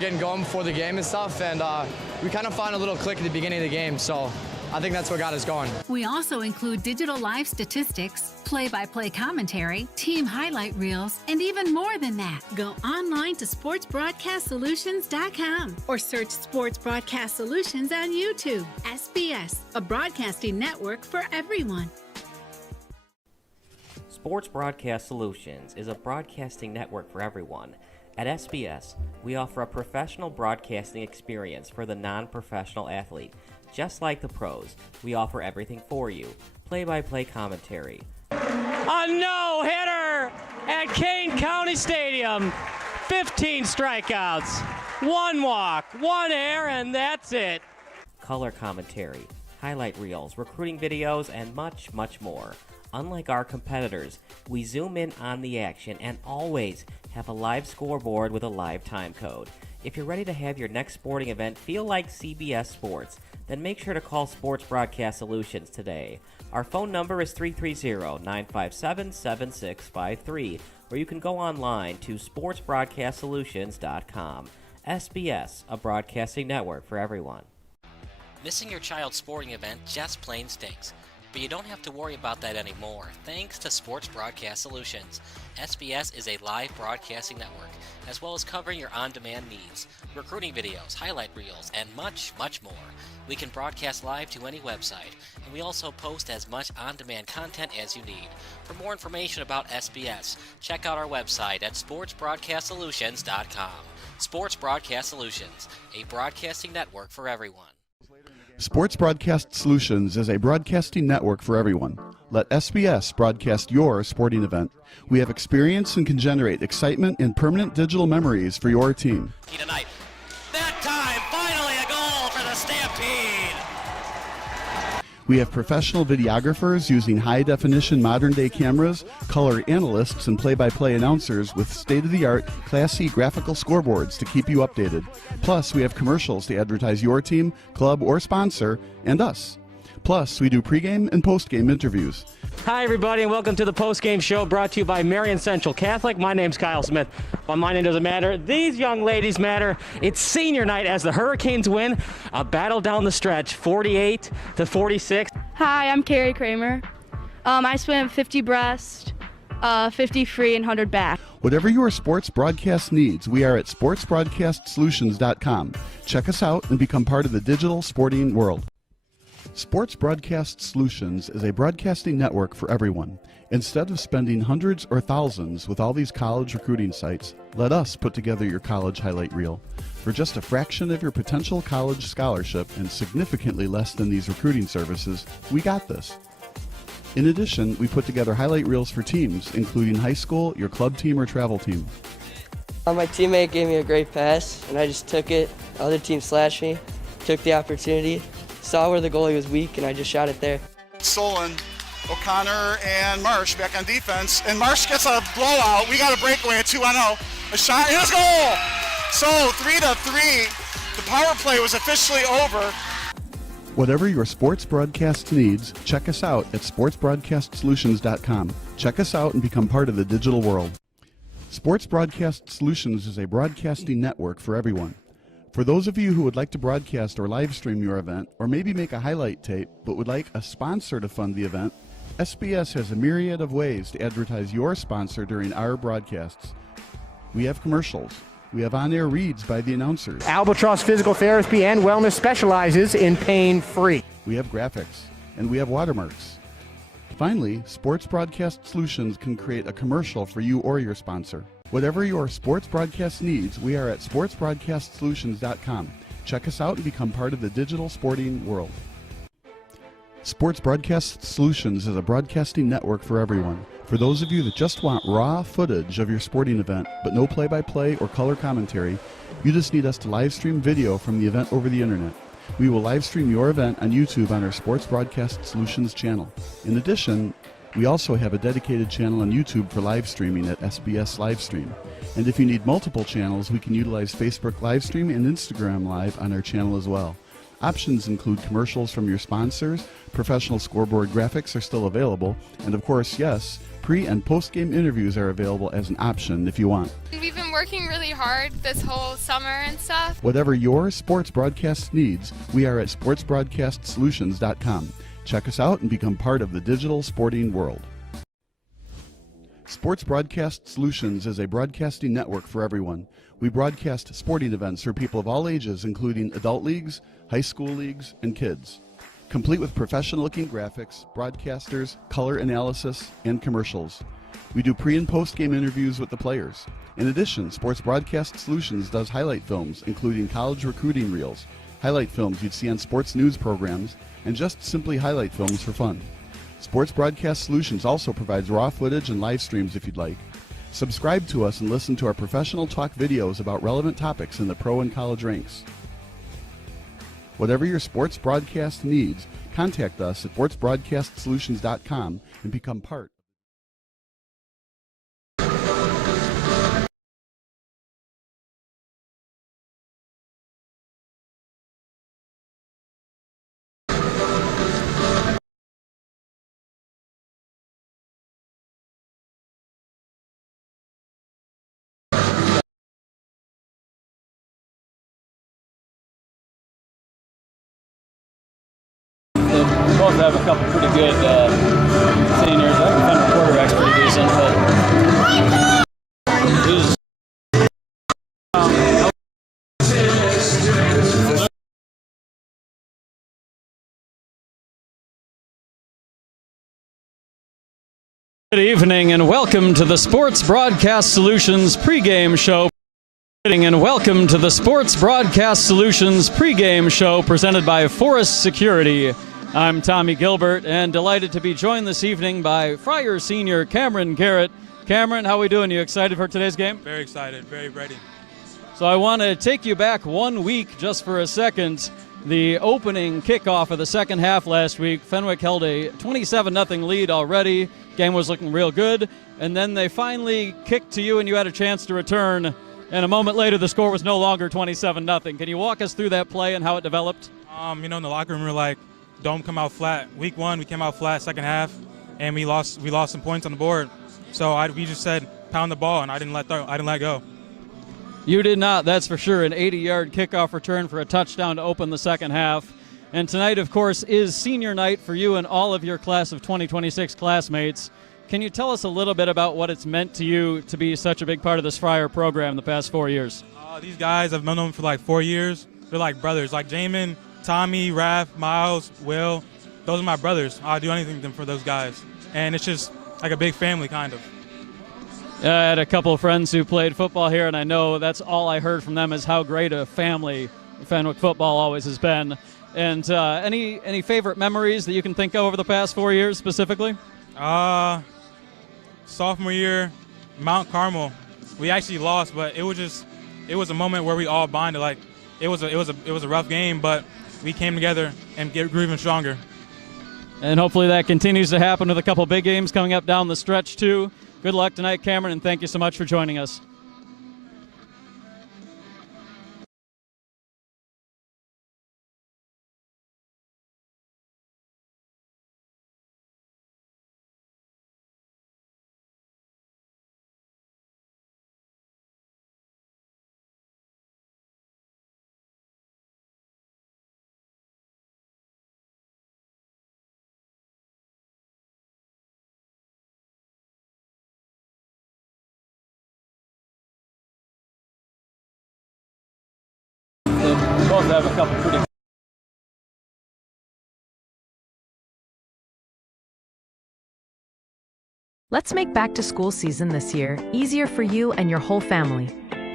getting going before the game and stuff, and we kind of found a little click at the beginning of the game, so I think that's what got us going. We also include digital live statistics, play-by-play commentary, team highlight reels, and even more than that. Go online to sportsbroadcastsolutions.com or search Sports Broadcast Solutions on YouTube. SBS, a broadcasting network for everyone. Sports Broadcast Solutions is a broadcasting network for everyone. At SBS, we offer a professional broadcasting experience for the non-professional athlete. Just like the pros, we offer everything for you. Play-by-play commentary. A no-hitter at Kane County Stadium. 15 strikeouts, 1 walk, 1 error, and that's it. Color commentary, highlight reels, recruiting videos, and much, much more. Unlike our competitors, we zoom in on the action and always have a live scoreboard with a live time code. If you're ready to have your next sporting event feel like CBS Sports, then make sure to call Sports Broadcast Solutions today. Our phone number is 330-957-7653, or you can go online to sportsbroadcastsolutions.com. SBS, a broadcasting network for everyone. Missing your child's sporting event just plain stinks. But you don't have to worry about that anymore, thanks to Sports Broadcast Solutions. SBS is a live broadcasting network, as well as covering your on-demand needs, recruiting videos, highlight reels, and much, much more. We can broadcast live to any website, and we also post as much on-demand content as you need. For more information about SBS, check out our website at sportsbroadcastsolutions.com. Sports Broadcast Solutions, a broadcasting network for everyone. Sports Broadcast Solutions is a broadcasting network for everyone. Let SBS broadcast your sporting event. We have experience and can generate excitement and permanent digital memories for your team. Tonight. That time, finally a goal for the Stampede! We have professional videographers using high-definition modern-day cameras, color analysts, and play-by-play announcers with state-of-the-art, classy graphical scoreboards to keep you updated. Plus, we have commercials to advertise your team, club, or sponsor, and us. Plus, we do pregame and postgame interviews. Hi, everybody, and welcome to the Postgame Show brought to you by Marion Central Catholic. My name's Kyle Smith, but my name doesn't matter. These young ladies matter. It's senior night as the Hurricanes win a battle down the stretch, 48-46. Hi, I'm Carrie Kramer. I swim 50 breast, 50 free, and 100 back. Whatever your sports broadcast needs, we are at sportsbroadcastsolutions.com. Check us out and become part of the digital sporting world. Sports Broadcast Solutions is a broadcasting network for everyone. Instead of spending hundreds or thousands with all these college recruiting sites, let us put together your college highlight reel. For just a fraction of your potential college scholarship and significantly less than these recruiting services, we got this. In addition, we put together highlight reels for teams, including high school, your club team, or travel team. My teammate gave me a great pass, and I just took it. The other team slashed me, took the opportunity, saw where the goalie was weak, and I just shot it there. Solon, O'Connor, and Marsh back on defense, and Marsh gets a blowout. We got a breakaway at 2-0. A shot, and it's goal! So 3-3, the power play was officially over. Whatever your sports broadcast needs, check us out at sportsbroadcastsolutions.com. Check us out and become part of the digital world. Sports Broadcast Solutions is a broadcasting network for everyone. For those of you who would like to broadcast or live stream your event, or maybe make a highlight tape, but would like a sponsor to fund the event, SBS has a myriad of ways to advertise your sponsor during our broadcasts. We have commercials. We have on-air reads by the announcers. Albatross Physical Therapy and Wellness specializes in pain-free. We have graphics, and we have watermarks. Finally, Sports Broadcast Solutions can create a commercial for you or your sponsor. Whatever your sports broadcast needs, we are at sportsbroadcastsolutions.com. Check us out and become part of the digital sporting world. Sports Broadcast Solutions is a broadcasting network for everyone. For those of you that just want raw footage of your sporting event, but no play-by-play or color commentary, you just need us to live stream video from the event over the internet. We will live stream your event on YouTube on our Sports Broadcast Solutions channel. In addition, we also have a dedicated channel on YouTube for live streaming at SBS Livestream. And if you need multiple channels, we can utilize Facebook Livestream and Instagram Live on our channel as well. Options include commercials from your sponsors, professional scoreboard graphics are still available, and of course, yes, pre- and post-game interviews are available as an option if you want. We've been been working really hard this whole summer and stuff. Whatever your sports broadcast needs, we are at sportsbroadcastsolutions.com. Check us out and become part of the digital sporting world. Sports Broadcast Solutions is a broadcasting network for everyone. We broadcast sporting events for people of all ages, including adult leagues, high school leagues, and kids. Complete with professional-looking graphics, broadcasters, color analysis, and commercials. We do pre- and post-game interviews with the players. In addition, Sports Broadcast Solutions does highlight films, including college recruiting reels, highlight films you'd see on sports news programs, and just simply highlight films for fun. Sports Broadcast Solutions also provides raw footage and live streams if you'd like. Subscribe to us and listen to our professional talk videos about relevant topics in the pro and college ranks. Whatever your sports broadcast needs, contact us at sportsbroadcastsolutions.com and become part. We both have a couple pretty good seniors. I think the Fenwick quarterback's pretty decent, but he's Good evening and welcome to the Sports Broadcast Solutions pregame show. And welcome to the Sports Broadcast Solutions pregame show presented by Forest Security. I'm Tommy Gilbert and delighted to be joined this evening by Friars senior Cameron Garrett. Cameron, how are we doing? You excited for today's game? Very excited, very ready. So I want to take you back 1 week just for a second. The opening kickoff of the second half last week, Fenwick held a 27-0 lead already. Game was looking real good, and then they finally kicked to you and you had a chance to return, and a moment later the score was no longer 27-0. Can you walk us through that play and how it developed? In the locker room we were like, don't come out flat. Week 1 we came out flat second half, and we lost some points on the board. So we just said pound the ball, and I didn't let go. You did not, that's for sure. An 80-yard kickoff return for a touchdown to open the second half. And tonight, of course, is senior night for you and all of your class of 2026 classmates. Can you tell us a little bit about what it's meant to you to be such a big part of this Friar program the past 4 years? These guys, I've known them for like 4 years. They're like brothers, like Jamin, Tommy, Raph, Miles, Will. Those are my brothers. I'll do anything for those guys. And it's just like a big family, kind of. I had a couple of friends who played football here, and I know that's all I heard from them is how great a family Fenwick football always has been. And any favorite memories that you can think of over the past 4 years specifically? Sophomore year, Mount Carmel. We actually lost, but it was a moment where we all bonded. Like it was a rough game, but we came together and grew even stronger. And hopefully that continues to happen with a couple big games coming up down the stretch too. Good luck tonight, Cameron, and thank you so much for joining us. We both have a couple pretty. Let's make back to school season this year easier for you and your whole family.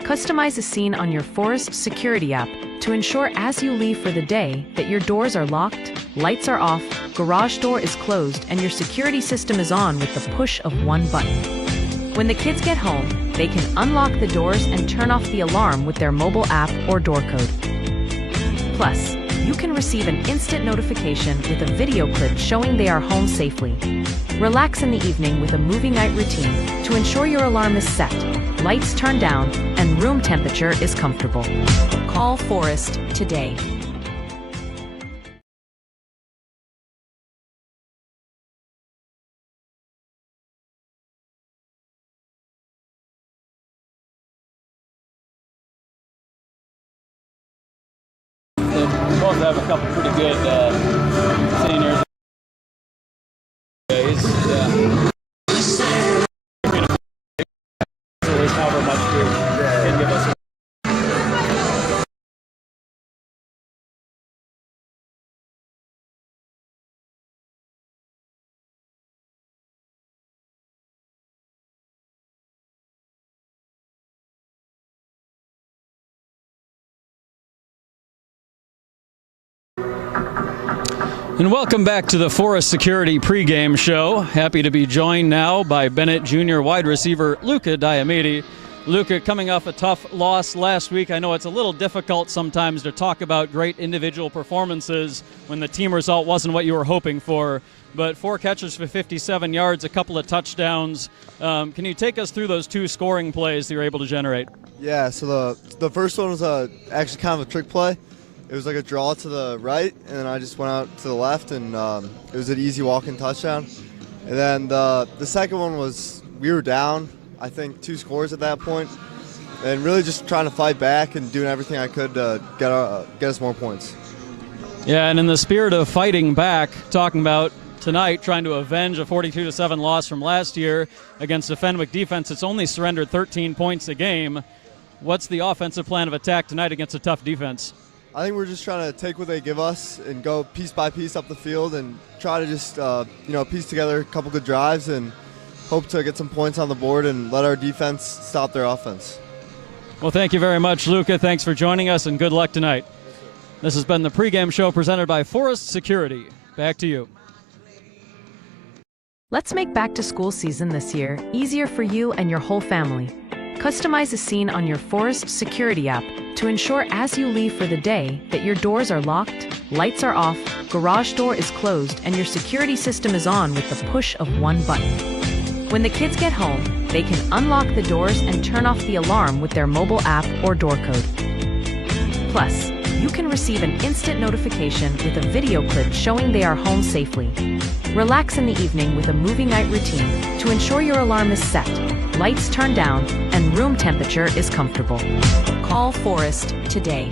Customize a scene on your Forest Security app to ensure as you leave for the day that your doors are locked, lights are off, garage door is closed, and your security system is on with the push of one button. When the kids get home, they can unlock the doors and turn off the alarm with their mobile app or door code. Plus, you can receive an instant notification with a video clip showing they are home safely. Relax in the evening with a movie night routine to ensure your alarm is set, lights turned down, and room temperature is comfortable. Call Forest today. also have a couple pretty good seniors. Yeah. Always however much can give us. And welcome back to the Forest Security pregame show. Happy to be joined now by Benet Junior wide receiver Luca Diamede. Luca, coming off a tough loss last week, I know it's a little difficult sometimes to talk about great individual performances when the team result wasn't what you were hoping for, but 4 catches for 57 yards, a couple of touchdowns. Can you take us through those 2 scoring plays that you were able to generate? Yeah, so the first one was actually kind of a trick play. It was like a draw to the right, and then I just went out to the left, and it was an easy walk-in touchdown. And then the second one was we were down, I think, 2 scores at that point, and really just trying to fight back and doing everything I could to get us more points. Yeah, and in the spirit of fighting back, talking about tonight trying to avenge a 42-7 loss from last year against a Fenwick defense that's only surrendered 13 points a game. What's the offensive plan of attack tonight against a tough defense? I think we're just trying to take what they give us and go piece by piece up the field and try to just piece together a couple good drives and hope to get some points on the board and let our defense stop their offense. Well, thank you very much, Luca. Thanks for joining us, and good luck tonight. This has been the pregame show presented by Forest Security. Back to you. Let's make back-to-school season this year easier for you and your whole family. Customize a scene on your Forest Security app to ensure as you leave for the day that your doors are locked, lights are off, garage door is closed, and your security system is on with the push of one button. When the kids get home, they can unlock the doors and turn off the alarm with their mobile app or door code. Plus, you can receive an instant notification with a video clip showing they are home safely. Relax in the evening with a movie night routine to ensure your alarm is set, lights turned down, and room temperature is comfortable. Call Forest today.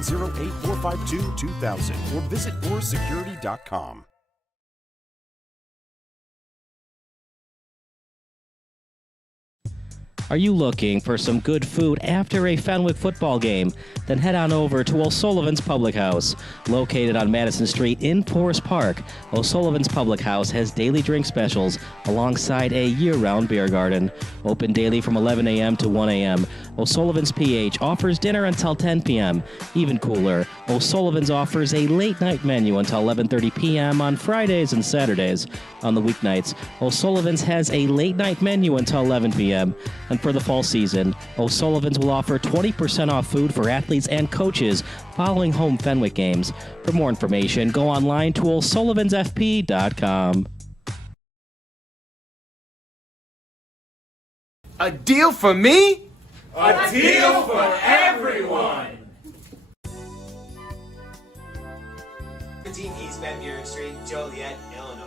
#84852-2000 or visit forestsecurity.com. Are you looking for some good food after a Fenwick football game? Then head on over to O'Sullivan's Public House. Located on Madison Street in Forest Park, O'Sullivan's Public House has daily drink specials alongside a year-round beer garden. Open daily from 11 a.m. to 1 a.m. O'Sullivan's PH offers dinner until 10 p.m. Even cooler, O'Sullivan's offers a late-night menu until 11:30 p.m. on Fridays and Saturdays. On the weeknights, O'Sullivan's has a late-night menu until 11 p.m. And for the fall season, O'Sullivan's will offer 20% off food for athletes and coaches following home Fenwick games. For more information, go online to o'sullivansfp.com. A deal for me? A deal for everyone! 17 East Van Buren Street, Joliet, Illinois.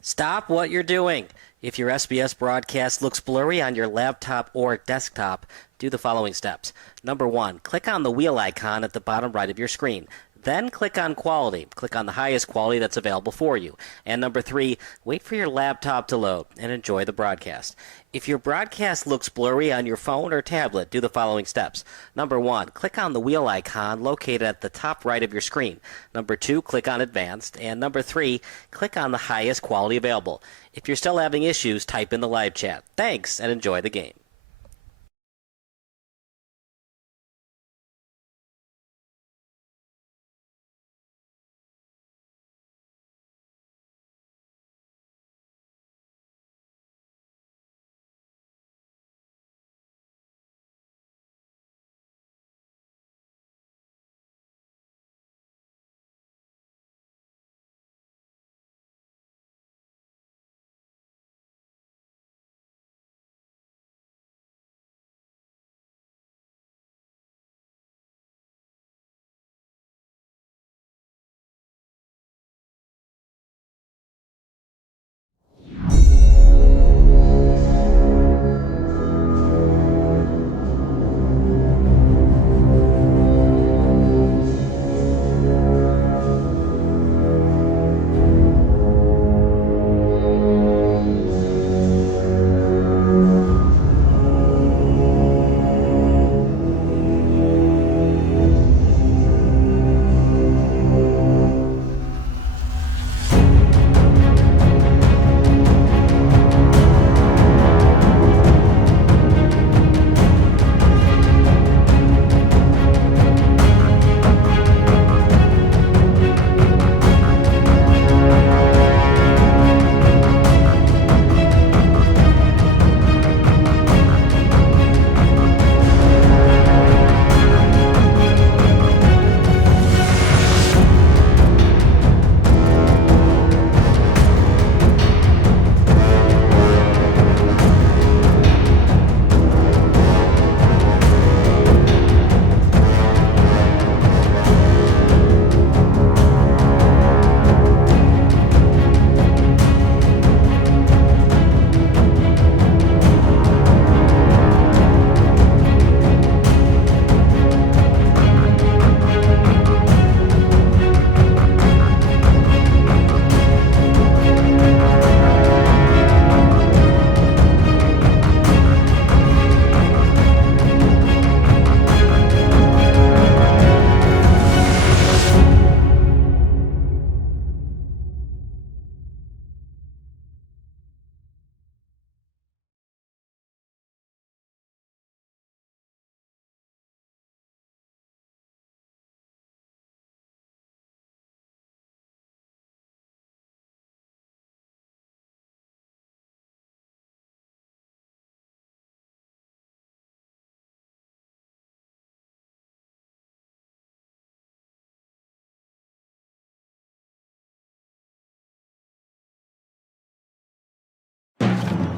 Stop what you're doing. If your SBS broadcast looks blurry on your laptop or desktop, do the following steps. Number 1, click on the wheel icon at the bottom right of your screen. Then click on Quality. Click on the highest quality that's available for you. And number 3, wait for your laptop to load and enjoy the broadcast. If your broadcast looks blurry on your phone or tablet, do the following steps. Number 1, click on the wheel icon located at the top right of your screen. Number 2, click on Advanced. And number 3, click on the highest quality available. If you're still having issues, type in the live chat. Thanks, and enjoy the game.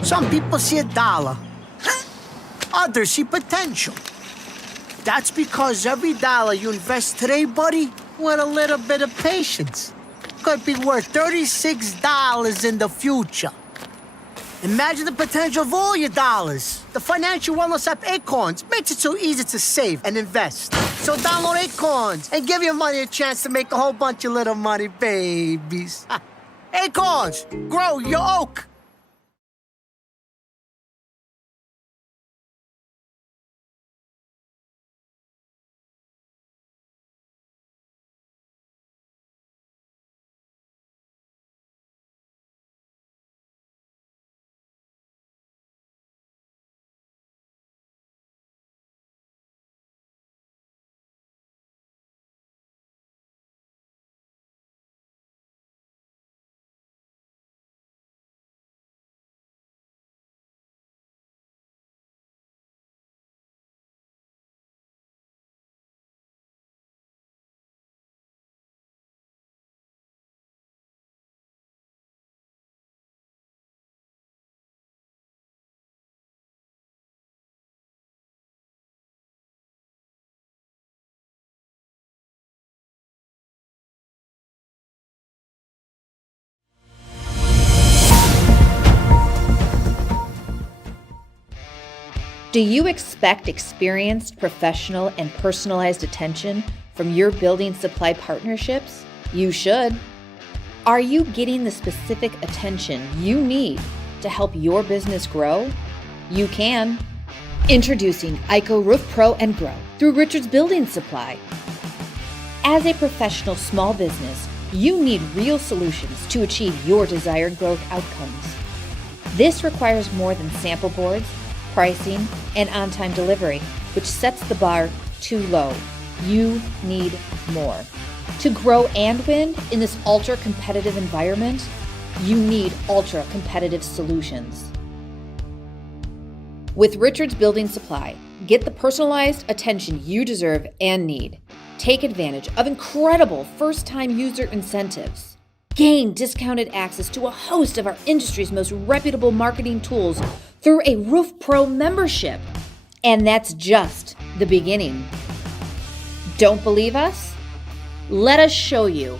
Some people see a dollar. Others see potential. That's because every dollar you invest today, buddy, with a little bit of patience, could be worth $36 in the future. Imagine the potential of all your dollars. The financial wellness app Acorns makes it so easy to save and invest. So download Acorns and give your money a chance to make a whole bunch of little money babies. Acorns, grow your oak. Do you expect experienced, professional, and personalized attention from your building supply partnerships? You should. Are you getting the specific attention you need to help your business grow? You can. Introducing IHSA Roof Pro and Grow through Richards Building Supply. As a professional small business, you need real solutions to achieve your desired growth outcomes. This requires more than sample boards, pricing, and on-time delivery, which sets the bar too low. You need more. To grow and win in this ultra-competitive environment, you need ultra-competitive solutions. With Richards Building Supply, get the personalized attention you deserve and need. Take advantage of incredible first-time user incentives. Gain discounted access to a host of our industry's most reputable marketing tools through a Roof Pro membership. And that's just the beginning. Don't believe us? Let us show you.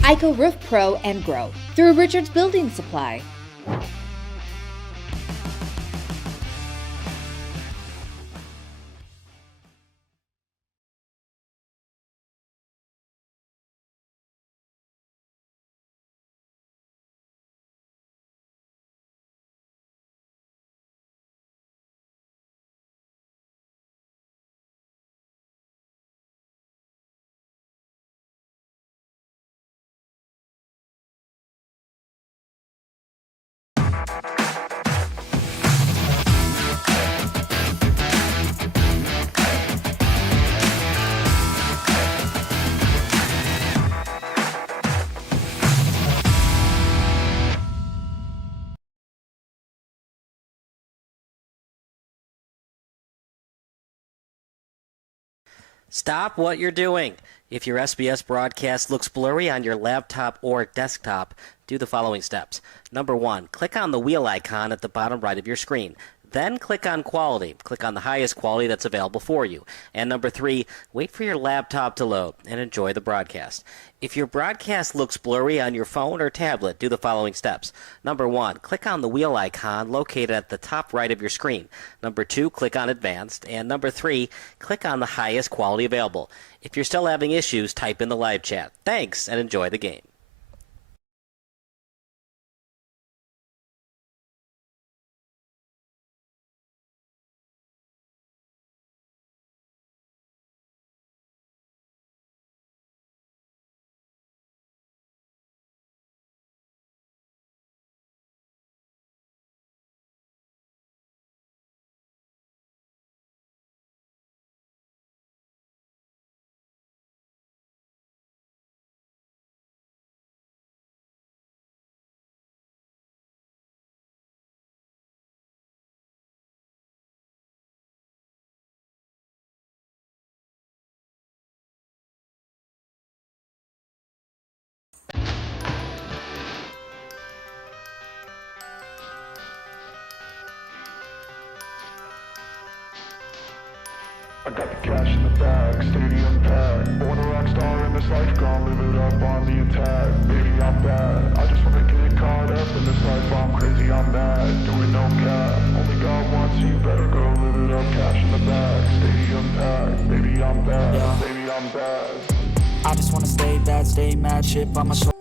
IHSA Roof Pro and Grow through Richards Building Supply. Stop what you're doing. If your SBS broadcast looks blurry on your laptop or desktop, do the following steps. Number 1, click on the wheel icon at the bottom right of your screen. Then click on Quality. Click on the highest quality that's available for you. And number 3, wait for your laptop to load and enjoy the broadcast. If your broadcast looks blurry on your phone or tablet, do the following steps. Number 1, click on the wheel icon located at the top right of your screen. Number 2, click on Advanced. And number 3, click on the highest quality available. If you're still having issues, type in the live chat. Thanks, and enjoy the game. I got the cash in the bag, stadium packed. Born a rock star in this life, gon' live it up on the attack. Baby, I'm bad, I just wanna get caught up in this life, I'm crazy, I'm mad. Doing stay mad, chip on my shoulder.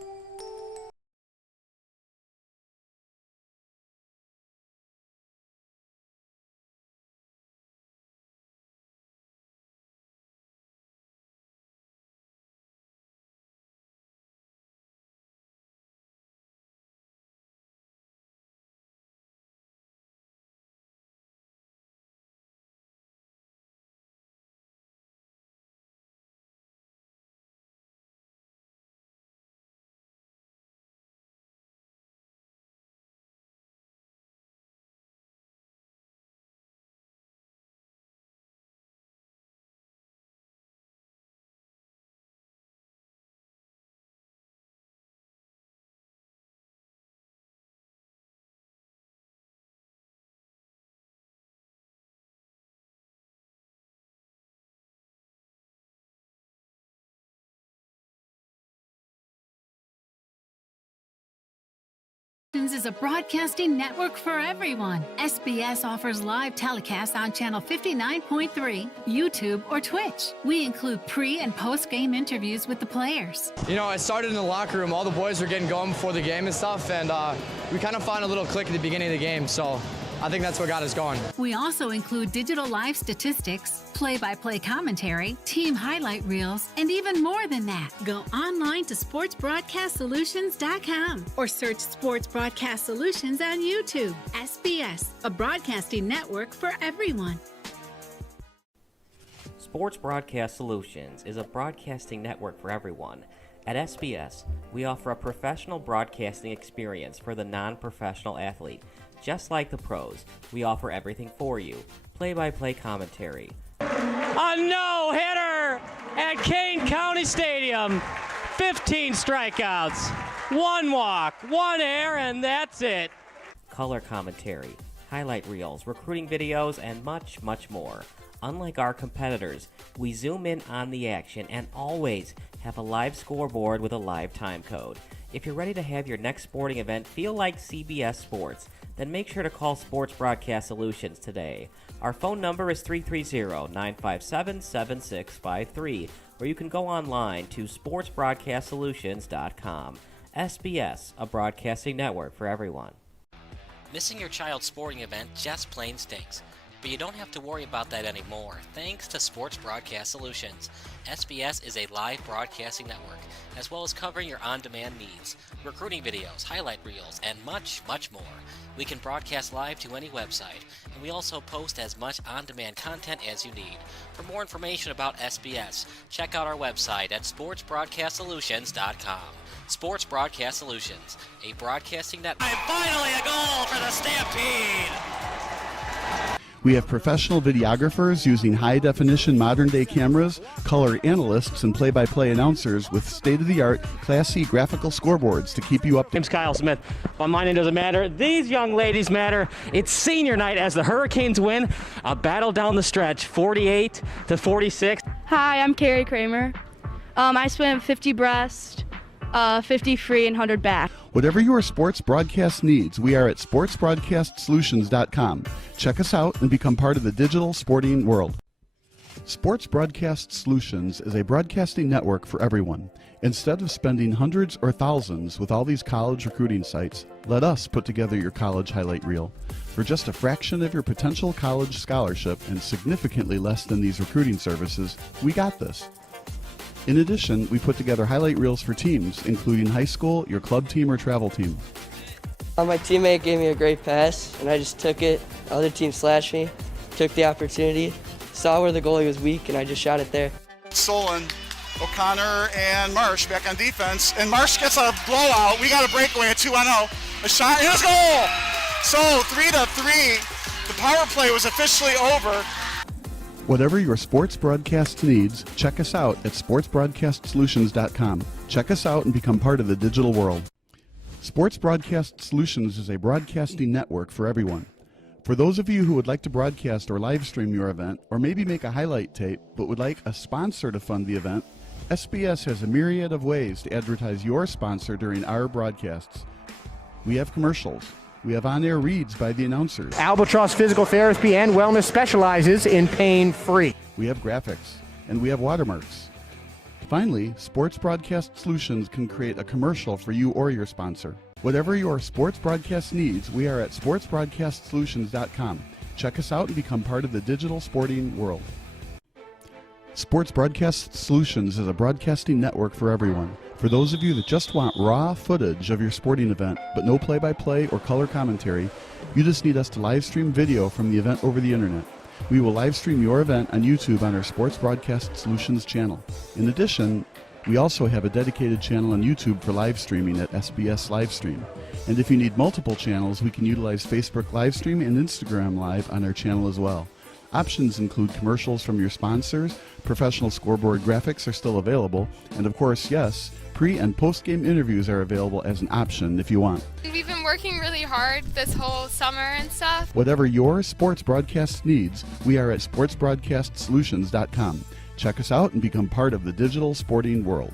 Is a broadcasting network for everyone. SBS offers live telecasts on channel 59.3, YouTube, or Twitch. We include pre- and post-game interviews with the players. You know, I started in the locker room. All the boys were getting going before the game and stuff, and we kind of found a little click at the beginning of the game, so I think that's what got us going. We also include digital live statistics, play-by-play commentary, team highlight reels, and even more than that. Go online to sportsbroadcastsolutions.com or search Sports Broadcast Solutions on YouTube. SBS, a broadcasting network for everyone. Sports Broadcast Solutions is a broadcasting network for everyone. At SBS, we offer a professional broadcasting experience for the non-professional athlete. Just like the pros, we offer everything for you. Play-by-play commentary. A no-hitter at Kane County Stadium. 15 strikeouts, 1 walk, 1 error, and that's it. Color commentary, highlight reels, recruiting videos, and much, much more. Unlike our competitors, we zoom in on the action and always have a live scoreboard with a live time code. If you're ready to have your next sporting event feel like CBS Sports, then make sure to call Sports Broadcast Solutions today. Our phone number is 330-957-7653, or you can go online to sportsbroadcastsolutions.com. SBS, a broadcasting network for everyone. Missing your child's sporting event just plain stinks. But you don't have to worry about that anymore, thanks to Sports Broadcast Solutions. SBS is a live broadcasting network, as well as covering your on-demand needs, recruiting videos, highlight reels, and much, much more. We can broadcast live to any website, and we also post as much on-demand content as you need. For more information about SBS, check out our website at sportsbroadcastsolutions.com. Sports Broadcast Solutions, a broadcasting network. And finally a goal for the Stampede! We have professional videographers using high-definition modern-day cameras, color analysts, and play-by-play announcers with state-of-the-art, classy graphical scoreboards to keep you up to... My name's Kyle Smith, but my name doesn't matter. These young ladies matter. It's senior night as the Hurricanes win a battle down the stretch, 48-46. Hi, I'm Carrie Kramer. I swim 50 breast, 50 free, and 100 back. Whatever your sports broadcast needs, we are at sportsbroadcastsolutions.com. Check us out and become part of the digital sporting world. Sports Broadcast Solutions is a broadcasting network for everyone. Instead of spending hundreds or thousands with all these college recruiting sites, let us put together your college highlight reel. For just a fraction of your potential college scholarship and significantly less than these recruiting services, we got this. In addition, we put together highlight reels for teams, including high school, your club team, or travel team. My teammate gave me a great pass, and I just took it. The other team slashed me, took the opportunity, saw where the goalie was weak, and I just shot it there. Solon, O'Connor, and Marsh back on defense, and Marsh gets a blowout. We got a breakaway at 2-0. A shot, and it's goal! So 3-3, the power play was officially over. Whatever your sports broadcast needs, check us out at sportsbroadcastsolutions.com. Check us out and become part of the digital world. Sports Broadcast Solutions is a broadcasting network for everyone. For those of you who would like to broadcast or live stream your event, or maybe make a highlight tape, but would like a sponsor to fund the event, SBS has a myriad of ways to advertise your sponsor during our broadcasts. We have commercials. We have on-air reads by the announcers. Albatross Physical Therapy and Wellness specializes in pain-free. We have graphics, and we have watermarks. Finally, Sports Broadcast Solutions can create a commercial for you or your sponsor. Whatever your sports broadcast needs, we are at sportsbroadcastsolutions.com. Check us out and become part of the digital sporting world. Sports Broadcast Solutions is a broadcasting network for everyone. For those of you that just want raw footage of your sporting event, but no play-by-play or color commentary, you just need us to live stream video from the event over the internet. We will live stream your event on YouTube on our Sports Broadcast Solutions channel. In addition, we also have a dedicated channel on YouTube for live streaming at SBS Livestream. And if you need multiple channels, we can utilize Facebook Livestream and Instagram Live on our channel as well. Options include commercials from your sponsors, professional scoreboard graphics are still available, and of course, yes, pre- and post-game interviews are available as an option if you want. We've been working really hard this whole summer and stuff. Whatever your sports broadcast needs, we are at sportsbroadcastsolutions.com. Check us out and become part of the digital sporting world.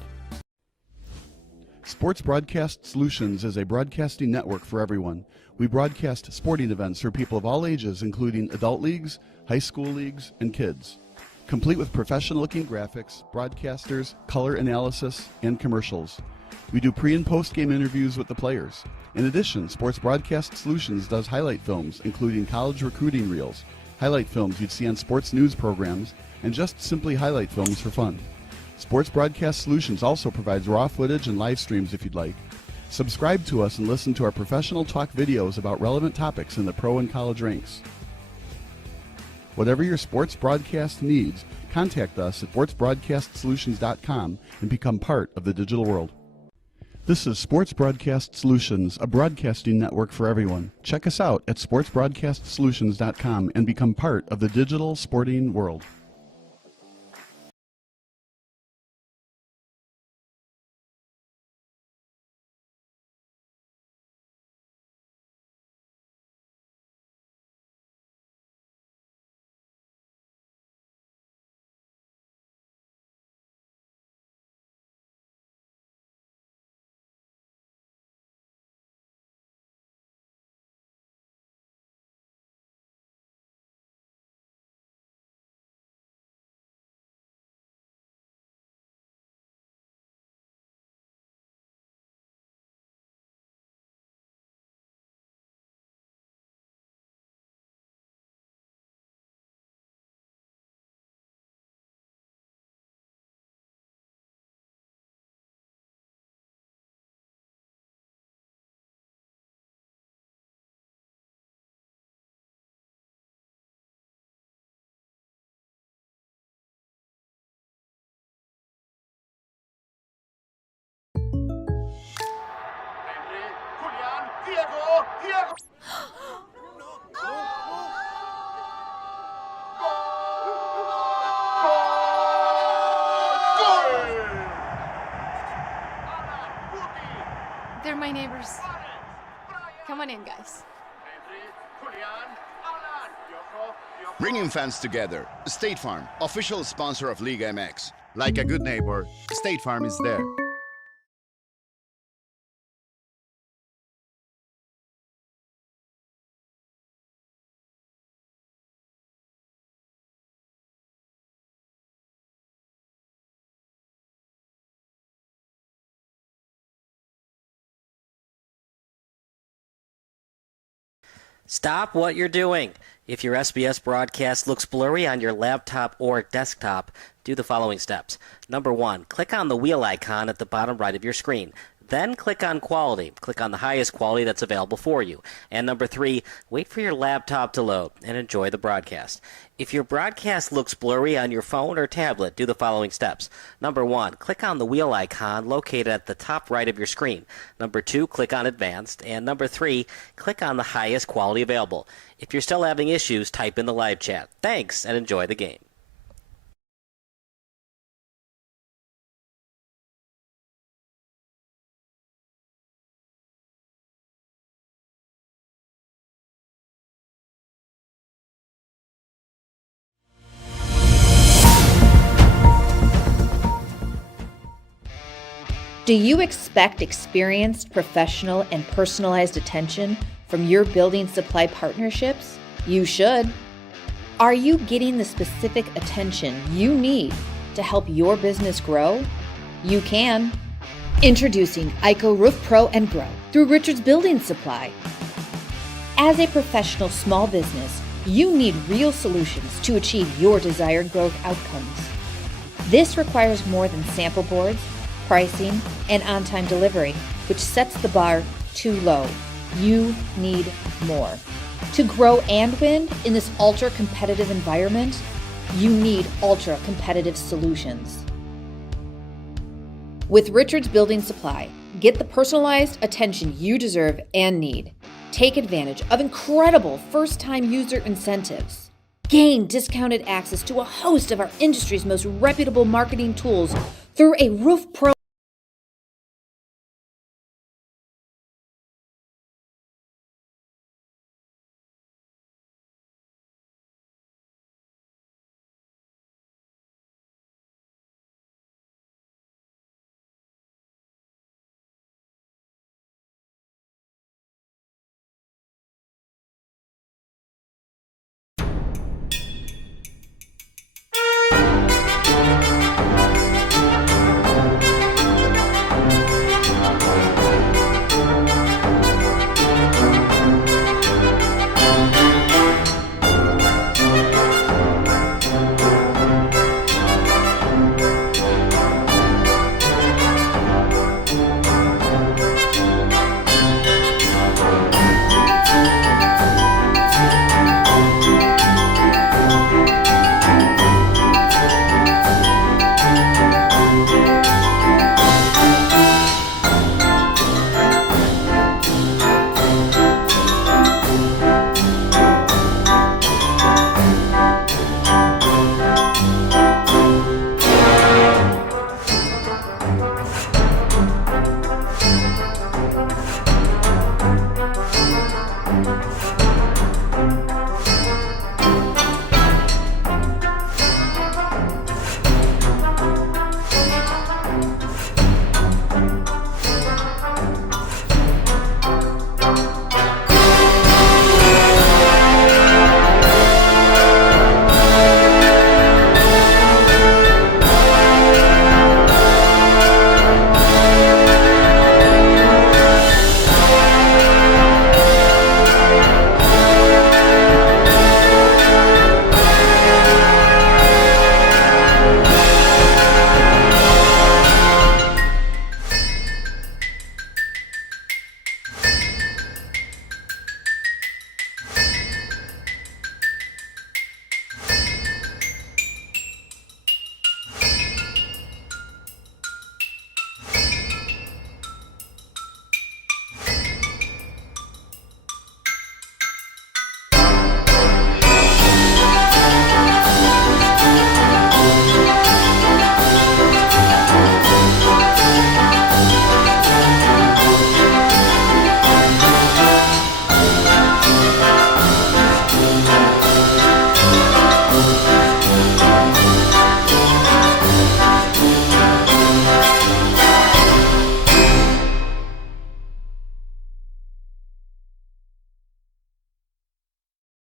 Sports Broadcast Solutions is a broadcasting network for everyone. We broadcast sporting events for people of all ages, including adult leagues, high school leagues, and kids. Complete with professional-looking graphics, broadcasters, color analysis, and commercials. We do pre- and post-game interviews with the players. In addition, Sports Broadcast Solutions does highlight films, including college recruiting reels, highlight films you'd see on sports news programs, and just simply highlight films for fun. Sports Broadcast Solutions also provides raw footage and live streams if you'd like. Subscribe to us and listen to our professional talk videos about relevant topics in the pro and college ranks. Whatever your sports broadcast needs, contact us at sportsbroadcastsolutions.com and become part of the digital world. This is Sports Broadcast Solutions, a broadcasting network for everyone. Check us out at sportsbroadcastsolutions.com and become part of the digital sporting world. They're my neighbors. Come on in, guys. Bringing fans together. State Farm, official sponsor of Liga MX. Like a good neighbor, State Farm is there. Stop what you're doing. If your SBS broadcast looks blurry on your laptop or desktop, do the following steps. Number 1, click on the wheel icon at the bottom right of your screen. Then click on Quality. Click on the highest quality that's available for you. And number 3, wait for your laptop to load and enjoy the broadcast. If your broadcast looks blurry on your phone or tablet, do the following steps. Number 1, click on the wheel icon located at the top right of your screen. Number 2, click on Advanced. And number 3, click on the highest quality available. If you're still having issues, type in the live chat. Thanks, and enjoy the game. Do you expect experienced, professional, and personalized attention from your building supply partnerships? You should. Are you getting the specific attention you need to help your business grow? You can. Introducing IHSA Roof Pro and Grow through Richards Building Supply. As a professional small business, you need real solutions to achieve your desired growth outcomes. This requires more than sample boards, pricing, and on-time delivery, which sets the bar too low. You need more. To grow and win in this ultra-competitive environment, you need ultra-competitive solutions. With Richards Building Supply, get the personalized attention you deserve and need. Take advantage of incredible first-time user incentives. Gain discounted access to a host of our industry's most reputable marketing tools through a Roof Pro.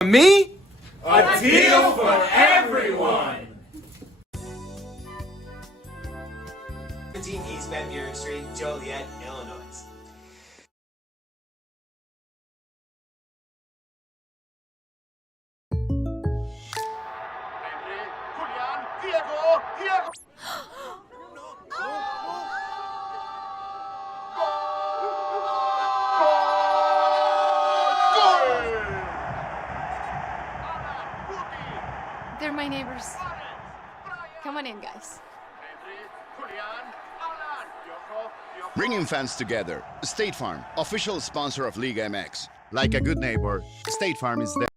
Me? A deal for everyone! 17 East Van Buren Street, Joliet, Illinois. They're my neighbors. Come on in, guys. Bringing fans together. State Farm, official sponsor of Liga MX. Like a good neighbor, State Farm is there.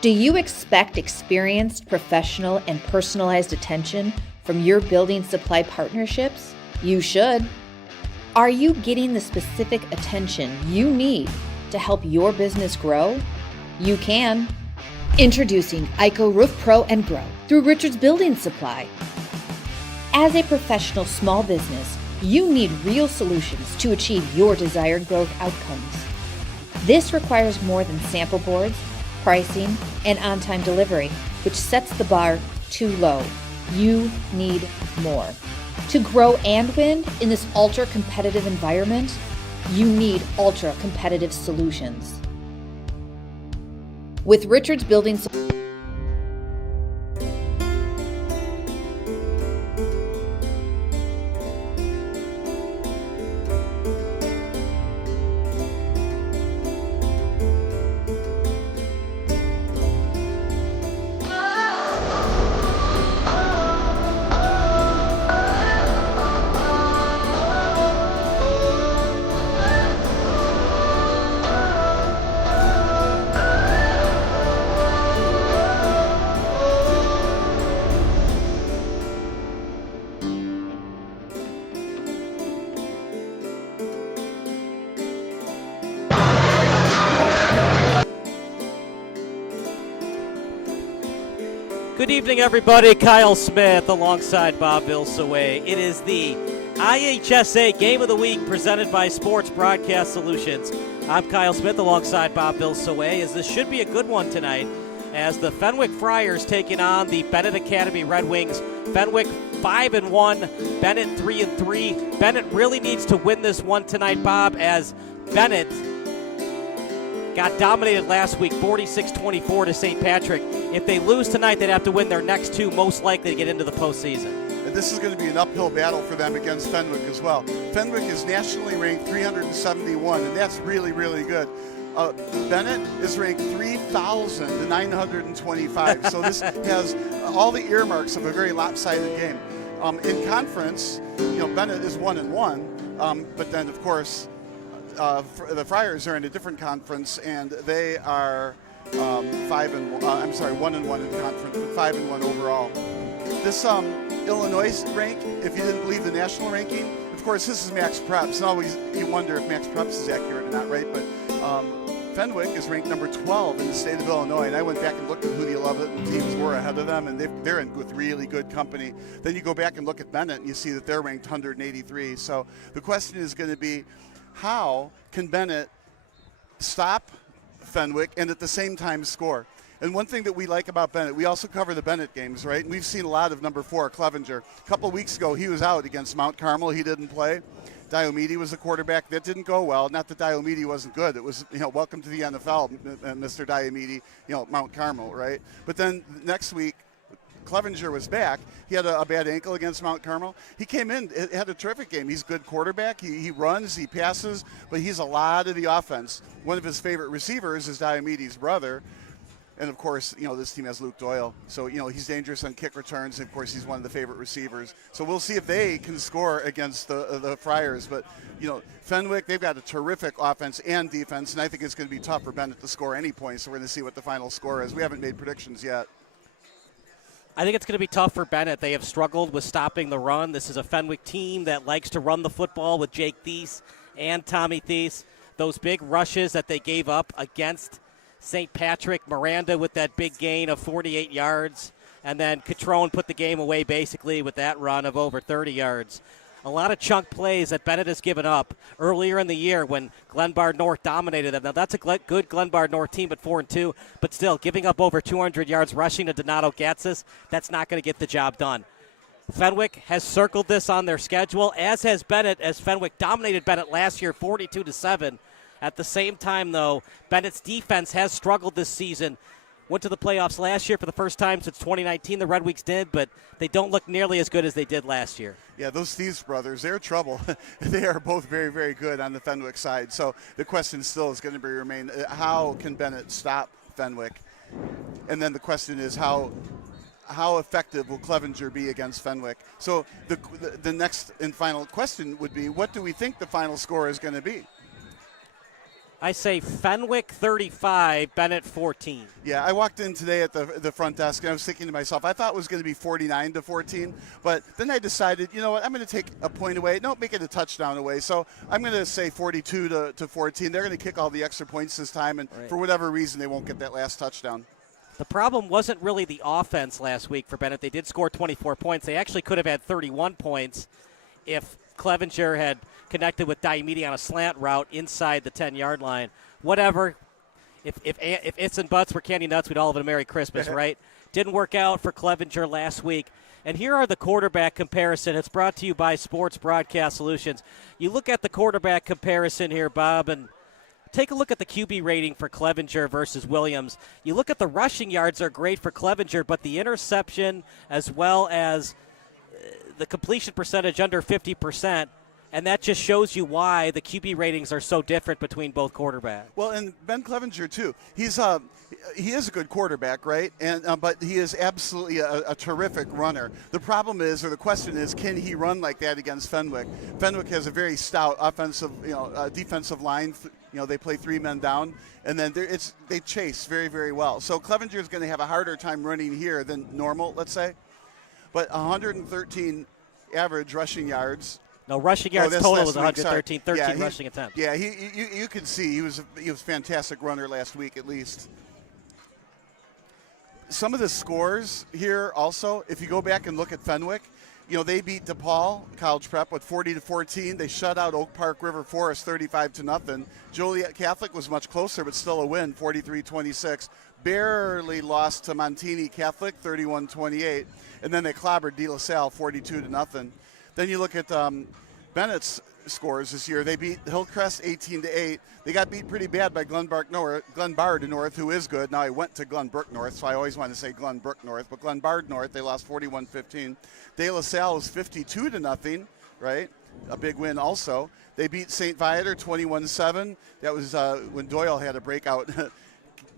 Do you expect experienced, professional, and personalized attention from your building supply partnerships? You should. Are you getting the specific attention you need to help your business grow? You can. Introducing IHSA Roof Pro and Grow through Richards Building Supply. As a professional small business, you need real solutions to achieve your desired growth outcomes. This requires more than sample boards, pricing, and on-time delivery, which sets the bar too low. You need more. To grow and win in this ultra-competitive environment, you need ultra-competitive solutions. With Richards Building Good evening, everybody. Kyle Smith alongside Bob Vilsaway. It is the IHSA Game of the Week presented by Sports Broadcast Solutions. I'm Kyle Smith alongside Bob Vilsaway, as this should be a good one tonight, as the Fenwick Friars taking on the Benet Academy Red Wings. Fenwick 5-1, Benet 3-3. Benet really needs to win this one tonight, Bob, as Benet got dominated last week, 46-24 to St. Patrick. If they lose tonight, they'd have to win their next two, most likely to get into the postseason. And this is going to be an uphill battle for them against Fenwick as well. Fenwick is nationally ranked 371, and that's really, really good. Benet is ranked 3,925, so this has all the earmarks of a very lopsided game. In conference, Benet is 1-1, but then, of course, the Friars are in a different conference, and they are 1-1 in conference, but 5-1 overall. This Illinois rank, if you didn't believe the national ranking, of course, this is Max Preps. And always you wonder if Max Preps is accurate or not, right? But Fenwick is ranked number 12 in the state of Illinois, and I went back and looked at who the 11 teams were ahead of them, and they're in with really good company. Then you go back and look at Benet, and you see that they're ranked 183. So the question is going to be, how can Benet stop Fenwick and at the same time score? And one thing that we like about Benet, we also cover the Benet games, right? And we've seen a lot of number 4, Clevenger. A couple weeks ago, he was out against Mount Carmel. He didn't play. Diomede was the quarterback. That didn't go well. Not that Diomede wasn't good. It was, welcome to the NFL, Mr. Diomede, Mount Carmel, right? But then next week, Clevenger was back. He had a bad ankle against Mount Carmel. He came in, had a terrific game. He's a good quarterback. He runs, he passes, but he's a lot of the offense. One of his favorite receivers is Diomede's brother. And, of course, this team has Luke Doyle. So, he's dangerous on kick returns. And, of course, he's one of the favorite receivers. So we'll see if they can score against the Friars. But, Fenwick, they've got a terrific offense and defense. And I think it's going to be tough for Benet to score any points. So we're going to see what the final score is. We haven't made predictions yet. I think it's going to be tough for Benet. They have struggled with stopping the run. This is a Fenwick team that likes to run the football with Jake Thies and Tommy Thies. Those big rushes that they gave up against St. Patrick, Miranda with that big gain of 48 yards, and then Catrone put the game away basically with that run of over 30 yards. A lot of chunk plays that Benet has given up earlier in the year when Glenbard North dominated them. Now, that's a good Glenbard North team at 4-2, but still giving up over 200 yards rushing to Donato Gatsis, that's not going to get the job done. Fenwick has circled this on their schedule, as has Benet, as Fenwick dominated Benet last year 42-7. At the same time, though, Bennett's defense has struggled this season. Went to the playoffs last year for the first time since 2019. The Red Wings did, but they don't look nearly as good as they did last year. Yeah, those Thieves brothers, they're trouble. They are both very, very good on the Fenwick side. So the question still is going to remain, how can Benet stop Fenwick? And then the question is, how effective will Clevenger be against Fenwick? So the next and final question would be, what do we think the final score is going to be? I say Fenwick 35, Benet 14. Yeah, I walked in today at the front desk, and I was thinking to myself, I thought it was going to be 49-14, but then I decided, you know what, I'm going to take a point away. Don't make it a touchdown away. So I'm going to say 42-14. They're going to kick all the extra points this time, and for whatever reason, they won't get that last touchdown. The problem wasn't really the offense last week for Benet. They did score 24 points. They actually could have had 31 points if Clevenger had connected with Diomede on a slant route inside the 10-yard line. Whatever. If ifs and buts were candy nuts, we'd all have a Merry Christmas, right? Didn't work out for Clevenger last week. And here are the quarterback comparison. It's brought to you by Sports Broadcast Solutions. You look at the quarterback comparison here, Bob, and take a look at the QB rating for Clevenger versus Williams. You look at the rushing yards are great for Clevenger, but the interception as well as the completion percentage under 50%, and that just shows you why the QB ratings are so different between both quarterbacks. Well, and Ben Clevenger too. He is a good quarterback, right? And but he is absolutely a terrific runner. The problem is, or the question is, can he run like that against Fenwick? Fenwick has a very stout offensive, defensive line. They play 3 men down, and then they chase very, very well. So Clevenger is going to have a harder time running here than normal, let's say. But 113 average rushing yards. No, rushing yards total was 113, 13 yeah, rushing attempts. Yeah, you can see he was a fantastic runner last week at least. Some of the scores here also, if you go back and look at Fenwick, they beat DePaul College Prep with 40-14. They shut out Oak Park River Forest 35-0. Joliet Catholic was much closer, but still a win, 43-26. Barely lost to Montini Catholic, 31-28, and then they clobbered De La Salle 42-0. Then you look at Bennett's scores this year. They beat Hillcrest 18-8. They got beat pretty bad by Glenbard North, who is good. Now I went to Glenbrook North, so I always want to say Glenbrook North, but Glenbard North, they lost 41-15. De La Salle was 52-0, right? A big win also. They beat St. Viator 21-7. That was when Doyle had a breakout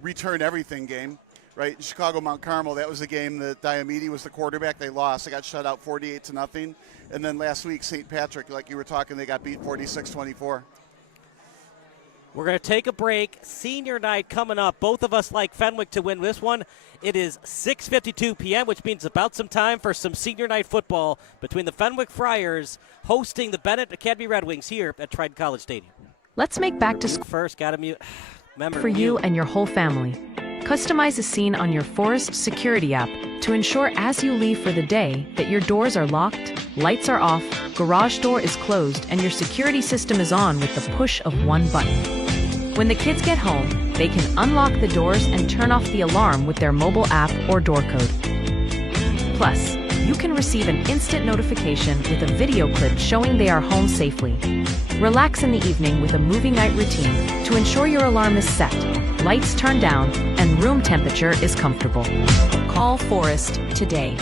return everything game, right? Chicago Mount Carmel, that was the game that Diomede was the quarterback. They lost. They got shut out 48-0. And then last week, St. Patrick, like you were talking, they got beat 46-24. We're going to take a break. Senior night coming up. Both of us like Fenwick to win this one. It is 6:52 p.m., which means about some time for some senior night football between the Fenwick Friars hosting the Benet Academy Red Wings here at Triton College Stadium. Let's make back to school first. Got to mute. For you and your whole family. Customize a scene on your Forest Security app to ensure as you leave for the day that your doors are locked, lights are off, garage door is closed, and your security system is on with the push of one button. When the kids get home, they can unlock the doors and turn off the alarm with their mobile app or door code. Plus, you can receive an instant notification with a video clip showing they are home safely. Relax in the evening with a movie night routine to ensure your alarm is set, lights turned down, and room temperature is comfortable. Call Forest today.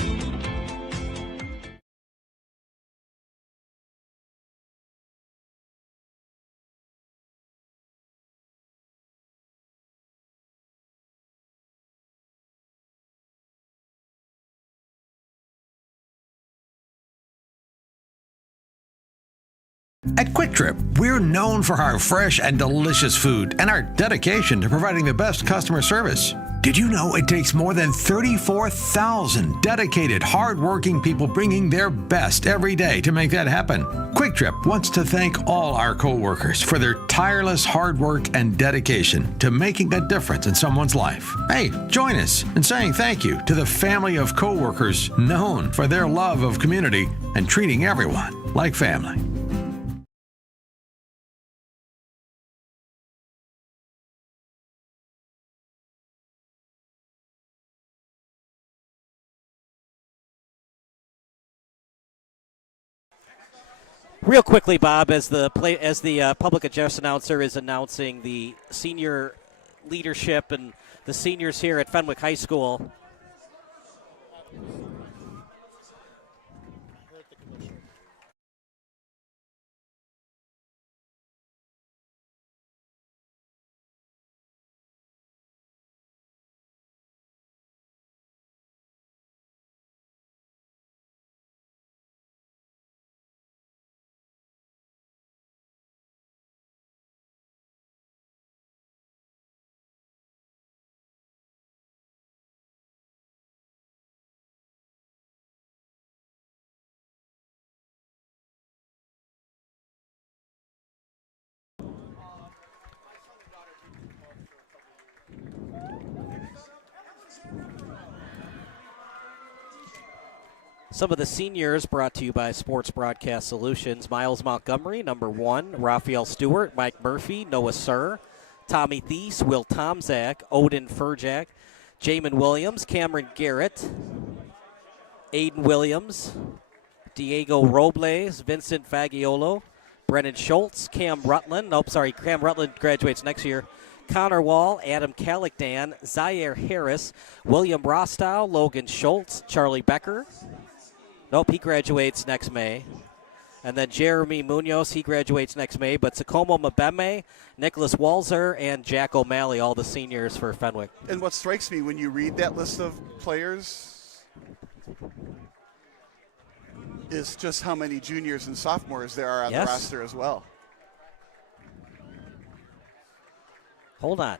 At Quick Trip, we're known for our fresh and delicious food and our dedication to providing the best customer service. Did you know it takes more than 34,000 dedicated, hard-working people bringing their best every day to make that happen? Quick Trip wants to thank all our co-workers for their tireless hard work and dedication to making a difference in someone's life. Hey, join us in saying thank you to the family of co-workers known for their love of community and treating everyone like family. Real quickly, Bob, as the public address announcer is announcing the senior leadership and the seniors here at Fenwick High School. Some of the seniors brought to you by Sports Broadcast Solutions. Miles Montgomery, number 1. Raphael Stewart, Mike Murphy, Noah Sir, Tommy Thies, Will Tomzak, Odin Furjak, Jamin Williams, Cameron Garrett, Aiden Williams, Diego Robles, Vincent Fagiolo, Brennan Schultz, Cam Rutland. Cam Rutland graduates next year. Connor Wall, Adam Calicdan, Zaire Harris, William Rostow, Logan Schultz, Charlie Becker. He graduates next May. And then Jeremy Munoz, he graduates next May. But Sakomo Mabeme, Nicholas Walzer, and Jack O'Malley, all the seniors for Fenwick. And what strikes me when you read that list of players is just how many juniors and sophomores there are on the roster as well. Hold on.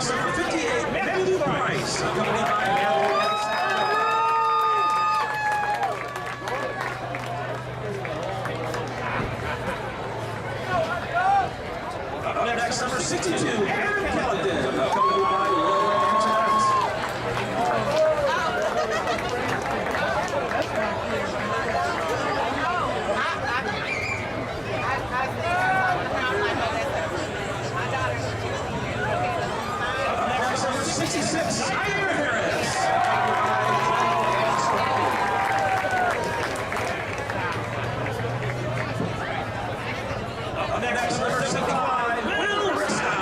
next, number 58, Matthew Price, accompanied by Matthew. Up next, number 62, Aaron Kellington, accompanied by Will Antoinette. Up next, number 66, Ira Harris. Up next, number 75, Will Ristow.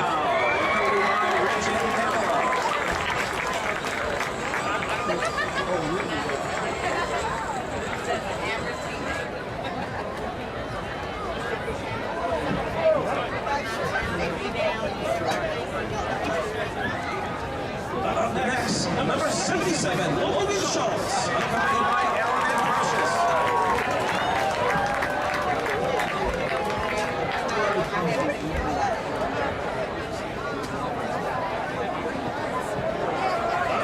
Up next, number 77, Logan Schultz, accompanied by Alan Ambrosius.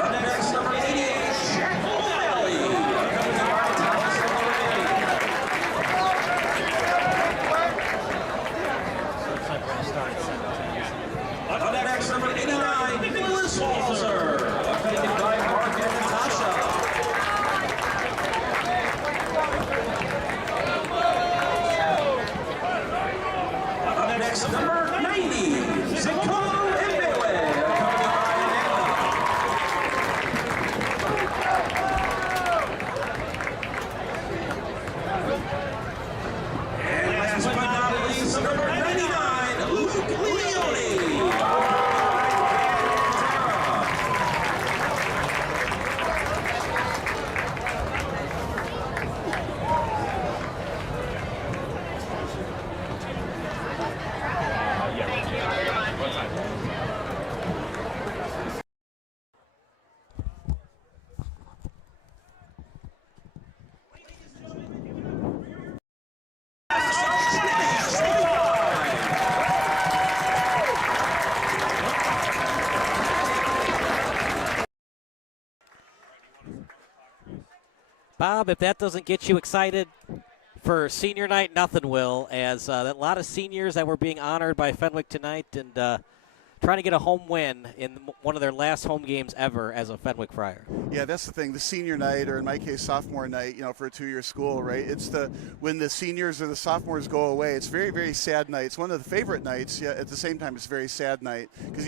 Up next, number 88, Jack O'Malley, accompanied by Thomas O'Malley. Up next, number 89, Nicholas Walzer, accompanied by Mark and Natasha. Up next, number 90, Zinko Mbele, accompanied by Amanda. And last but not least, number 99, Luke Leone. Bob, if that doesn't get you excited for senior night, nothing will, as a lot of seniors that were being honored by Fenwick tonight and trying to get a home win in one of their last home games ever as a Fenwick Friar. Yeah, that's the thing. The senior night, or in my case, sophomore night, for a two-year school, right? It's when the seniors or the sophomores go away. It's very, very sad night. It's one of the favorite nights. Yeah, at the same time, it's a very sad night because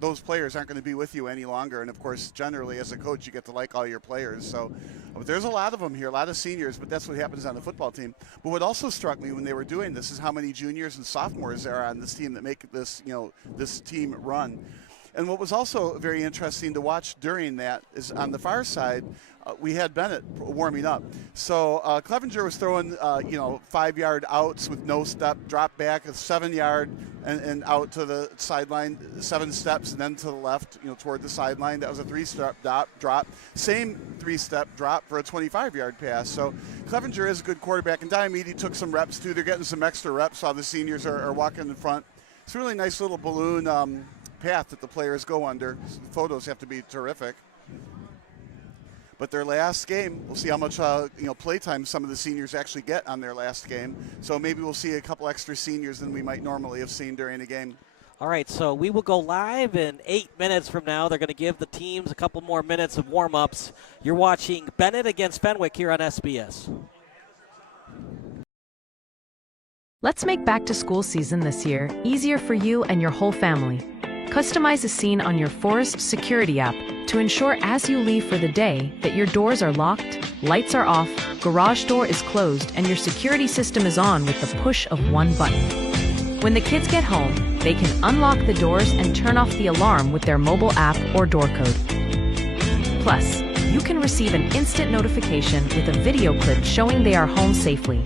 those players aren't going to be with you any longer. And of course, generally, as a coach, you get to like all your players. So, but there's a lot of them here, a lot of seniors. But that's what happens on the football team. But what also struck me when they were doing this is how many juniors and sophomores there are on this team that make this, this team run. And what was also very interesting to watch during that is on the far side, we had Benet warming up. So Clevenger was throwing, 5-yard outs with no step, drop back, a 7-yard, and out to the sideline, 7 steps, and then to the left, toward the sideline. That was a 3-step drop. Same 3-step drop for a 25-yard pass. So Clevenger is a good quarterback, and Diomede took some reps too. They're getting some extra reps while the seniors are walking in front. It's a really nice little balloon path that the players go under. The photos have to be terrific. But their last game, we'll see how much playtime some of the seniors actually get on their last game. So maybe we'll see a couple extra seniors than we might normally have seen during a game. All right, so we will go live in 8 minutes from now. They're going to give the teams a couple more minutes of warm-ups. You're watching Benet against Fenwick here on SBS. Let's make back-to-school season this year easier for you and your whole family. Customize a scene on your Forest Security app to ensure as you leave for the day that your doors are locked, lights are off, garage door is closed, and your security system is on with the push of one button. When the kids get home, they can unlock the doors and turn off the alarm with their mobile app or door code. Plus, you can receive an instant notification with a video clip showing they are home safely.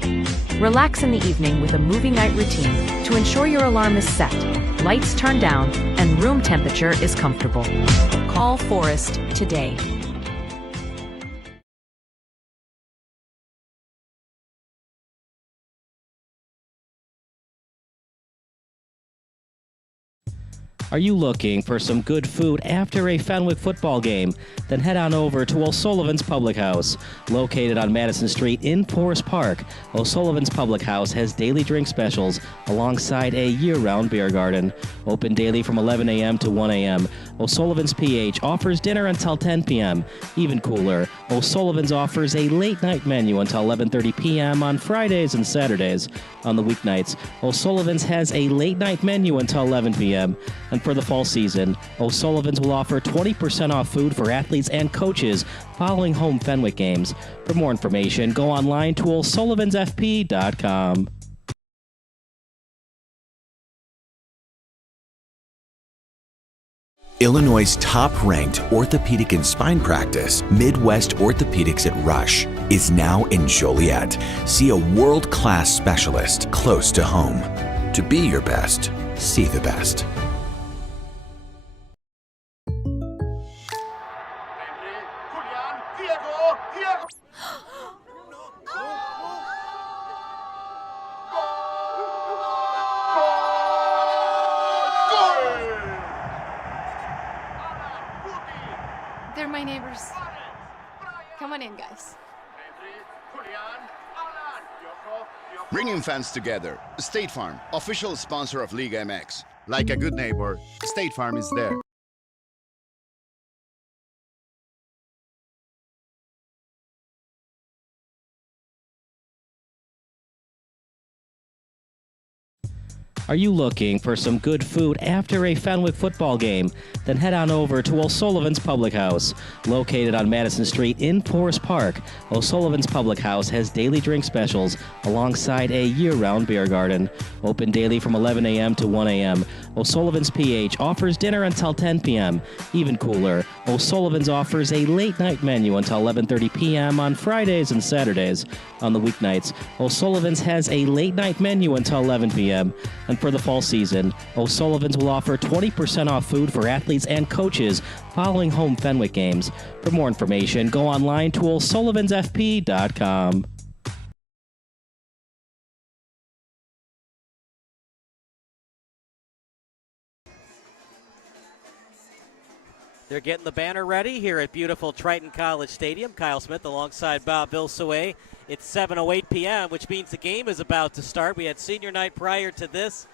Relax in the evening with a movie night routine to ensure your alarm is set, lights turned down, and room temperature is comfortable. Call Forest today. Are you looking for some good food after a Fenwick football game? Then head on over to O'Sullivan's Public House. Located on Madison Street in Forest Park, O'Sullivan's Public House has daily drink specials alongside a year-round beer garden. Open daily from 11 a.m. to 1 a.m. O'Sullivan's PH offers dinner until 10 p.m. Even cooler, O'Sullivan's offers a late-night menu until 11:30 p.m. on Fridays and Saturdays. On the weeknights, O'Sullivan's has a late-night menu until 11 p.m. And for the fall season, O'Sullivan's will offer 20% off food for athletes and coaches following home Fenwick games. For more information, go online to o'sullivansfp.com. Illinois' top-ranked orthopedic and spine practice, Midwest Orthopedics at Rush, is now in Joliet. See a world-class specialist close to home. To be your best, see the best. They're my neighbors. Come on in, guys. Bringing fans together. State Farm, official sponsor of Liga MX. Like a good neighbor, State Farm is there. Are you looking for some good food after a Fenwick football game? Then head on over to O'Sullivan's Public House. Located on Madison Street in Forest Park, O'Sullivan's Public House has daily drink specials alongside a year-round beer garden. Open daily from 11 a.m. to 1 a.m. O'Sullivan's PH offers dinner until 10 p.m. Even cooler, O'Sullivan's offers a late-night menu until 11:30 p.m. on Fridays and Saturdays. On the weeknights, O'Sullivan's has a late-night menu until 11 p.m. And for the fall season, O'Sullivan's will offer 20% off food for athletes and coaches following home Fenwick games. For more information, go online to o'sullivansfp.com. They're getting the banner ready here at beautiful Triton College Stadium. Kyle Smith alongside Bob Vilsaway. It's 7:08 p.m., which means the game is about to start. We had senior night prior to this.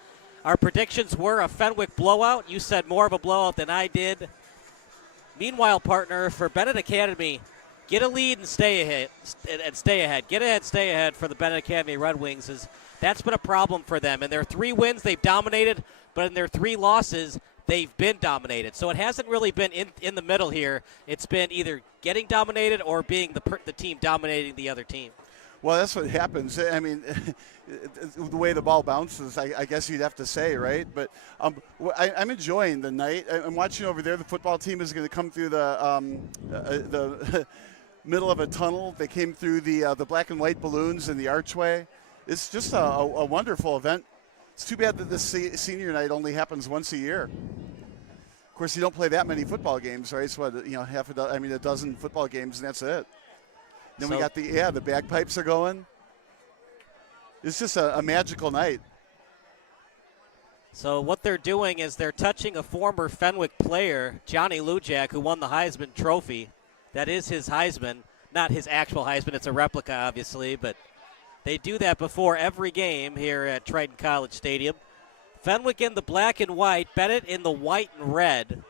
Our predictions were a Fenwick blowout. You said more of a blowout than I did. Meanwhile, partner, for Benet Academy, get a lead and stay ahead. Get ahead, stay ahead for the Benet Academy Red Wings. That's been a problem for them. In their 3 wins, they've dominated, but in their 3 losses, they've been dominated. So it hasn't really been in the middle here. It's been either getting dominated or being the team dominating the other team. Well, that's what happens. I mean, the way the ball bounces, I guess you'd have to say, right? But I'm enjoying the night. I'm watching over there. The football team is going to come through the middle of a tunnel. They came through the black and white balloons in the archway. It's just a wonderful event. It's too bad that this senior night only happens once a year. Of course, you don't play that many football games, right? It's what, a dozen football games, and that's it. Then we got the bagpipes are going. It's just a magical night. So what they're doing is they're touching a former Fenwick player, Johnny Lujak, who won the Heisman Trophy. That is his Heisman, not his actual Heisman. It's a replica, obviously, but they do that before every game here at Triton College Stadium. Fenwick in the black and white, Benet in the white and red.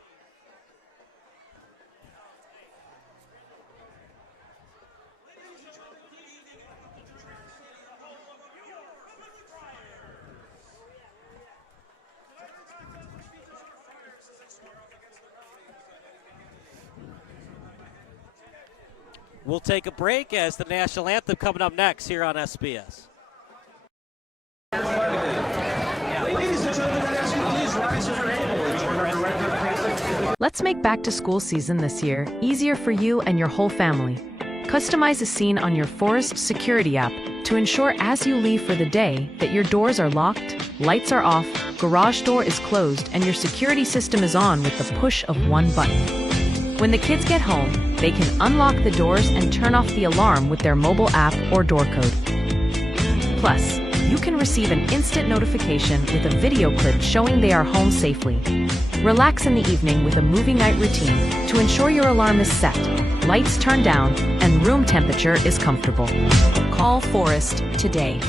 We'll take a break as the national anthem coming up next here on SBS. Let's make back to school season this year easier for you and your whole family. Customize a scene on your Forest Security app to ensure as you leave for the day that your doors are locked, lights are off, garage door is closed, and your security system is on with the push of one button. When the kids get home, they can unlock the doors and turn off the alarm with their mobile app or door code. Plus, you can receive an instant notification with a video clip showing they are home safely. Relax in the evening with a movie night routine to ensure your alarm is set, lights turned down, and room temperature is comfortable. Call Forest today.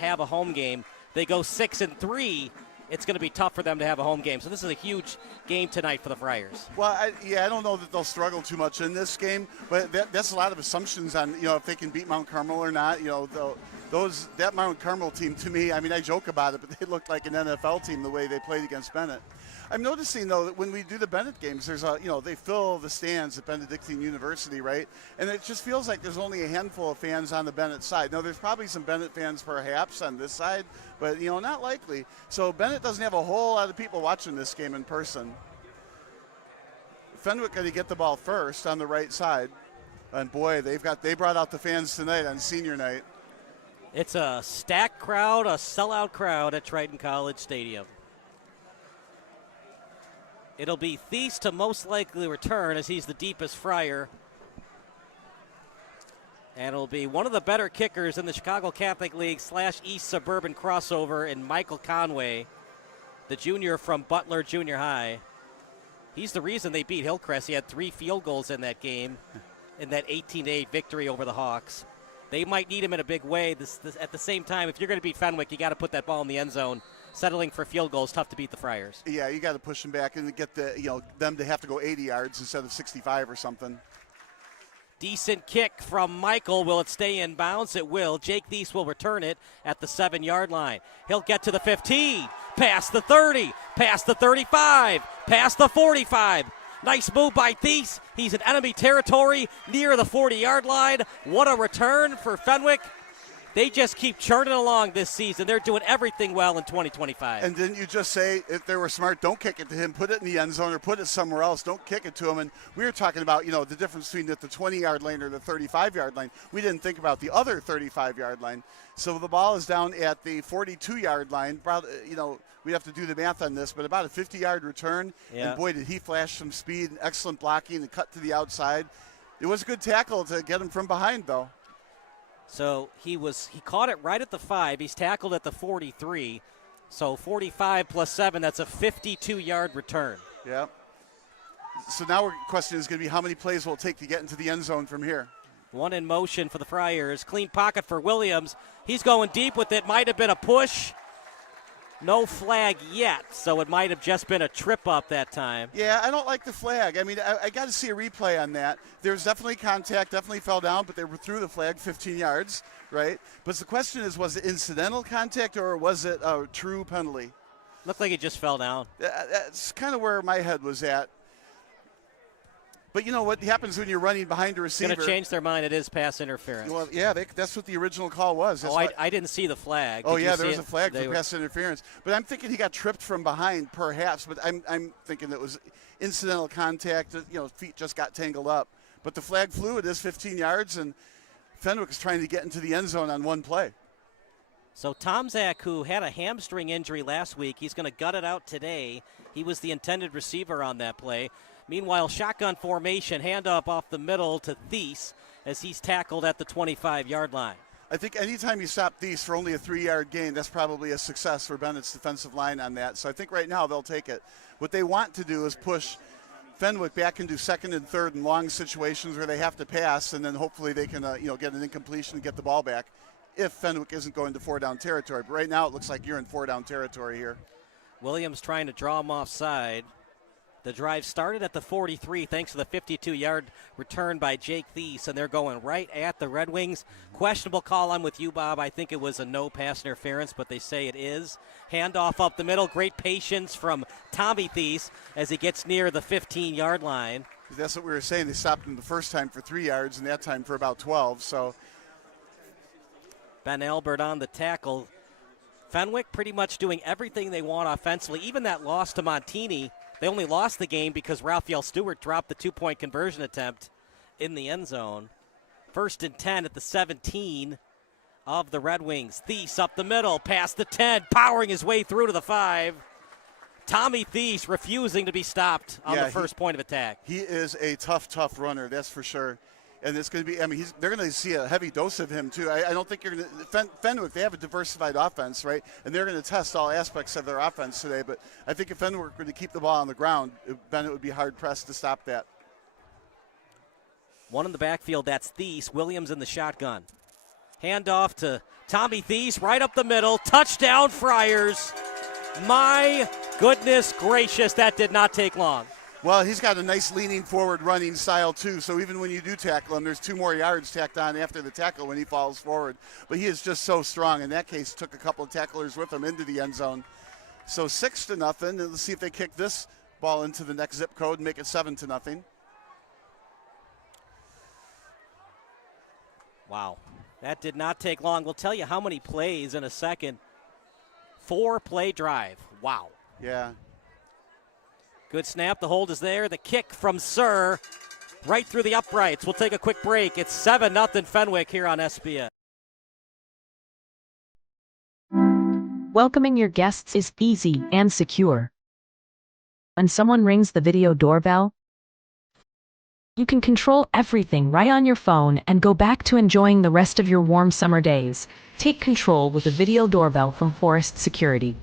Have a home game. They go 6-3. It's going to be tough for them to have a home game. So this is a huge game tonight for the Friars. Well, I don't know that they'll struggle too much in this game, but that's a lot of assumptions on if they can beat Mount Carmel or not. That Mount Carmel team, to me, I mean, I joke about it, but they looked like an NFL team the way they played against Benet. I'm noticing, though, that when we do the Benet games, there's they fill the stands at Benedictine University, right? And it just feels like there's only a handful of fans on the Benet side. Now, there's probably some Benet fans perhaps on this side, but, not likely. So Benet doesn't have a whole lot of people watching this game in person. Fenwick got to get the ball first on the right side. And, boy, they brought out the fans tonight on senior night. It's a stacked crowd, a sellout crowd at Triton College Stadium. It'll be Thies to most likely return as he's the deepest Friar. And it'll be one of the better kickers in the Chicago Catholic League / East Suburban crossover in Michael Conway, the junior from Butler Junior High. He's the reason they beat Hillcrest. He had 3 field goals in that game, in that 18-8 victory over the Hawks. They might need him in a big way. At the same time, if you're going to beat Fenwick, you got to put that ball in the end zone. Settling for field goals, tough to beat the Friars. Yeah, you got to push them back and get them to have to go 80 yards instead of 65 or something. Decent kick from Michael. Will it stay in bounds? It will. Jake Thies will return it at the 7-yard line. He'll get to the 15, past the 30, past the 35, past the 45. Nice move by Thies. He's in enemy territory near the 40-yard line. What a return for Fenwick. They just keep churning along this season. They're doing everything well in 2025. And didn't you just say if they were smart, don't kick it to him, put it in the end zone or put it somewhere else. Don't kick it to him. And we were talking about, the difference between the 20-yard line or the 35-yard line. We didn't think about the other 35-yard line. So the ball is down at the 42-yard line. We have to do the math on this, but about a 50-yard return. Yeah. And, boy, did he flash some speed and excellent blocking and cut to the outside. It was a good tackle to get him from behind, though. So he caught it right at the 5. He's tackled at the 43. So 45 plus 7, that's a 52-yard return. Yeah. So now our question is going to be how many plays will it take to get into the end zone from here? One in motion for the Friars. Clean pocket for Williams. He's going deep with it. Might have been a push. No flag yet, so it might have just been a trip up that time. Yeah, I don't like the flag. I mean, I got to see a replay on that. There's definitely contact, definitely fell down, but they were through the flag 15 yards, right? But the question is, was it incidental contact or was it a true penalty? Looked like it just fell down. That's kind of where my head was at. But you know what happens when you're running behind a receiver? Going to change their mind. It is pass interference. Well, yeah, that's what the original call was. I didn't see the flag. Oh, yeah, there was a flag for pass interference. But I'm thinking he got tripped from behind, perhaps. But I'm thinking it was incidental contact. You know, feet just got tangled up. But the flag flew. It is 15 yards, and Fenwick is trying to get into the end zone on one play. So Tomczak, who had a hamstring injury last week, he's going to gut it out today. He was the intended receiver on that play. Meanwhile, shotgun formation, handoff off the middle to Thies as he's tackled at the 25-yard line. I think anytime you stop Thies for only a 3-yard gain, that's probably a success for Bennett's defensive line on that. So I think right now they'll take it. What they want to do is push Fenwick back into second and third and long situations where they have to pass, and then hopefully they can get an incompletion and get the ball back if Fenwick isn't going to 4-down territory. But right now it looks like you're in 4-down territory here. Williams trying to draw him offside. The drive started at the 43 thanks to the 52-yard return by Jake Thies, and they're going right at the Red Wings. Questionable call. I'm with you, Bob. I think it was a no pass interference, but they say it is. Handoff up the middle. Great patience from Tommy Thies as he gets near the 15-yard line. That's what we were saying. They stopped him the first time for 3 yards, and that time for about 12. So Ben Albert on the tackle. Fenwick pretty much doing everything they want offensively. Even that loss to Montini, they only lost the game because Raphael Stewart dropped the 2-point conversion attempt in the end zone. 1st and 10 at the 17 of the Red Wings. Thies up the middle, past the 10, powering his way through to the 5. Tommy Thies refusing to be stopped on the first point of attack. He is a tough runner, that's for sure. And it's going to be, they're going to see a heavy dose of him, too. I don't think you're going to, Fenwick, they have a diversified offense, right? And they're going to test all aspects of their offense today. But I think if Fenwick were going to keep the ball on the ground, Bennett would be hard-pressed to stop that. One in the backfield, that's Thies. Williams in the shotgun. Handoff to Tommy Thies, right up the middle. Touchdown, Friars. My goodness gracious, that did not take long. Well, he's got a nice leaning forward running style, too. So even when you do tackle him, there's 2 more yards tacked on after the tackle when he falls forward. But he is just so strong. In that case, took a couple of tacklers with him into the end zone. So 6-0. And let's see if they kick this ball into the next zip code and make it 7-0. Wow. That did not take long. We'll tell you how many plays in a second. 4-play drive. Wow. Yeah. Good snap. The hold is there. The kick from Sir right through the uprights. We'll take a quick break. It's 7-0 Fenwick here on SBS. Welcoming your guests is easy and secure. When someone rings the video doorbell, you can control everything right on your phone and go back to enjoying the rest of your warm summer days. Take control with a video doorbell from Forest Security.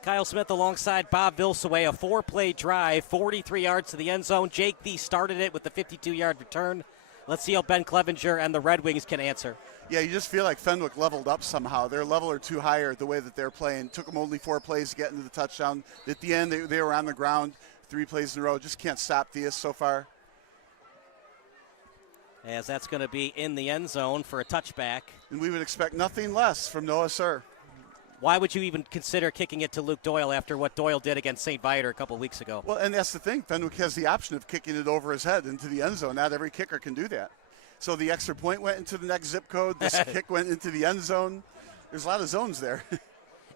Kyle Smith alongside Bob Vilsaway, a 4-play drive, 43 yards to the end zone. Jake Thies started it with the 52-yard return. Let's see how Ben Clevenger and the Red Wings can answer. Yeah, you just feel like Fenwick leveled up somehow. Their level are too higher the way that they're playing. Took them only 4 plays to get into the touchdown. At the end, they were on the ground 3 plays in a row. Just can't stop Thies so far. As that's going to be in the end zone for a touchback. And we would expect nothing less from Noah Sir. Why would you even consider kicking it to Luke Doyle after what Doyle did against St. Viator a couple of weeks ago? Well, and that's the thing. Fenwick has the option of kicking it over his head into the end zone. Not every kicker can do that. So the extra point went into the next zip code. This kick went into the end zone. There's a lot of zones there.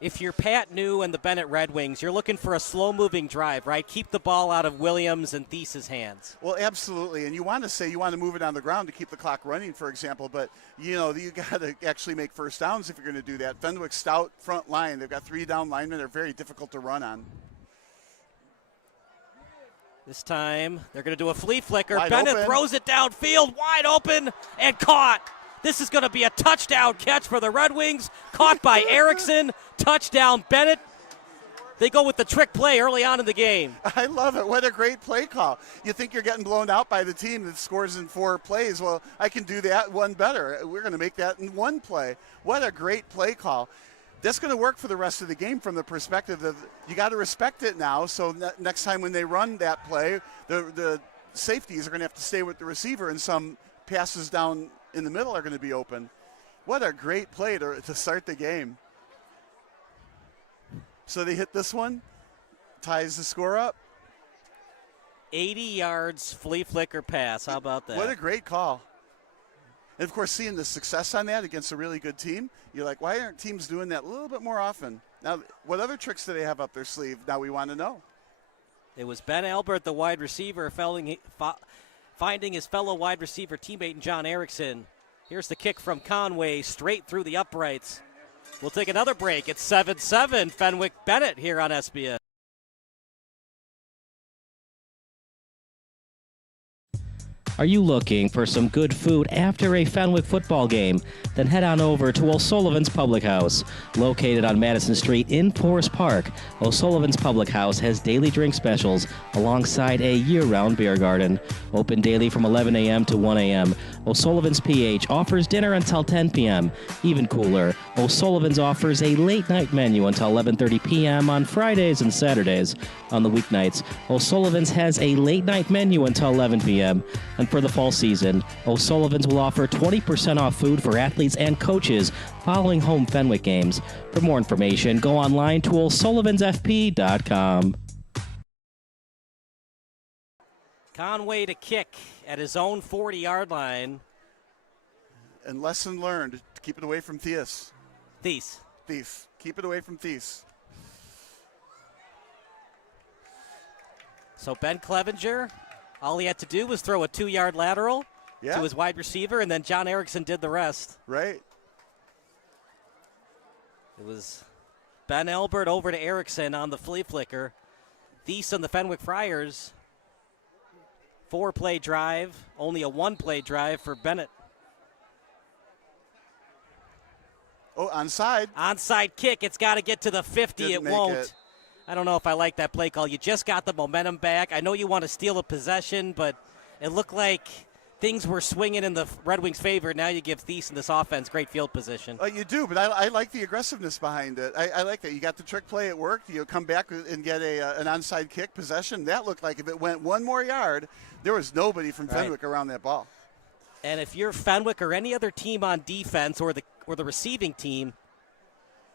if you're Pat New and the Benet Red Wings, you're looking for a slow-moving drive, right? Keep the ball out of Williams and Thies's hands. Well, absolutely. And you want to move it on the ground to keep the clock running, for example. But, you got to actually make first downs if you're going to do that. Fenwick's stout front line. They've got 3 down linemen. They're very difficult to run on. This time, they're going to do a flea flicker. Wide Benet open. throws it downfield, wide open, and caught. This is going to be a touchdown catch for the Red Wings. Caught by Erickson. Touchdown, Benet. They go with the trick play early on in the game. I love it. What a great play call. You think you're getting blown out by the team that scores in 4 plays. Well, I can do that one better. We're going to make that in 1 play. What a great play call. That's going to work for the rest of the game from the perspective of you got to respect it now. So next time when they run that play, the safeties are going to have to stay with the receiver, and some passes down in the middle are going to be open. What a great play to start the game. So they hit this one, ties the score up. 80 yards, flea flicker pass. How about that? What a great call. And, of course, seeing the success on that against a really good team, you're like, why aren't teams doing that a little bit more often? Now, what other tricks do they have up their sleeve? Now we want to know. It was Ben Albert, the wide receiver, finding his fellow wide receiver teammate in John Erickson. Here's the kick from Conway, straight through the uprights. We'll take another break. It's 7-7, Fenwick Benet here on SBS. Are you looking for some good food after a Fenwick football game? Then head on over to O'Sullivan's Public House. Located on Madison Street in Forest Park, O'Sullivan's Public House has daily drink specials alongside a year-round beer garden. Open daily from 11 a.m. to 1 a.m. O'Sullivan's PH offers dinner until 10 p.m. Even cooler, O'Sullivan's offers a late-night menu until 11:30 p.m. on Fridays and Saturdays. On the weeknights, O'Sullivan's has a late-night menu until 11 p.m. And for the fall season, O'Sullivan's will offer 20% off food for athletes and coaches following home Fenwick games. For more information, go online to o'sullivansfp.com. Conway to kick at his own 40-yard line. And lesson learned, keep it away from Thies. Thies. Keep it away from Thies. So Ben Clevenger, all he had to do was throw a 2-yard lateral to his wide receiver, and then John Erickson did the rest. Right. It was Ben Albert over to Erickson on the flea flicker. Thies and the Fenwick Friars, 4-play drive, only a 1-play drive for Benet. Oh, onside. Onside kick. It's got to get to the 50. Didn't it won't. it. I don't know if I like that play call. You just got the momentum back. I know you want to steal a possession, but it looked like things were swinging in the Red Wings' favor. Now you give Thies in this offense great field position. You do, but I like the aggressiveness behind it. I like that. You got the trick play. It worked. You come back and get an onside kick possession. That looked like if it went 1 more yard, there was nobody from Fenwick around that ball. And if you're Fenwick or any other team on defense or the receiving team,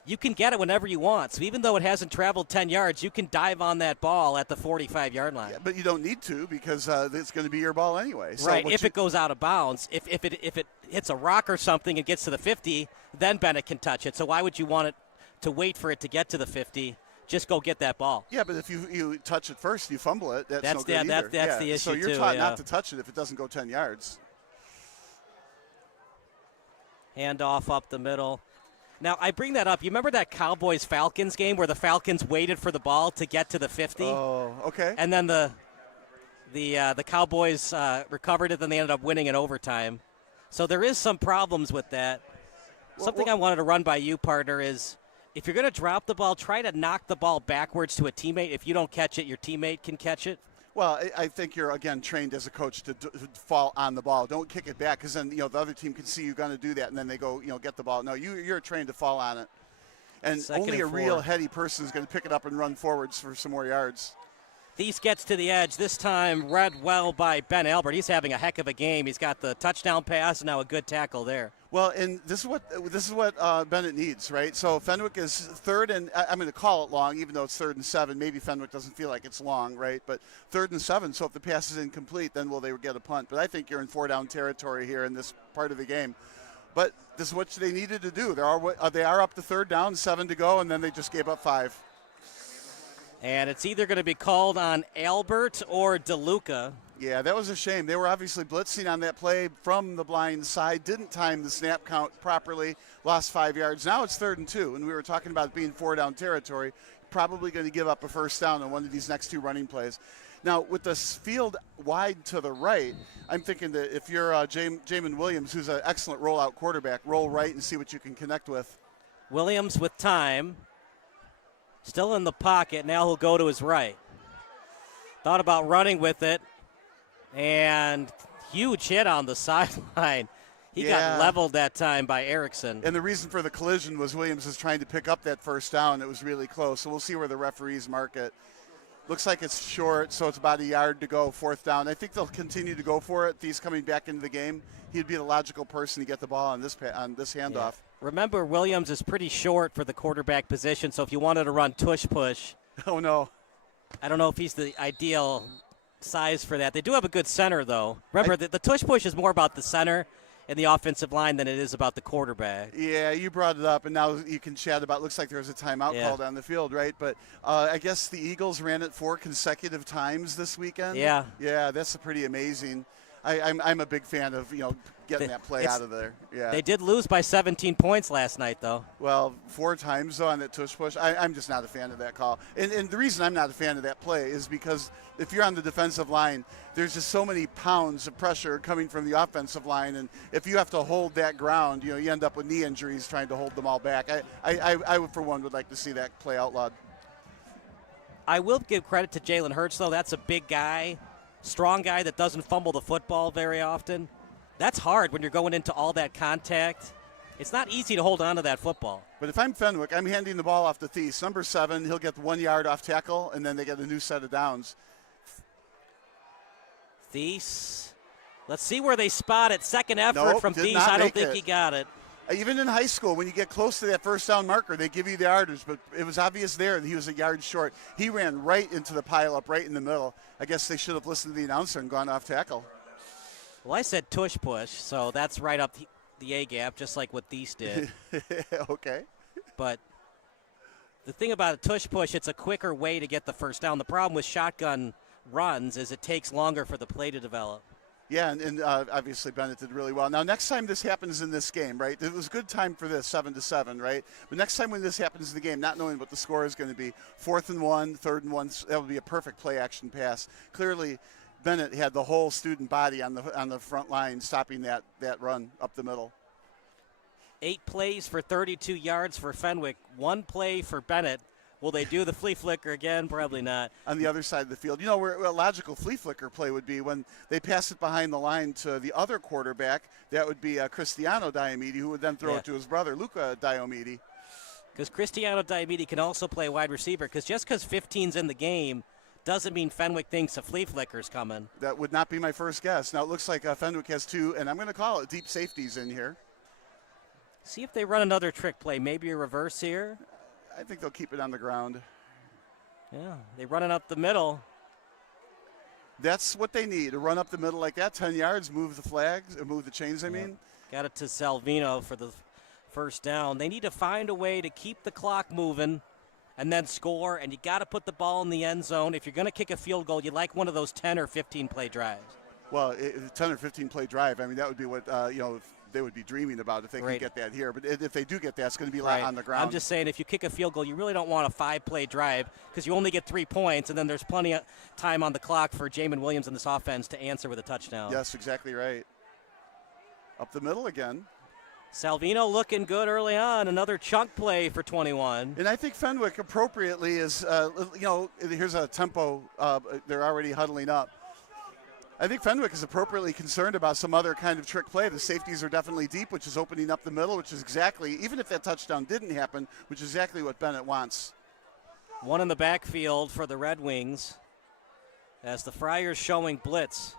you can get it whenever you want. So even though it hasn't traveled 10 yards, you can dive on that ball at the 45-yard line. Yeah, but you don't need to because it's going to be your ball anyway. So right, if it goes out of bounds. If it hits a rock or something and gets to the 50, then Benet can touch it. So why would you want it to wait for it to get to the 50? Just go get that ball. Yeah, but if you touch it first, you fumble it. That's no good either. That's the issue, so you're too, taught not to touch it if it doesn't go 10 yards. Handoff up the middle. Now, I bring that up. You remember that Cowboys-Falcons game where the Falcons waited for the ball to get to the 50? Oh, okay. And then the Cowboys recovered it, then they ended up winning in overtime. So there is some problems with that. Something I wanted to run by you, partner, is if you're going to drop the ball, try to knock the ball backwards to a teammate. If you don't catch it, your teammate can catch it. Well, I think you're, again, trained as a coach to fall on the ball. Don't kick it back because then, the other team can see you're going to do that, and then they go, get the ball. No, you're trained to fall on it. And only a real heady person is going to pick it up and run forwards for some more yards. Thies gets to the edge. This time read well by Ben Albert. He's having a heck of a game. He's got the touchdown pass and now a good tackle there. Well, and this is what Benet needs, right? So Fenwick is third, and I'm going to call it long, even though it's 3rd and 7. Maybe Fenwick doesn't feel like it's long, right? But 3rd and 7. So if the pass is incomplete, then will they get a punt? But I think you're in 4-down territory here in this part of the game. But this is what they needed to do. They are up to third down, 7 to go, and then they just gave up 5. And it's either going to be called on Albert or DeLuca. Yeah, that was a shame. They were obviously blitzing on that play from the blind side, didn't time the snap count properly, lost 5 yards. Now it's 3rd and 2, and we were talking about it being 4-down territory. Probably going to give up a first down on one of these next 2 running plays. Now, with the field wide to the right, I'm thinking that if you're Jamin Williams, who's an excellent rollout quarterback, roll right and see what you can connect with. Williams with time. Still in the pocket. Now he'll go to his right. Thought about running with it. And huge hit on the sideline. He got leveled that time by Erickson. And the reason for the collision was Williams was trying to pick up that first down. It was really close. So we'll see where the referees mark it. Looks like it's short, so it's about a yard to go, 4th down. I think they'll continue to go for it. He's coming back into the game. He'd be the logical person to get the ball on this handoff. Yeah. Remember, Williams is pretty short for the quarterback position, so if you wanted to run tush-push. Oh, no. I don't know if he's the ideal size for that. They do have a good center, though. Remember, the tush-push is more about the center and the offensive line than it is about the quarterback. Yeah, you brought it up, and now you can chat about, looks like there was a timeout called on the field, right? But I guess the Eagles ran it 4 consecutive times this weekend. Yeah. Yeah, that's pretty amazing. I'm a big fan of, getting that play out of there. Yeah. They did lose by 17 points last night, though. Well, 4 times, though, on that tush push. I'm just not a fan of that call. And the reason I'm not a fan of that play is because if you're on the defensive line, there's just so many pounds of pressure coming from the offensive line. And if you have to hold that ground, you end up with knee injuries trying to hold them all back. I for one, would like to see that play outlawed. I will give credit to Jalen Hurts, though. That's a big guy, strong guy that doesn't fumble the football very often. That's hard when you're going into all that contact. It's not easy to hold on to that football. But if I'm Fenwick, I'm handing the ball off to Thies. Number 7, he'll get 1 yard off tackle, and then they get a new set of downs. Thies. Let's see where they spot it. Second effort from Thies. I don't think he got it. Even in high school, when you get close to that first down marker, they give you the yardage, but it was obvious there that he was a yard short. He ran right into the pileup, right in the middle. I guess they should have listened to the announcer and gone off tackle. Well, I said tush push, so that's right up the A-gap, just like what Thies did. Okay. But the thing about a tush push, it's a quicker way to get the first down. The problem with shotgun runs is it takes longer for the play to develop. Yeah, and obviously Benet did really well. Now, next time this happens in this game, right, it was a good time for this, 7-7, right? But next time when this happens in the game, not knowing what the score is going to be, 4th and 1, 3rd and 1, that would be a perfect play-action pass. Clearly, Benet had the whole student body on the front line stopping that run up the middle. 8 plays for 32 yards for Fenwick, 1 play for Benet. Will they do the flea flicker again? Probably not. On the other side of the field. Where a logical flea flicker play would be when they pass it behind the line to the other quarterback. That would be Cristiano Diomede, who would then throw it to his brother, Luca Diomede. Because Cristiano Diomede can also play wide receiver, because just because 15's in the game doesn't mean Fenwick thinks a flea flicker's coming. That would not be my first guess. Now, it looks like Fenwick has 2, and I'm going to call it deep safeties in here. See if they run another trick play, maybe a reverse here. I think they'll keep it on the ground. Yeah, they run it up the middle. That's what they need, to run up the middle like that, 10 yards, move the flags, or move the chains, I mean. Got it to Salvino for the first down. They need to find a way to keep the clock moving and then score, and you got to put the ball in the end zone. If you're going to kick a field goal, you like one of those 10 or 15 play drives. Well, 10 or 15 play drive, I mean, that would be what, they would be dreaming about if they could get that here. But if they do get that, it's going to be on the ground. I'm just saying, if you kick a field goal, you really don't want a 5-play drive because you only get 3 points, and then there's plenty of time on the clock for Jamin Williams and this offense to answer with a touchdown. Yes, exactly right. Up the middle again. Salvino looking good early on. Another chunk play for 21. And I think Fenwick appropriately is, here's a tempo. They're already huddling up. I think Fenwick is appropriately concerned about some other kind of trick play. The safeties are definitely deep, which is opening up the middle, which is exactly, even if that touchdown didn't happen, which is exactly what Benet wants. One in the backfield for the Red Wings as the Friars showing blitz.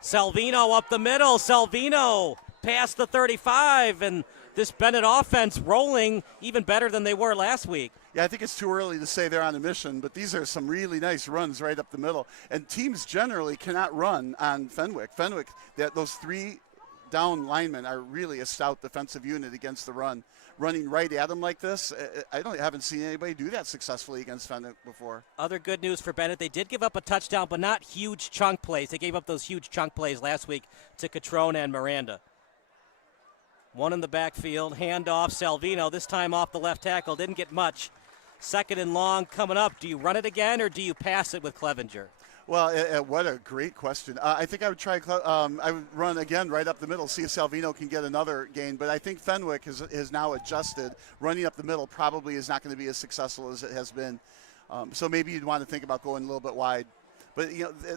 Salvino up the middle. Salvino past the 35, and this Benet offense rolling even better than they were last week. Yeah, I think it's too early to say they're on a mission, but these are some really nice runs right up the middle. And teams generally cannot run on Fenwick. Those 3 down linemen are really a stout defensive unit against the run. Running right at them like this, I haven't seen anybody do that successfully against Fenwick before. Other good news for Benet, they did give up a touchdown, but not huge chunk plays. They gave up those huge chunk plays last week to Catrone and Miranda. One in the backfield, handoff, Salvino, this time off the left tackle, didn't get much. Second and long coming up. Do you run it again or do you pass it with Clevenger? Well, what a great question. I think I would try. I would run again right up the middle, see if Salvino can get another gain. But I think Fenwick has now adjusted. Running up the middle probably is not going to be as successful as it has been. So maybe you'd want to think about going a little bit wide. But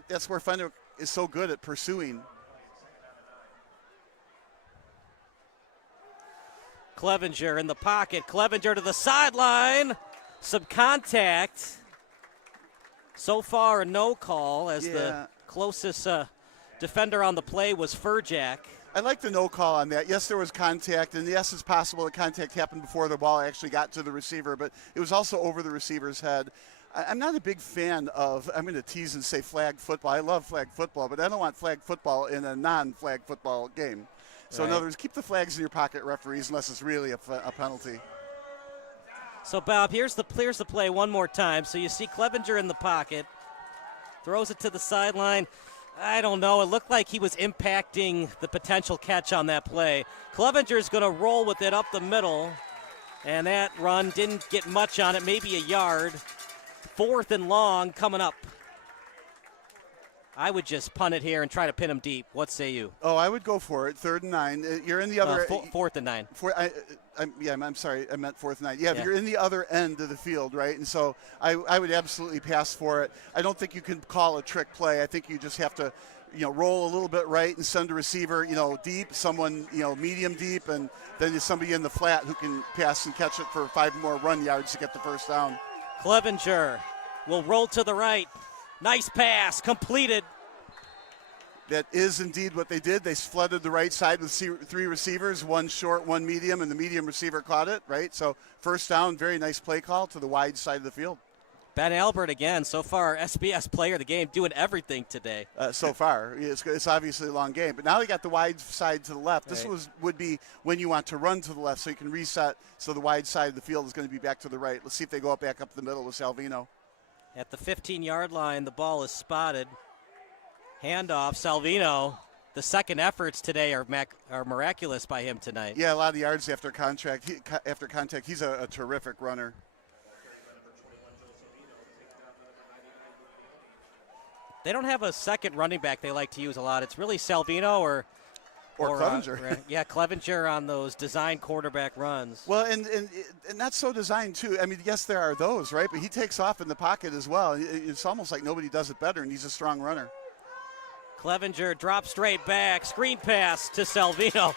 that's where Fenwick is so good at pursuing. Clevenger in the pocket. Clevenger to the sideline. Some contact. So far, a no call as the closest defender on the play was Furjack. I like the no call on that. Yes, there was contact, and yes, it's possible the contact happened before the ball actually got to the receiver, but it was also over the receiver's head. I'm not a big fan of, I'm going to tease and say flag football. I love flag football, but I don't want flag football in a non-flag football game. So in other words, keep the flags in your pocket, referees, unless it's really a penalty. So, Bob, here's the play one more time. So you see Clevenger in the pocket, throws it to the sideline. I don't know. It looked like he was impacting the potential catch on that play. Clevenger's going to roll with it up the middle, and that run didn't get much on it, maybe a yard. 4th and long coming up. I would just punt it here and try to pin him deep. What say you? Oh, I would go for it. 3rd and 9. You're in the other 4th and 9. I'm sorry. I meant 4th and 9. Yeah, Yeah. You're in the other end of the field, right? And so I would absolutely pass for it. I don't think you can call a trick play. I think you just have to, roll a little bit right and send a receiver, deep, someone, medium deep, and then there's somebody in the flat who can pass and catch it for 5 more run yards to get the first down. Clevenger will roll to the right. Nice pass, completed. That is indeed what they did. They flooded the right side with 3 receivers, 1 short, 1 medium, and the medium receiver caught it, right? So first down, very nice play call to the wide side of the field. Ben Albert again, so far SBS player of the game, doing everything today. So far. It's obviously a long game. But now they got the wide side to the left. This would be when you want to run to the left so you can reset. So the wide side of the field is going to be back to the right. Let's see if they go back up the middle with Salvino. At the 15-yard line, the ball is spotted. Handoff, Salvino. The second efforts today are miraculous by him tonight. Yeah, a lot of yards after contact. He's a terrific runner. They don't have a second running back they like to use a lot. It's really Salvino or Clevenger. Clevenger on those design quarterback runs. Well, and that's so designed, too. I mean, yes, there are those, right? But he takes off in the pocket as well. It's almost like nobody does it better, and he's a strong runner. Clevenger drops straight back. Screen pass to Salvino.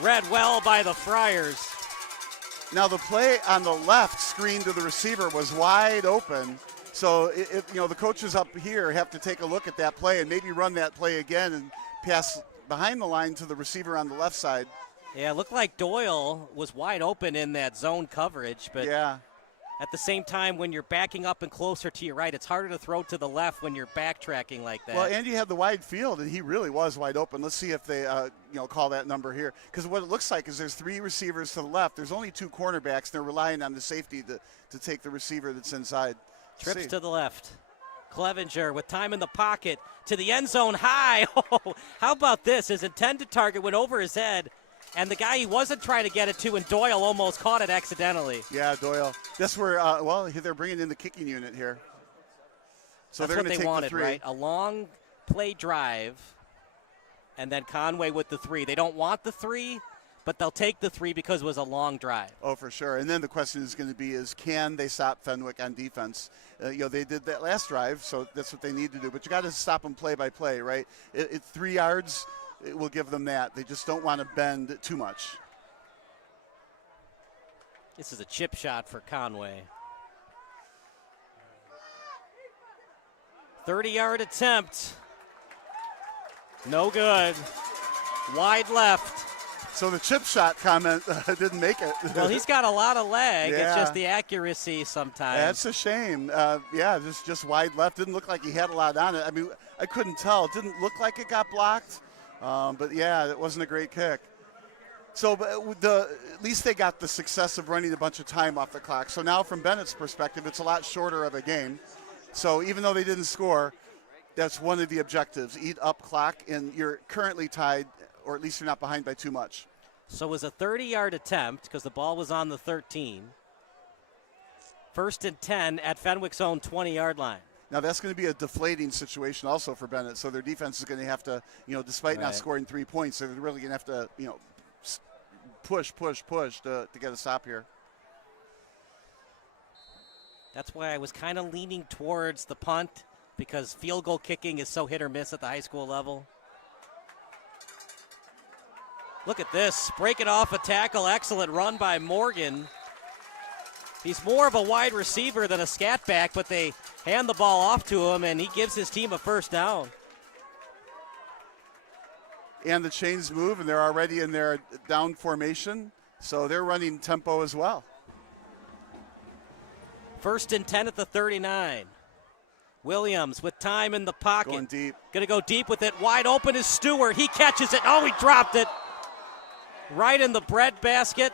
Read well by the Friars. Now, the play on the left screen to the receiver was wide open. So, the coaches up here have to take a look at that play and maybe run that play again and pass behind the line to the receiver on the left side. Yeah, it looked like Doyle was wide open in that zone coverage, but at the same time, when you're backing up and closer to your right, it's harder to throw to the left when you're backtracking like that. Well, and you had the wide field, and he really was wide open. Let's see if they, call that number here. Because what it looks like is there's 3 receivers to the left. There's only 2 cornerbacks. They're relying on the safety to take the receiver that's inside. Trips to the left. Clevenger with time in the pocket to the end zone high. Oh, how about this? His intended target went over his head, and the guy he wasn't trying to get it to, and Doyle almost caught it accidentally. Yeah, Doyle. That's where, they're bringing in the kicking unit here. So that's they're what going to they take wanted, the 3. right? A long play drive, and then Conway with the 3. They don't want the 3, but they'll take the 3 because it was a long drive. Oh, for sure. And then the question is going to be can they stop Fenwick on defense? They did that last drive, so that's what they need to do. But you got to stop them play by play, right? 3 yards, it will give them that. They just don't want to bend too much. This is a chip shot for Conway. 30-yard attempt. No good. Wide left. So the chip shot comment didn't make it. Well, he's got a lot of leg. Yeah. It's just the accuracy sometimes. That's a shame. Just wide left. Didn't look like he had a lot on it. I mean, I couldn't tell. It didn't look like it got blocked, But yeah, it wasn't a great kick. So at least they got the success of running a bunch of time off the clock. So now from Bennett's perspective, it's a lot shorter of a game. So even though they didn't score, that's one of the objectives. Eat up clock, and you're currently tied, or at least you're not behind by too much. So it was a 30-yard attempt because the ball was on the 13. 1st and 10 at Fenwick's own 20-yard line. Now that's going to be a deflating situation also for Benet. So their defense is going to have to, despite not scoring 3 points, they're really going to have to, push to get a stop here. That's why I was kind of leaning towards the punt, because field goal kicking is so hit or miss at the high school level. Look at this, breaking off a tackle, excellent run by Morgan. He's more of a wide receiver than a scat back, but they hand the ball off to him, and he gives his team a first down. And the chains move, and they're already in their down formation, so they're running tempo as well. 1st and 10 at the 39. Williams with time in the pocket. Going deep. Going to go deep with it. Wide open is Stewart. He catches it. Oh, he dropped it. Right in the bread basket.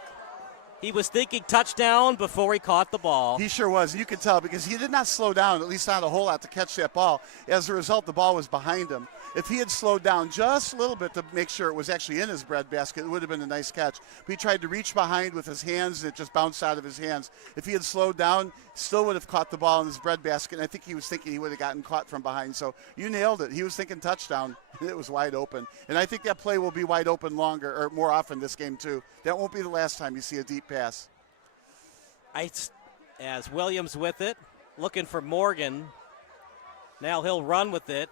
He was thinking touchdown before he caught the ball. He sure was. You could tell because he did not slow down, at least not a whole lot, to catch that ball. As a result, the ball was behind him. If he had slowed down just a little bit to make sure it was actually in his bread basket, it would have been a nice catch. But he tried to reach behind with his hands, and it just bounced out of his hands. If he had slowed down, still would have caught the ball in his bread basket, and I think he was thinking he would have gotten caught from behind. So you nailed it. He was thinking touchdown, and it was wide open. And I think that play will be wide open longer or more often this game, too. That won't be the last time you see a deep pass. As Williams with it, looking for Morgan. Now he'll run with it.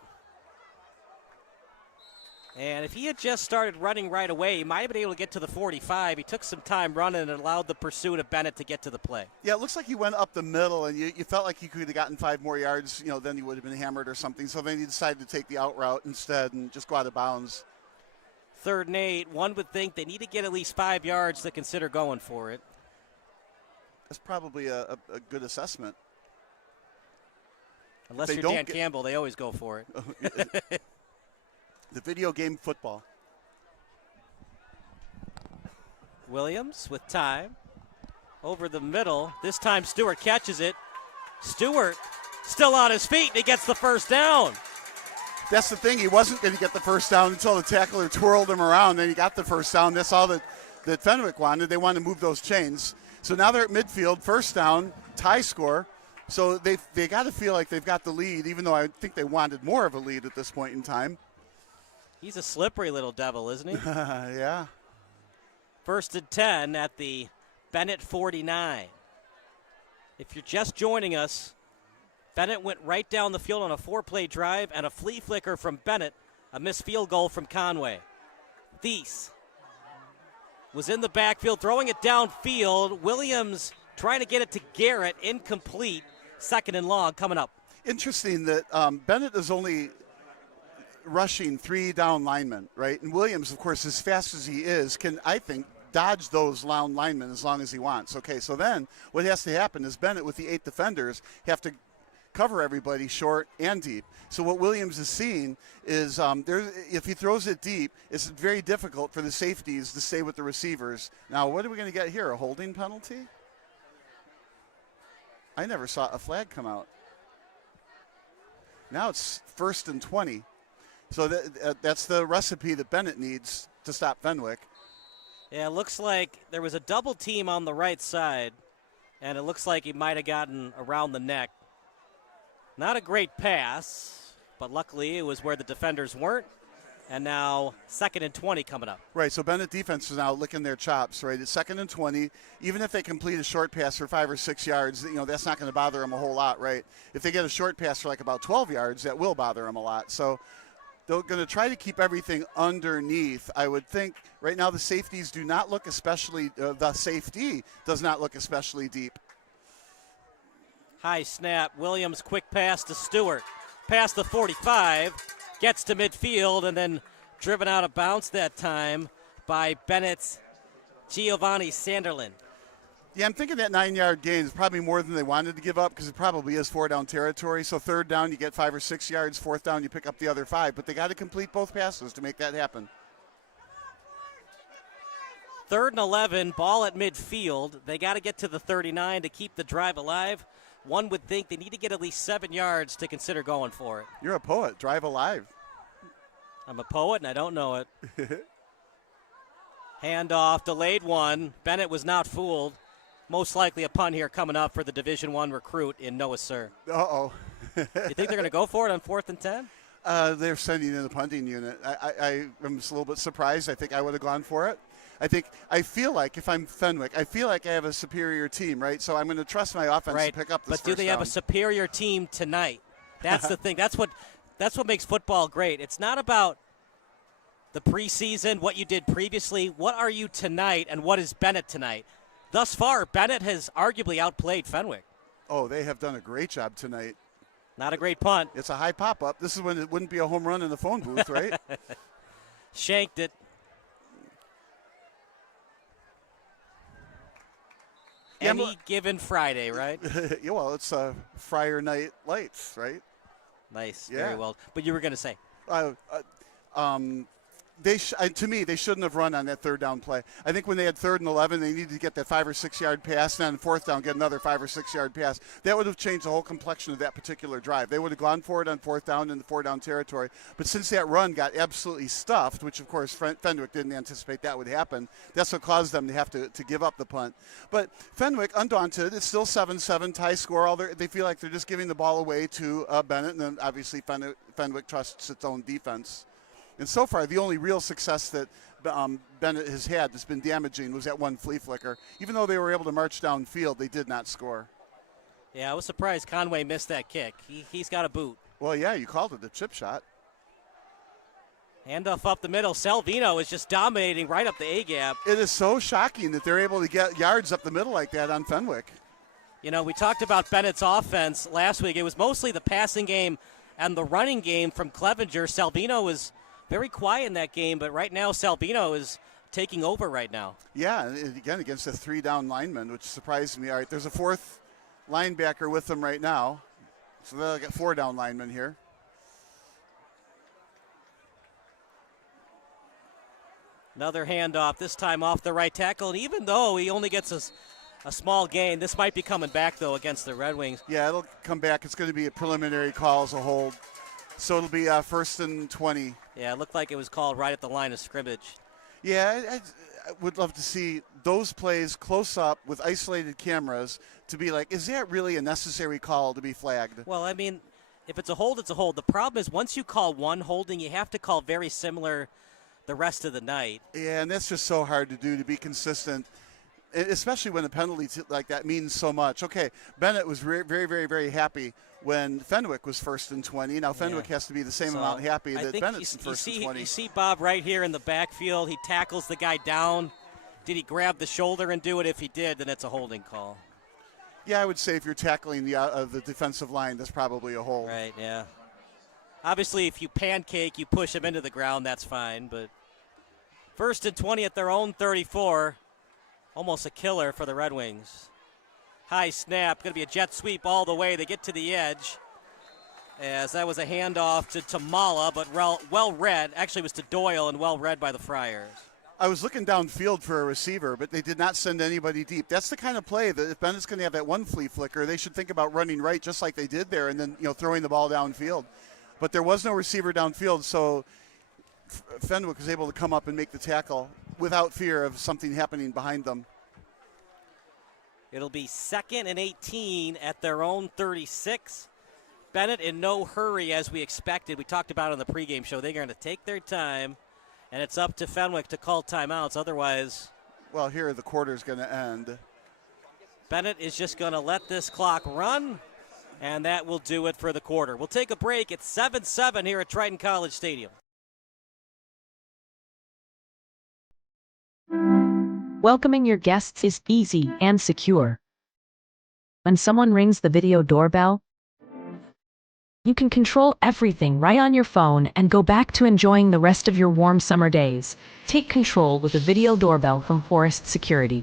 And if he had just started running right away, he might have been able to get to the 45. He took some time running and allowed the pursuit of Benet to get to the play. Yeah, it looks like he went up the middle, and you felt like he could have gotten 5 more yards, then he would have been hammered or something. So then he decided to take the out route instead and just go out of bounds. 3rd and 8. One would think they need to get at least 5 yards to consider going for it. That's probably a good assessment. Unless you're Dan Campbell, they always go for it. The video game football. Williams with time. Over the middle. This time Stewart catches it. Stewart still on his feet, and he gets the first down. That's the thing. He wasn't going to get the first down until the tackler twirled him around. Then he got the first down. That's all that Fenwick wanted. They wanted to move those chains. So now they're at midfield, first down, tie score. So they got to feel like they've got the lead, even though I think they wanted more of a lead at this point in time. He's a slippery little devil, isn't he? Yeah. 1st and 10 at the Benet 49. If you're just joining us, Benet went right down the field on a 4-play drive and a flea flicker from Benet, a missed field goal from Conway. Thies was in the backfield, throwing it downfield. Williams trying to get it to Garrett, incomplete. 2nd and long coming up. Interesting that Benet is only rushing 3 down linemen, right? And Williams, of course, as fast as he is, can, I think, dodge those down linemen as long as he wants. Okay, so then what has to happen is Benet, with the 8 defenders, have to cover everybody short and deep. So what Williams is seeing is if he throws it deep, it's very difficult for the safeties to stay with the receivers. Now, what are we going to get here, a holding penalty? I never saw a flag come out. Now it's 1st and 20. So that's the recipe that Benet needs to stop Fenwick. Yeah, it looks like there was a double team on the right side, and it looks like he might have gotten around the neck. Not a great pass, but luckily it was where the defenders weren't. And now 2nd and 20 coming up. Right, so Benet defense is now licking their chops, right? It's 2nd and 20. Even if they complete a short pass for 5 or 6 yards, that's not going to bother them a whole lot, right? If they get a short pass for like about 12 yards, that will bother them a lot. So they're going to try to keep everything underneath. I would think right now the safeties do not look especially, the safety does not look especially deep. High snap. Williams, quick pass to Stewart. Past the 45, gets to midfield, and then driven out of bounds that time by Benet's Giovanni Sanderlin. Yeah, I'm thinking that 9-yard gain is probably more than they wanted to give up because it probably is 4-down territory. So 3rd down, you get 5 or 6 yards. 4th down, you pick up the other 5. But they got to complete both passes to make that happen. 3rd and 11, ball at midfield. They got to get to the 39 to keep the drive alive. One would think they need to get at least 7 yards to consider going for it. You're a poet. Drive alive. I'm a poet, and I don't know it. Handoff, delayed one. Benet was not fooled. Most likely a punt here coming up for the Division I recruit in Noah Sir. Uh-oh. You think they're going to go for it on 4th and 10? They're sending in the punting unit. I am just a little bit surprised. I think I would have gone for it. I feel like if I'm Fenwick, I feel like I have a superior team, right? So I'm going to trust my offense to pick up this But do they have a superior team tonight? That's the thing. That's what makes football great. It's not about the preseason, what you did previously. What are you tonight, and what is Benet tonight? Thus far, Benet has arguably outplayed Fenwick. Oh, they have done a great job tonight. Not a great punt. It's a high pop-up. This is when it wouldn't be a home run in the phone booth, right? Shanked it. Any given Friday, right? Yeah, well, it's Friar Night Lights, right? Nice, Yeah. very well. But you were going to say? To me, they shouldn't have run on that 3rd down play. I think when they had 3rd and 11, they needed to get that 5 or 6 yard pass, and then 4th down, get another 5 or 6 yard pass. That would have changed the whole complexion of that particular drive. They would have gone for it on 4th down in the 4-down territory. But since that run got absolutely stuffed, which of course Fenwick didn't anticipate that would happen, that's what caused them to have to give up the punt. But Fenwick, undaunted, it's still 7-7 tie score. They feel like they're just giving the ball away to Benet, and then obviously Fenwick trusts its own defense. And so far, the only real success that Benet has had that's been damaging was that one flea flicker. Even though they were able to march downfield, they did not score. Yeah, I was surprised Conway missed that kick. He's got a boot. Well, yeah, you called it a chip shot. Handoff up the middle. Salvino is just dominating right up the A-gap. It is so shocking that they're able to get yards up the middle like that on Fenwick. You know, we talked about Bennett's offense last week. It was mostly the passing game and the running game from Clevenger. Salvino was very quiet in that game, but right now Salvino is taking over right now. Yeah, and again against a 3-down lineman, which surprised me. All right, there's a 4th linebacker with them right now. So they'll get 4-down linemen here. Another handoff, this time off the right tackle. And even though he only gets a small gain, this might be coming back, though, against the Red Wings. Yeah, it'll come back. It's going to be a preliminary call as a hold. So it'll be 1st and 20. Yeah, it looked like it was called right at the line of scrimmage. Yeah, I would love to see those plays close up with isolated cameras to be like, is that really a necessary call to be flagged? Well, I mean, if it's a hold, it's a hold. The problem is once you call one holding, you have to call very similar the rest of the night. Yeah, and that's just so hard to do, to be consistent, especially when a penalty like that means so much. Okay, Benet was very, very, very happy when Fenwick was 1st and 20. Now Fenwick has to be the same amount happy that Bennett's in 1st and 20. You see Bob right here in the backfield. He tackles the guy down. Did he grab the shoulder and do it? If he did, then it's a holding call. Yeah, I would say if you're tackling the defensive line, that's probably a hold. Right, yeah. Obviously, if you pancake, you push him into the ground, that's fine. But 1st and 20 at their own 34. Almost a killer for the Red Wings. High snap, going to be a jet sweep all the way. They get to the edge. As that was a handoff to Tamala, but well read. Actually, it was to Doyle and well read by the Friars. I was looking downfield for a receiver, but they did not send anybody deep. That's the kind of play that if Bennett's going to have that one flea flicker, they should think about running right just like they did there and then throwing the ball downfield. But there was no receiver downfield, so Fenwick was able to come up and make the tackle without fear of something happening behind them. It'll be 2nd and 18 at their own 36. Benet in no hurry as we expected. We talked about it on the pregame show. They're going to take their time, and it's up to Fenwick to call timeouts. Otherwise, well, here the quarter's going to end. Benet is just going to let this clock run, and that will do it for the quarter. We'll take a break. It's 7-7 here at Triton College Stadium. Welcoming your guests is easy and secure. When someone rings the video doorbell, you can control everything right on your phone and go back to enjoying the rest of your warm summer days. Take control with a video doorbell from Forest Security.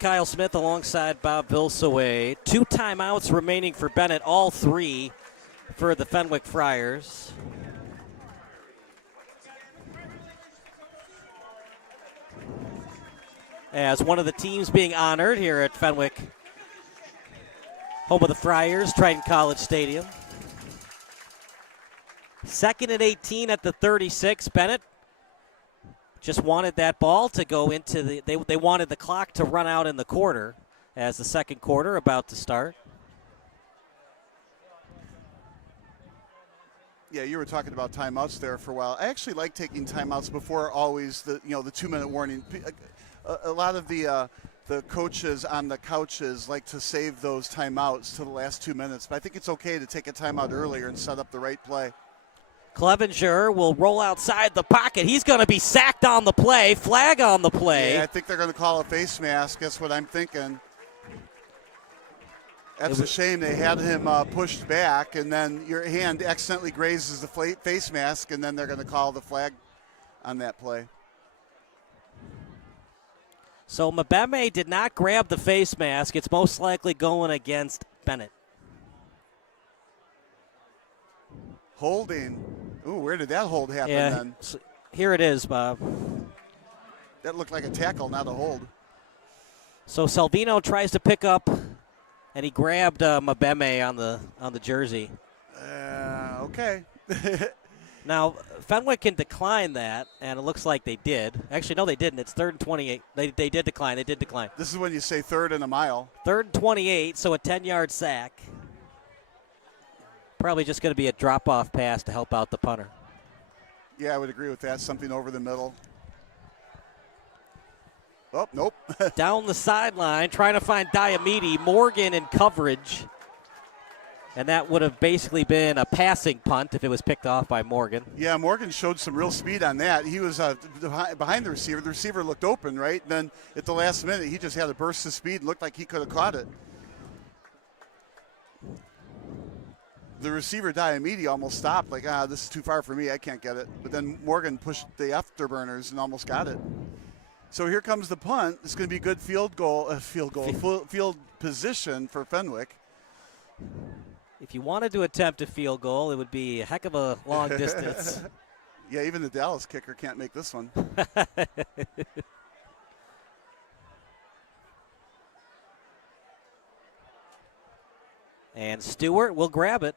Kyle Smith alongside Bob Vilsaway. 2 timeouts remaining for Benet, all 3 for the Fenwick Friars. As one of the teams being honored here at Fenwick, home of the Friars, Triton College Stadium. 2nd and 18 at the 36. Benet just wanted that ball to go into the, they wanted the clock to run out in the quarter as the second quarter about to start. Yeah, you were talking about timeouts there for a while. I actually like taking timeouts before always the 2-minute warning. A lot of the coaches on the couches like to save those timeouts to the last 2 minutes, but I think it's okay to take a timeout earlier and set up the right play. Clevenger will roll outside the pocket. He's going to be sacked on the play. Flag on the play. Yeah, I think they're going to call a face mask. That's what I'm thinking. That's a shame. They had him pushed back, and then your hand accidentally grazes the face mask, and then they're going to call the flag on that play. So Mbeme did not grab the face mask. It's most likely going against Benet. Holding. Ooh, where did that hold happen then? So here it is, Bob. That looked like a tackle, not a hold. So Salvino tries to pick up, and he grabbed Mbeme on the jersey. Okay. Now, Fenwick can decline that, and it looks like they did. Actually, no, they didn't. It's 3rd and 28. They did decline. They did decline. This is when you say 3rd and a mile. 3rd and 28, so a 10-yard sack. Probably just going to be a drop-off pass to help out the punter. Yeah, I would agree with that. Something over the middle. Oh, nope. Down the sideline, trying to find Diamede. Morgan in coverage. And that would have basically been a passing punt if it was picked off by Morgan. Yeah, Morgan showed some real speed on that. He was behind the receiver. The receiver looked open, right? Then at the last minute, he just had a burst of speed and looked like he could have caught it. The receiver, Diamede, almost stopped, like, this is too far for me. I can't get it. But then Morgan pushed the afterburners and almost got it. So here comes the punt. It's going to be good field position for Fenwick. If you wanted to attempt a field goal, it would be a heck of a long distance. Yeah, even the Dallas kicker can't make this one. And Stewart will grab it.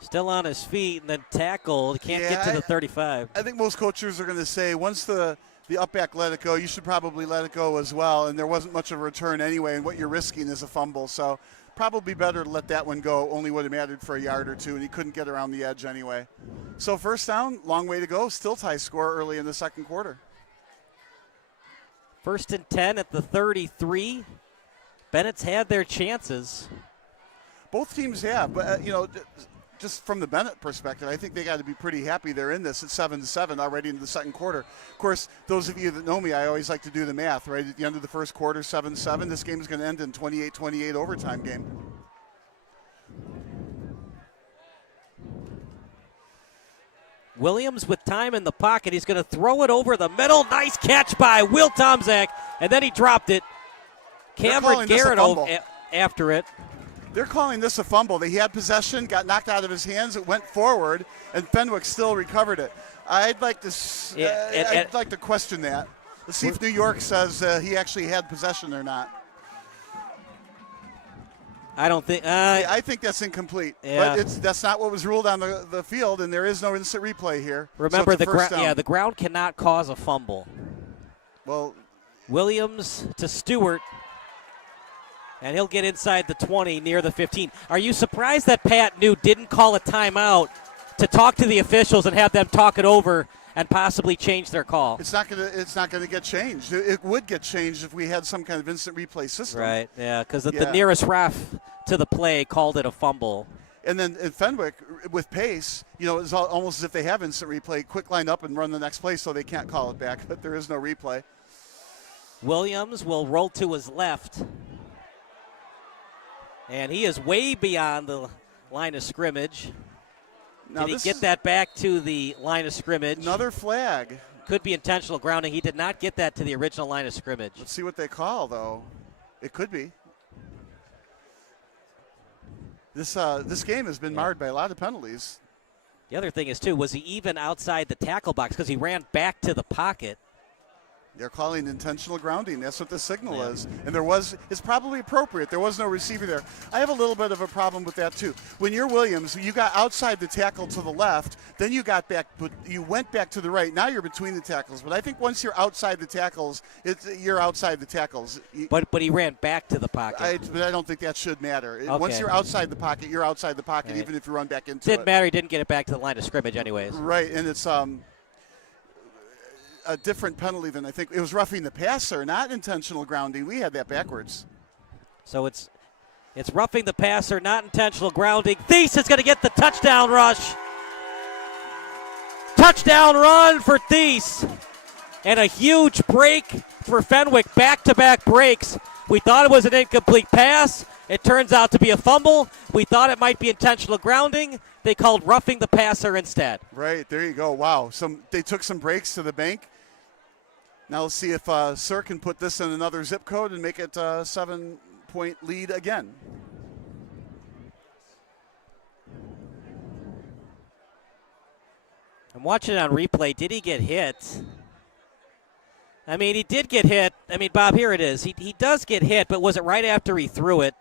Still on his feet and then tackled. Can't get to the 35. I think most coaches are going to say once the up back let it go, you should probably let it go as well. And there wasn't much of a return anyway, and what you're risking is a fumble. So probably better to let that one go. Only would have mattered for a yard or two, and he couldn't get around the edge anyway. So first down, long way to go. Still tie score early in the second quarter. 1st and 10 at the 33. Bennett's had their chances. Both teams have, but just from the Benet perspective, I think they got to be pretty happy they're in this at 7-7 already in the second quarter. Of course, those of you that know me, I always like to do the math, right? At the end of the first quarter, 7-7. This game is going to end in 28-28 overtime game. Williams with time in the pocket. He's going to throw it over the middle. Nice catch by Will Tomczak, and then he dropped it. Cameron Garrett after it. They're calling this a fumble. He had possession, got knocked out of his hands, it went forward, and Fenwick still recovered it. I'd like to question that. Let's see if New York says he actually had possession or not. I don't think. I think that's incomplete. Yeah. But that's not what was ruled on the field, and there is no instant replay here. Remember, so the ground cannot cause a fumble. Well, Williams to Stewart. And he'll get inside the 20 near the 15. Are you surprised that Pat New didn't call a timeout to talk to the officials and have them talk it over and possibly change their call? It's not gonna get changed. It would get changed if we had some kind of instant replay system. Right, yeah, because the nearest ref to the play called it a fumble. And then in Fenwick, with pace, it's almost as if they have instant replay. Quick line up and run the next play so they can't call it back, but there is no replay. Williams will roll to his left. And he is way beyond the line of scrimmage. Now Did he get that back to the line of scrimmage? Another flag could be intentional grounding. He did not get that to the original line of scrimmage. Let's see what they call, though. It could be. This game has been marred by a lot of penalties. The other thing is, too, was he even outside the tackle box because he ran back to the pocket? They're calling intentional grounding. That's what the signal is. And it's probably appropriate. There was no receiver there. I have a little bit of a problem with that, too. When you're Williams, you got outside the tackle to the left, then you got back, but you went back to the right. Now you're between the tackles. But I think once you're outside the tackles, you're outside the tackles. But he ran back to the pocket. But I don't think that should matter. Okay. Once you're outside the pocket, you're outside the pocket, even if you run back into it. Didn't matter. He didn't get it back to the line of scrimmage anyways. Right, and it's a different penalty than I think. It was roughing the passer, not intentional grounding. We had that backwards. So it's roughing the passer, not intentional grounding. Thies is going to get the touchdown rush. Touchdown run for Thies. And a huge break for Fenwick, back-to-back breaks. We thought it was an incomplete pass. It turns out to be a fumble. We thought it might be intentional grounding. They called roughing the passer instead. Right, there you go. Wow. They took some breaks to the bank. Now let's see if Sir can put this in another zip code and make it a 7-point lead again. I'm watching it on replay. Did he get hit? I mean, he did get hit. I mean, Bob, here it is. He does get hit, but was it right after he threw it?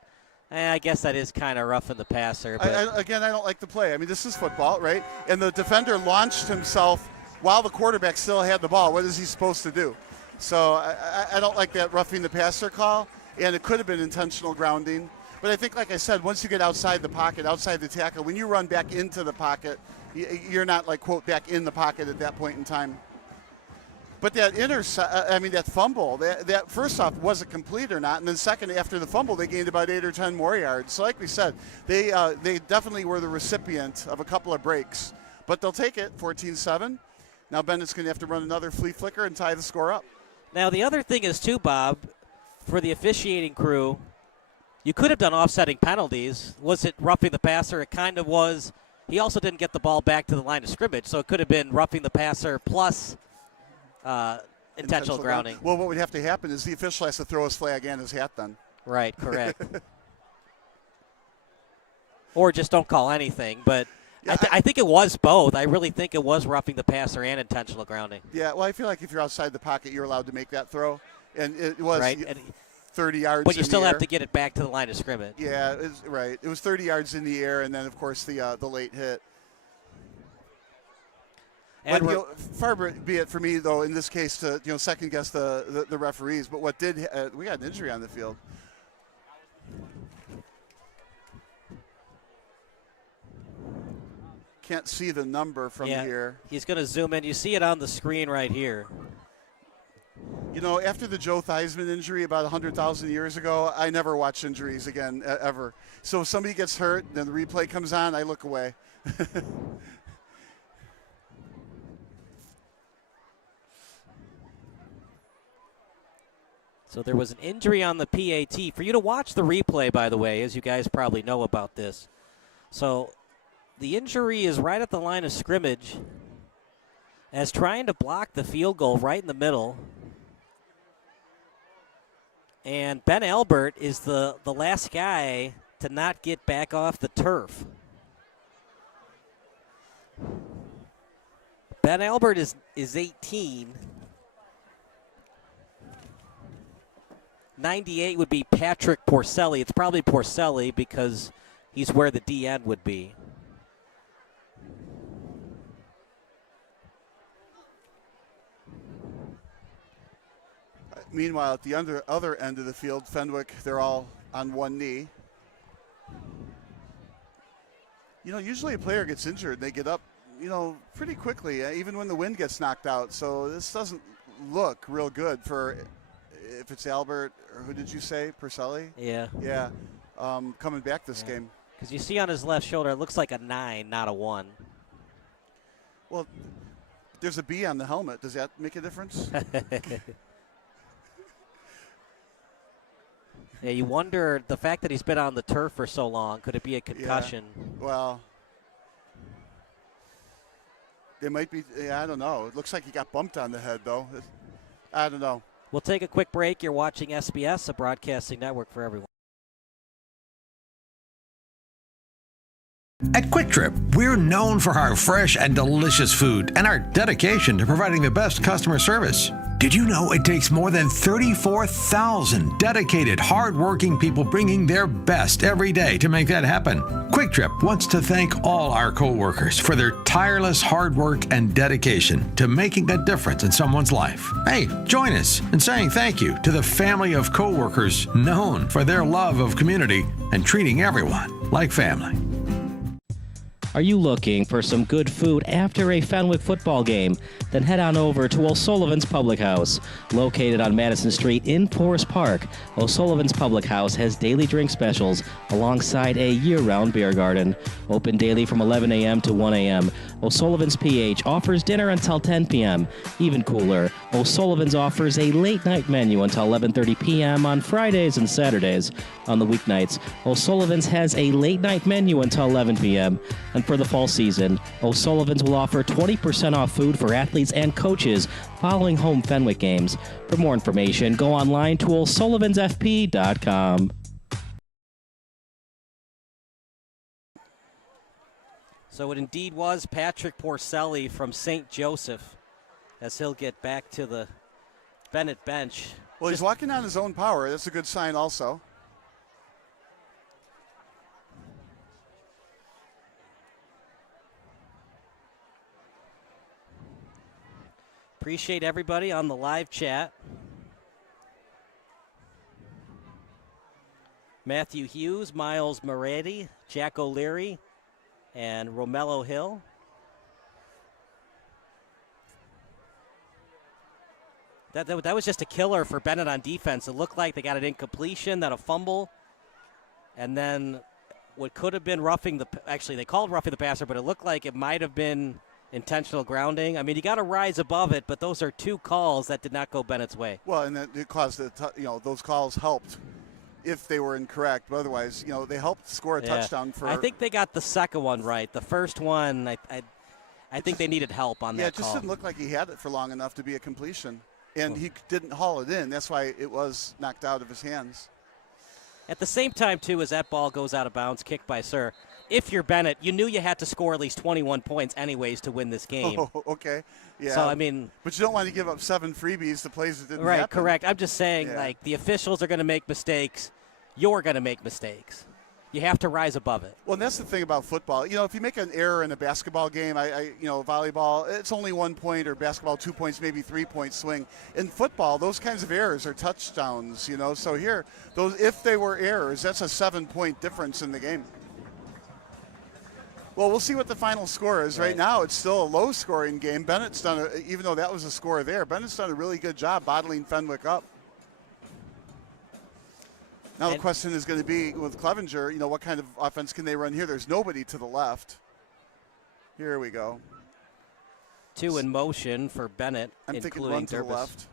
I guess that is kind of roughing the passer. But Again, I don't like the play. I mean, this is football, right? And the defender launched himself while the quarterback still had the ball. What is he supposed to do? So I don't like that roughing the passer call, and it could have been intentional grounding. But I think, like I said, once you get outside the pocket, outside the tackle, when you run back into the pocket, you're not, like, quote, back in the pocket at that point in time. But that that fumble, that first off, was it complete or not? And then second, after the fumble, they gained about 8 or 10 more yards. So like we said, they definitely were the recipient of a couple of breaks. But they'll take it, 14-7. Now Bennett's going to have to run another flea flicker and tie the score up. Now the other thing is, too, Bob, for the officiating crew, you could have done offsetting penalties. Was it roughing the passer? It kind of was. He also didn't get the ball back to the line of scrimmage, so it could have been roughing the passer plus intentional grounding. Well, what would have to happen is the official has to throw his flag and his hat then. Right, correct. Or just don't call anything. But yeah, I think it was both. I really think it was roughing the passer and intentional grounding. Yeah, well, I feel like if you're outside the pocket, you're allowed to make that throw. And it was right. 30 yards but you in still the have air. to get it back to the line of scrimmage. Yeah, right. It was 30 yards in the air, and then, of course, the late hit. And but far be it for me, though, in this case, to second guess the referees. But what did we got an injury on the field? Can't see the number from here. He's going to zoom in. You see it on the screen right here. After the Joe Theismann injury about 100,000 years ago, I never watch injuries again, ever. So if somebody gets hurt, then the replay comes on, I look away. So there was an injury on the PAT. For you to watch the replay, by the way, as you guys probably know about this. So the injury is right at the line of scrimmage as trying to block the field goal right in the middle. And Ben Albert is the last guy to not get back off the turf. Ben Albert is 18. 98 would be Patrick Porcelli. It's probably Porcelli because he's where the DN would be. Meanwhile, at the other end of the field, Fenwick, they're all on one knee. Usually a player gets injured, they get up, pretty quickly, even when the wind gets knocked out. So this doesn't look real good for, if it's Albert, or who did you say, Porcelli? Yeah. Yeah, coming back this game. Because you see on his left shoulder, it looks like a 9, not a 1. Well, there's a B on the helmet. Does that make a difference? Yeah, you wonder, the fact that he's been on the turf for so long, could it be a concussion? Yeah. Well, They might be, I don't know. It looks like he got bumped on the head, though. I don't know. We'll take a quick break. You're watching SBS, a broadcasting network for everyone. At Quick Trip, we're known for our fresh and delicious food and our dedication to providing the best customer service. Did you know it takes more than 34,000 dedicated, hardworking people bringing their best every day to make that happen? Quick Trip wants to thank all our coworkers for their tireless hard work and dedication to making a difference in someone's life. Hey, join us in saying thank you to the family of coworkers known for their love of community and treating everyone like family. Are you looking for some good food after a Fenwick football game? Then head on over to O'Sullivan's Public House. Located on Madison Street in Forest Park, O'Sullivan's Public House has daily drink specials alongside a year-round beer garden. Open daily from 11 a.m. to 1 a.m. O'Sullivan's PH offers dinner until 10 p.m. Even cooler, O'Sullivan's offers a late-night menu until 11:30 p.m. on Fridays and Saturdays. On the weeknights, O'Sullivan's has a late-night menu until 11 p.m. And for the fall season, O'Sullivan's will offer 20% off food for athletes and coaches following home Fenwick games. For more information, go online to o'sullivansfp.com. So it indeed was Patrick Porcelli from St. Joseph as he'll get back to the Benet bench. Well, he's walking on his own power. That's a good sign also. Appreciate everybody on the live chat. Matthew Hughes, Miles Moretti, Jack O'Leary, and Romello Hill. That was just a killer for Benet on defense. It looked like they got an incompletion, then a fumble, and then what could have been roughing the – actually, they called roughing the passer, but it looked like it might have been – intentional grounding. I mean, you got to rise above it, but those are two calls that did not go Bennett's way. Well, and it caused those calls helped if they were incorrect. But otherwise, they helped score a touchdown for. I think they got the second one right. The first one, I think they needed help on that. Yeah, it just didn't look like he had it for long enough to be a completion, and he didn't haul it in. That's why it was knocked out of his hands. At the same time, too, as that ball goes out of bounds, kicked by Sir. If you're Benet, you knew you had to score at least 21 points anyways to win this game. Oh, okay. Yeah. So, I mean. But you don't want to give up 7 freebies to plays that didn't happen. Right, correct. I'm just saying, the officials are going to make mistakes. You're going to make mistakes. You have to rise above it. Well, and that's the thing about football. If you make an error in a basketball game, volleyball, it's only 1 point, or basketball 2 points, maybe 3 point swing. In football, those kinds of errors are touchdowns, So here, if they were errors, that's a 7-point difference in the game. Well, we'll see what the final score is. Right now, it's still a low-scoring game. Bennett's done, even though that was a score there, Bennett's done a really good job bottling Fenwick up. Now the question is going to be with Clevenger, what kind of offense can they run here? There's nobody to the left. Here we go. 2 in motion for Benet, I'm thinking including run to Durbus. the left.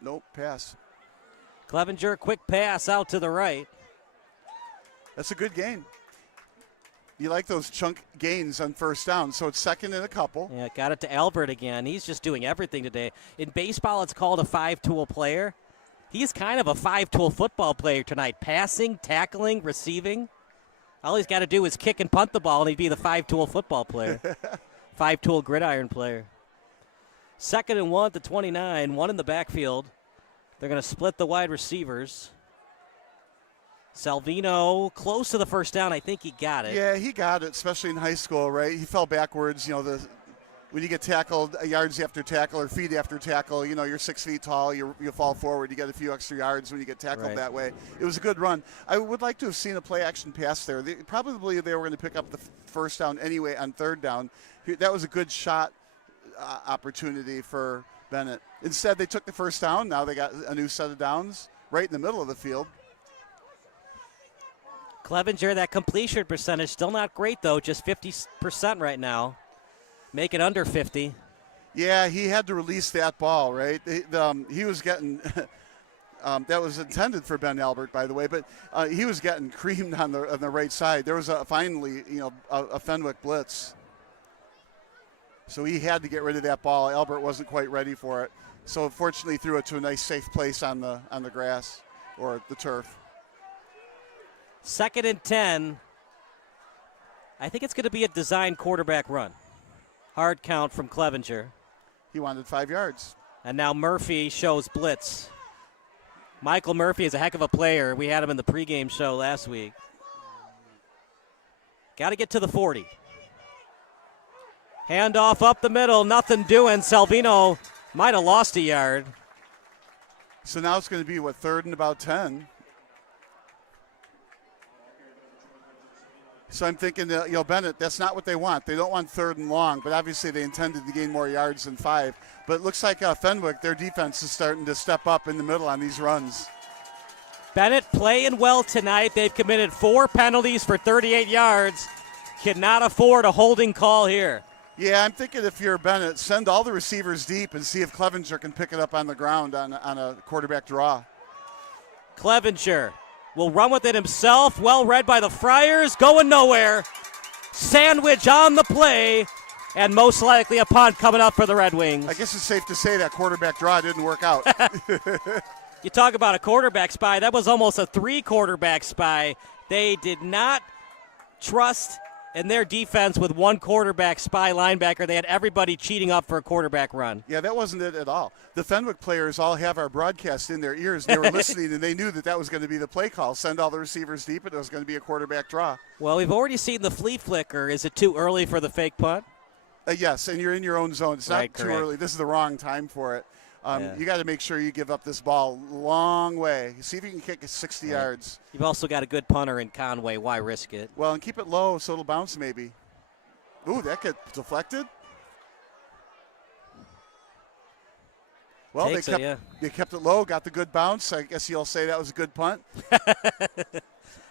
Nope, pass. Clevenger, quick pass out to the right. That's a good gain. You like those chunk gains on first down, so it's second and a couple. Yeah, got it to Albert again. He's just doing everything today. In baseball, it's called a 5-tool player. He's kind of a 5-tool football player tonight. Passing, tackling, receiving. All he's got to do is kick and punt the ball, and he'd be the 5-tool football player. 5-tool gridiron player. 2nd and 1 at the 29, 1 in the backfield. They're going to split the wide receivers. Salvino close to the first down. I think he got it. Yeah, he got it, especially in high school, right? He fell backwards. When you get tackled yards after tackle or feet after tackle, you're 6 feet tall. You fall forward. You get a few extra yards when you get tackled that way. It was a good run. I would like to have seen a play-action pass there. Probably they were going to pick up the first down anyway on 3rd down. That was a good shot opportunity for Benet. Instead, they took the first down. Now they got a new set of downs right in the middle of the field. Clevenger, that completion percentage, still not great, though, just 50% right now. Make it under 50. Yeah, he had to release that ball, right? He was getting that was intended for Ben Albert, by the way, but he was getting creamed on the right side. There was finally a Fenwick blitz. So he had to get rid of that ball. Albert wasn't quite ready for it. So fortunately threw it to a nice safe place on the grass or the turf. 2nd and 10. I think it's going to be a design quarterback run. Hard count from Clevenger. He wanted 5 yards. And now Murphy shows blitz. Michael Murphy is a heck of a player. We had him in the pregame show last week. Got to get to the 40. Handoff up the middle, nothing doing. Salvino might have lost a yard. So now it's going to be, 3rd and about 10. So I'm thinking, Benet, that's not what they want. They don't want 3rd and long, but obviously they intended to gain more yards than 5. But it looks like Fenwick, their defense is starting to step up in the middle on these runs. Benet playing well tonight. They've committed 4 penalties for 38 yards. Cannot afford a holding call here. Yeah, I'm thinking if you're Benet, send all the receivers deep and see if Clevenger can pick it up on the ground on a quarterback draw. Clevenger will run with it himself. Well read by the Friars. Going nowhere. Sandwich on the play. And most likely a punt coming up for the Red Wings. I guess it's safe to say that quarterback draw didn't work out. You talk about a quarterback spy. That was almost a 3 quarterback spy. They did not trust in their defense with 1 quarterback spy linebacker. They had everybody cheating up for a quarterback run. Yeah, that wasn't it at all. The Fenwick players all have our broadcast in their ears. They were listening, and they knew that was going to be the play call. Send all the receivers deep, and it was going to be a quarterback draw. Well, we've already seen the flea flicker. Is it too early for the fake punt? Yes, and you're in your own zone. It's not too early. This is the wrong time for it. You got to make sure you give up this ball long way. See if you can kick it 60 yards. You've also got a good punter in Conway. Why risk it? Well, and keep it low so it'll bounce maybe. Ooh, that got deflected. Well, they kept it low, got the good bounce. I guess you'll say that was a good punt.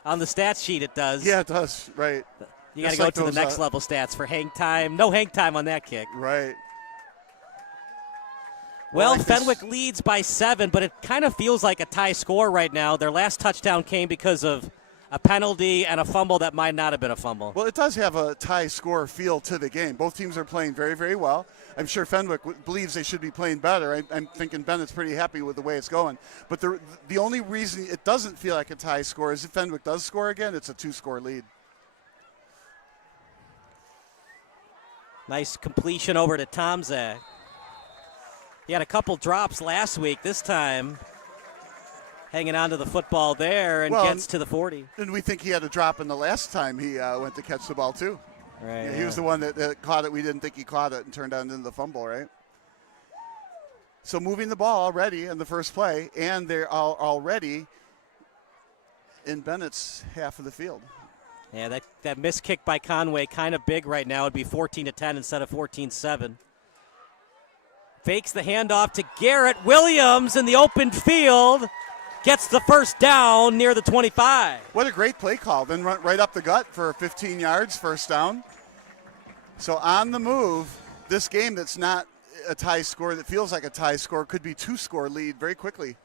On the stats sheet, it does. Yeah, it does. Right. You got to go to the next level stats for hang time. No hang time on that kick. Right. Well, Fenwick leads by 7, but it kind of feels like a tie score right now. Their last touchdown came because of a penalty and a fumble that might not have been a fumble. Well, it does have a tie score feel to the game. Both teams are playing very, very well. I'm sure Fenwick believes they should be playing better. I'm thinking Bennett's pretty happy with the way it's going. But the only reason it doesn't feel like a tie score is if Fenwick does score again, it's a 2-score lead. Nice completion over to Tomczak. He had a couple drops last week. This time, hanging on to the football there and gets to the 40. And we think he had a drop in the last time he went to catch the ball, too. Right. Yeah, he was the one that caught it. We didn't think he caught it and turned out into the fumble, right? So moving the ball already in the first play, and they're already in Bennett's half of the field. Yeah, that missed kick by Conway, kind of big right now. It'd be 14-10 instead of 14-7. Fakes the handoff to Garrett. Williams in the open field gets the first down near the 25. What a great play call. Then run right up the gut for 15 yards, first down. So on the move, this game that's not a tie score, that feels like a tie score, could be 2-score lead very quickly.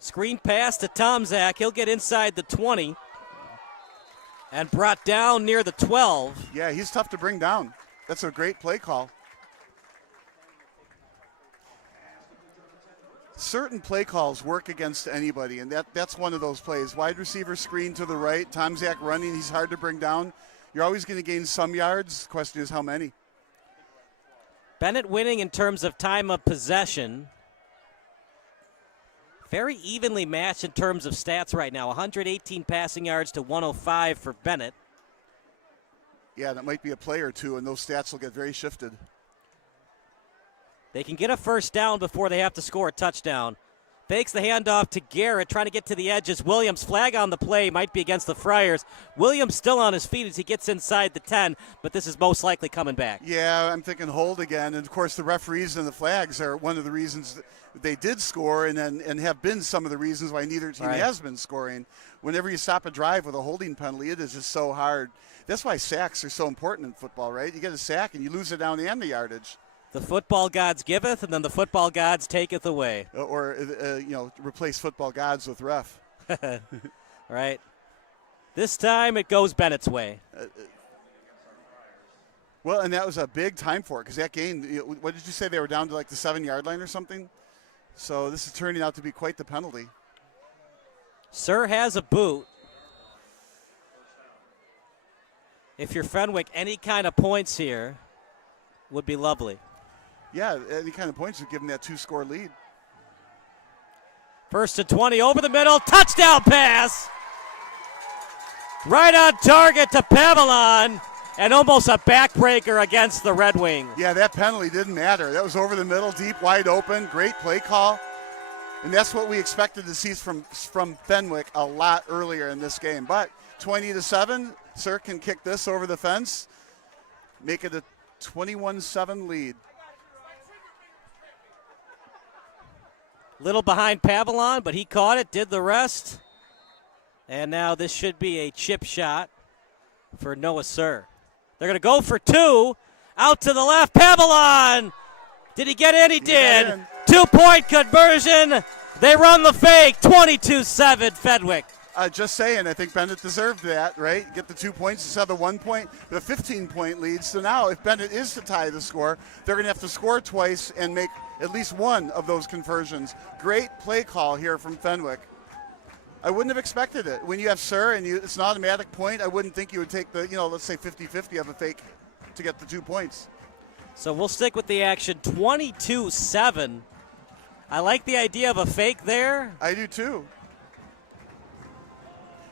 Screen pass to Tomczak. He'll get inside the 20 and brought down near the 12. Yeah, he's tough to bring down. That's a great play call. Certain play calls work against anybody, and that's one of those plays. Wide receiver screen to the right, Tomczak running, he's hard to bring down. You're always going to gain some yards. The question is how many. Benet winning in terms of time of possession. Very evenly matched in terms of stats right now. 118 passing yards to 105 for Benet. Yeah, that might be a play or two, and those stats will get very shifted. They can get a first down before they have to score a touchdown. Fakes the handoff to Garrett, trying to get to the edges. Williams, flag on the play, might be against the Friars. Williams still on his feet as he gets inside the 10, but this is most likely coming back. Yeah, I'm thinking hold again. And, of course, the referees and the flags are one of the reasons that they did score and have been some of the reasons why neither team has been scoring. Whenever you stop a drive with a holding penalty, it is just so hard. That's why sacks are so important in football, right? You get a sack and you lose it down and the yardage. The football gods giveth, and then the football gods taketh away. Or replace football gods with ref. Right. This time it goes Bennett's way. Well, and that was a big time for it because that game, what did you say? They were down to like the 7-yard line or something? So this is turning out to be quite the penalty. Sir has a boot. If you're Fenwick, any kind of points here would be lovely. Yeah, any kind of points would give them that 2-score lead. First and 20 over the middle. Touchdown pass. Right on target to Pavillon. And almost a backbreaker against the Red Wings. Yeah, that penalty didn't matter. That was over the middle, deep, wide open. Great play call. And that's what we expected to see from Fenwick a lot earlier in this game. But 20-7, Sir can kick this over the fence, make it a 21-7 lead. Little behind Pavillon, but he caught it, did the rest. And now this should be a chip shot for Noah Sir. They're going to go for 2. Out to the left, Pavillon. Did he get in? He did. 2-point conversion. They run the fake, 22-7 Fenwick. Just saying, I think Benet deserved that, right? Get the 2 points instead of the 1 point, the 15-point lead. So now if Benet is to tie the score, they're going to have to score twice and make at least one of those conversions. Great play call here from Fenwick. I wouldn't have expected it. When you have Sir and it's an automatic point, I wouldn't think you would take the, let's say 50-50 of a fake to get the 2 points. So we'll stick with the action, 22-7. I like the idea of a fake there. I do too.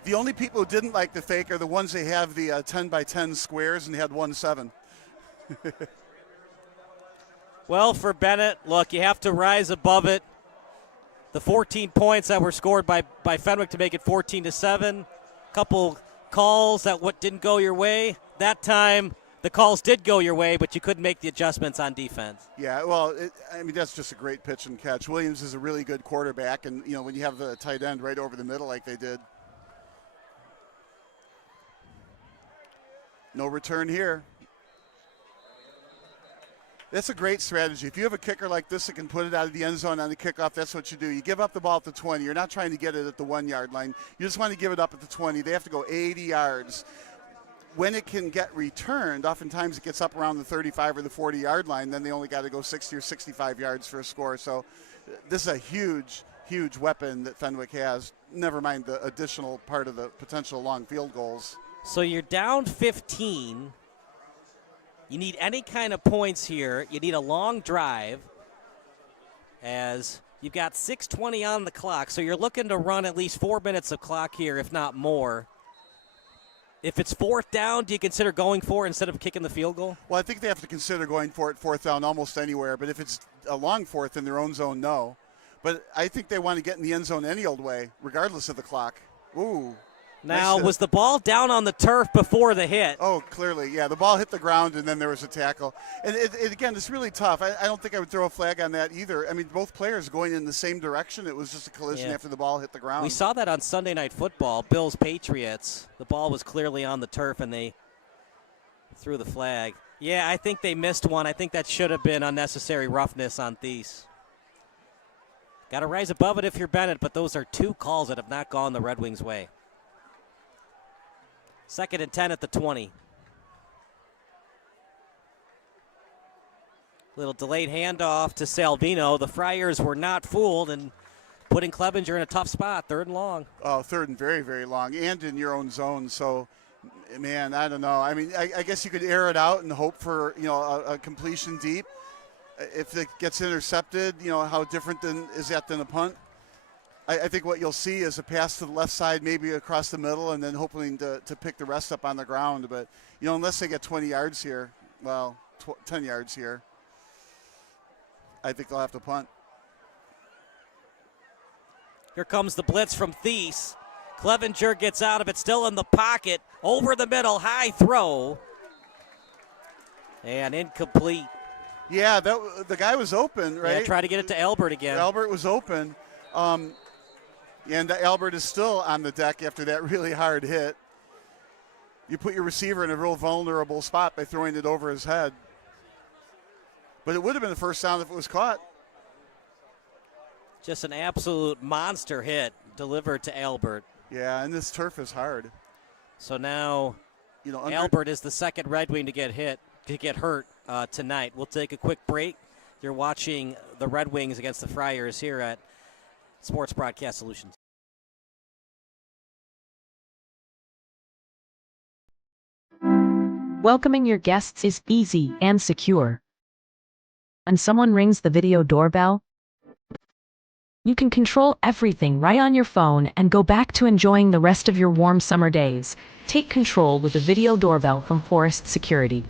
The only people who didn't like the fake are the ones that have the 10-by-10 squares and had 1-7. Well, for Benet, look, you have to rise above it. The 14 points that were scored by Fenwick to make it 14-7. Couple calls that didn't go your way. That time, the calls did go your way, but you couldn't make the adjustments on defense. Yeah, well, that's just a great pitch and catch. Williams is a really good quarterback, and, when you have the tight end right over the middle like they did. No return here. That's a great strategy. If you have a kicker like this that can put it out of the end zone on the kickoff, that's what you do. You give up the ball at the 20. You're not trying to get it at the 1-yard line. You just want to give it up at the 20. They have to go 80 yards. When it can get returned, oftentimes it gets up around the 35 or the 40-yard line. Then they only got to go 60 or 65 yards for a score. So this is a huge, huge weapon that Fenwick has. Never mind the additional part of the potential long field goals. So you're down 15. You need any kind of points here. You need a long drive as you've got 6:20 on the clock. So you're looking to run at least 4 minutes of clock here, if not more. If it's 4th down, do you consider going for it instead of kicking the field goal? Well, I think they have to consider going for it 4th down almost anywhere. But if it's a long 4th in their own zone, no. But I think they want to get in the end zone any old way, regardless of the clock. Ooh. Now, nice was the ball down on the turf before the hit? Oh, clearly, yeah. The ball hit the ground, and then there was a tackle. And again, it's really tough. I don't think I would throw a flag on that either. I mean, both players going in the same direction. It was just a collision after the ball hit the ground. We saw that on Sunday Night Football, Bills-Patriots. The ball was clearly on the turf, and they threw the flag. Yeah, I think they missed one. I think that should have been unnecessary roughness on Thies. Got to rise above it if you're Benet, but those are 2 calls that have not gone the Red Wings' way. 2nd and 10 at the 20. Little delayed handoff to Salvino. The Friars were not fooled and putting Clevenger in a tough spot, 3rd and long. Oh, 3rd and very, very long, and in your own zone. So, man, I don't know. I mean, I guess you could air it out and hope for, a completion deep. If it gets intercepted, how different is that than a punt? I think what you'll see is a pass to the left side, maybe across the middle, and then hoping to pick the rest up on the ground. But, unless they get 20 yards here, 10 yards here, I think they'll have to punt. Here comes the blitz from Thies. Clevenger gets out of it, still in the pocket, over the middle, high throw, and incomplete. Yeah, the guy was open, right? Yeah, try to get it to Albert again. Albert was open. And Albert is still on the deck after that really hard hit. You put your receiver in a real vulnerable spot by throwing it over his head. But it would have been the 1st down if it was caught. Just an absolute monster hit. delivered to Albert. Yeah, and this turf is hard. So now, Albert is the second Red Wing to get hurt tonight. We'll take a quick break. You're watching the Red Wings against the Friars here at Sports Broadcast Solutions. Welcoming your guests is easy and secure. When someone rings the video doorbell, you can control everything right on your phone and go back to enjoying the rest of your warm summer days. Take control with the video doorbell from Forest Security.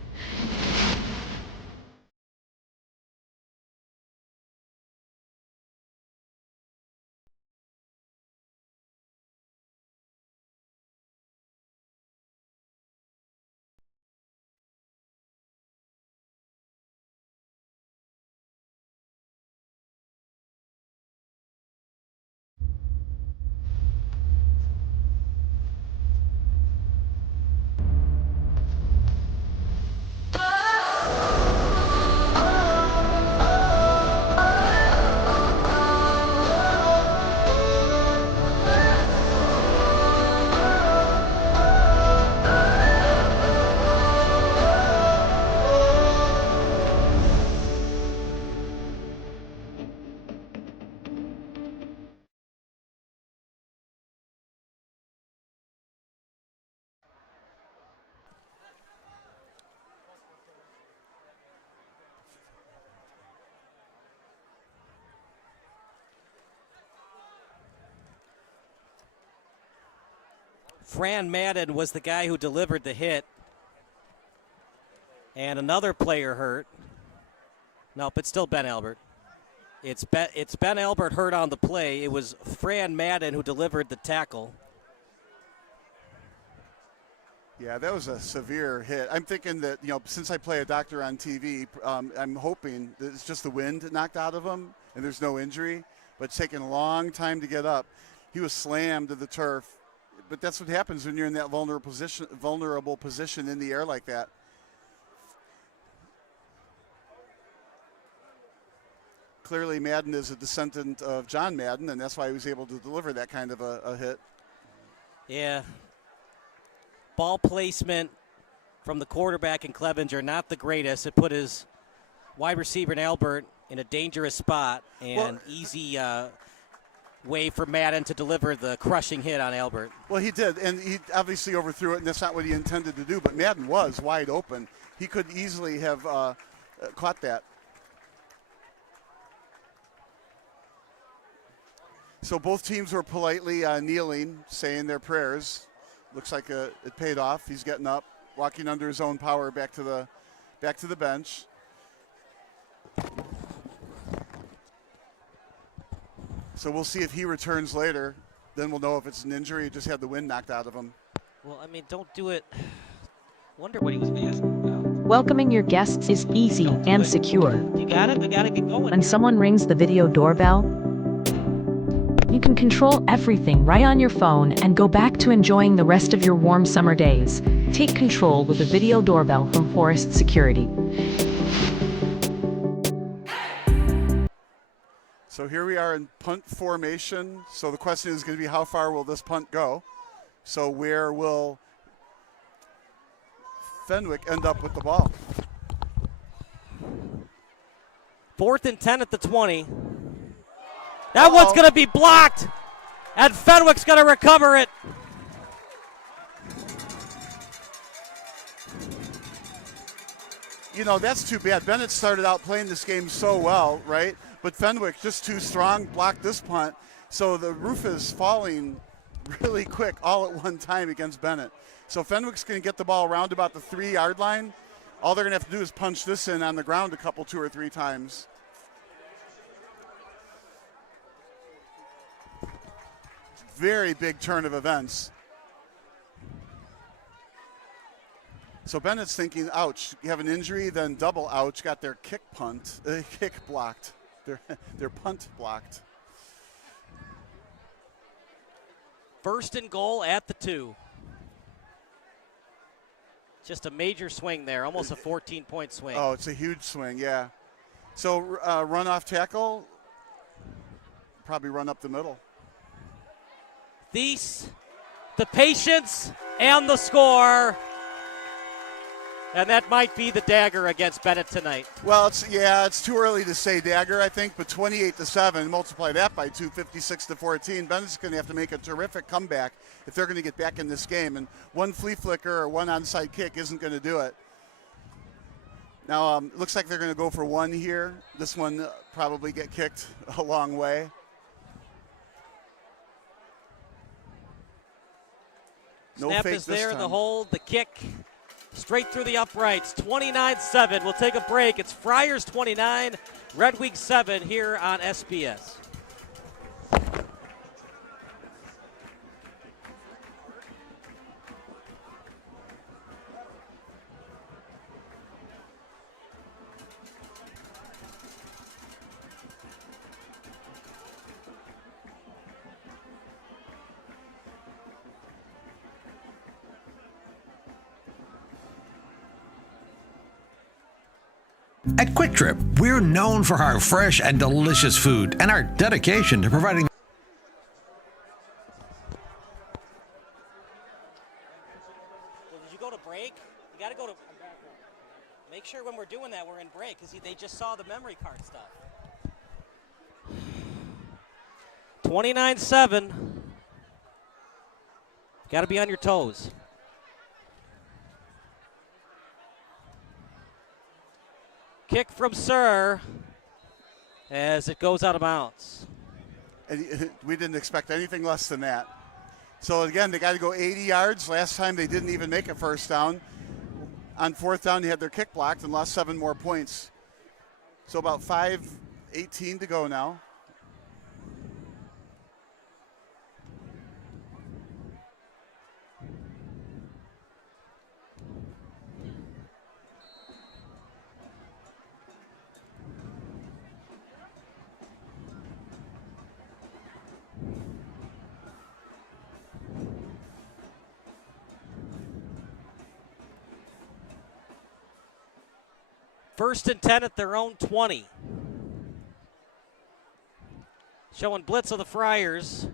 Fran Madden was the guy who delivered the hit. And another player hurt. Nope, it's still Ben Albert. It's Ben Albert hurt on the play. It was Fran Madden who delivered the tackle. Yeah, that was a severe hit. I'm thinking that, since I play a doctor on TV, I'm hoping that it's just the wind knocked out of him and there's no injury, but it's taken a long time to get up. He was slammed to the turf, but that's what happens when you're in that vulnerable position in the air like that. Clearly, Madden is a descendant of John Madden, and that's why he was able to deliver that kind of a hit. Yeah. Ball placement from the quarterback in Clevenger, not the greatest. It put his wide receiver in Albert in a dangerous spot, and easy way for Madden to deliver the crushing hit on Albert. Well, he did, and he obviously overthrew it, and that's not what he intended to do, but Madden was wide open. He could easily have caught that. So both teams were politely kneeling, saying their prayers. Looks like it paid off. He's getting up, walking under his own power back to the bench. So we'll see if he returns later. Then we'll know if it's an injury. He just had the wind knocked out of him. Well, I mean, don't do it. Wonder what he was asking about. Welcoming your guests is easy and secure. You got it? We got to get going. When someone rings the video doorbell, you can control everything right on your phone and go back to enjoying the rest of your warm summer days. Take control with the video doorbell from Forest Security. So here we are in punt formation. So the question is going to be, how far will this punt go? So where will Fenwick end up with the ball? 4th and 10 at the 20. That one's going to be blocked, and Fenwick's going to recover it. That's too bad. Benet started out playing this game so well, right? But Fenwick, just too strong, blocked this punt. So the roof is falling really quick all at one time against Benet. So Fenwick's going to get the ball around about the 3-yard line. All they're going to have to do is punch this in on the ground a couple, 2 or 3 times. Very big turn of events. So Bennett's thinking, ouch, you have an injury, then double ouch, got their kick blocked, their punt blocked. 1st and goal at the 2. Just a major swing there, almost a 14-point swing. Oh, it's a huge swing, yeah. So run off tackle, probably run up the middle. Thies, the patience, and the score. And that might be the dagger against Benet tonight. Well, it's too early to say dagger, I think, but 28-7, multiply that by 2, 56-14. Benet's going to have to make a terrific comeback if they're going to get back in this game. And one flea flicker or one onside kick isn't going to do it. Now, it looks like they're going to go for one here. This one probably get kicked a long way. No Snap fake is there, this time. the hold, the kick. Straight through the uprights, 29-7. We'll take a break. It's Friars 29, Red Wings 7 here on SBS. At Quick Trip, we're known for our fresh and delicious food and our dedication to providing. Well, did you go to break? You got to go to. Make sure when we're doing that, we're in break because they just saw the memory card stuff. 29-7. Got to be on your toes. Kick from Sir as it goes out of bounds. And we didn't expect anything less than that. So again, they got to go 80 yards. Last time they didn't even make a first down. On fourth down, they had their kick blocked and lost 7 more points. So about 5:18 to go now. First and 10 at their own 20. Showing blitz of the Friars.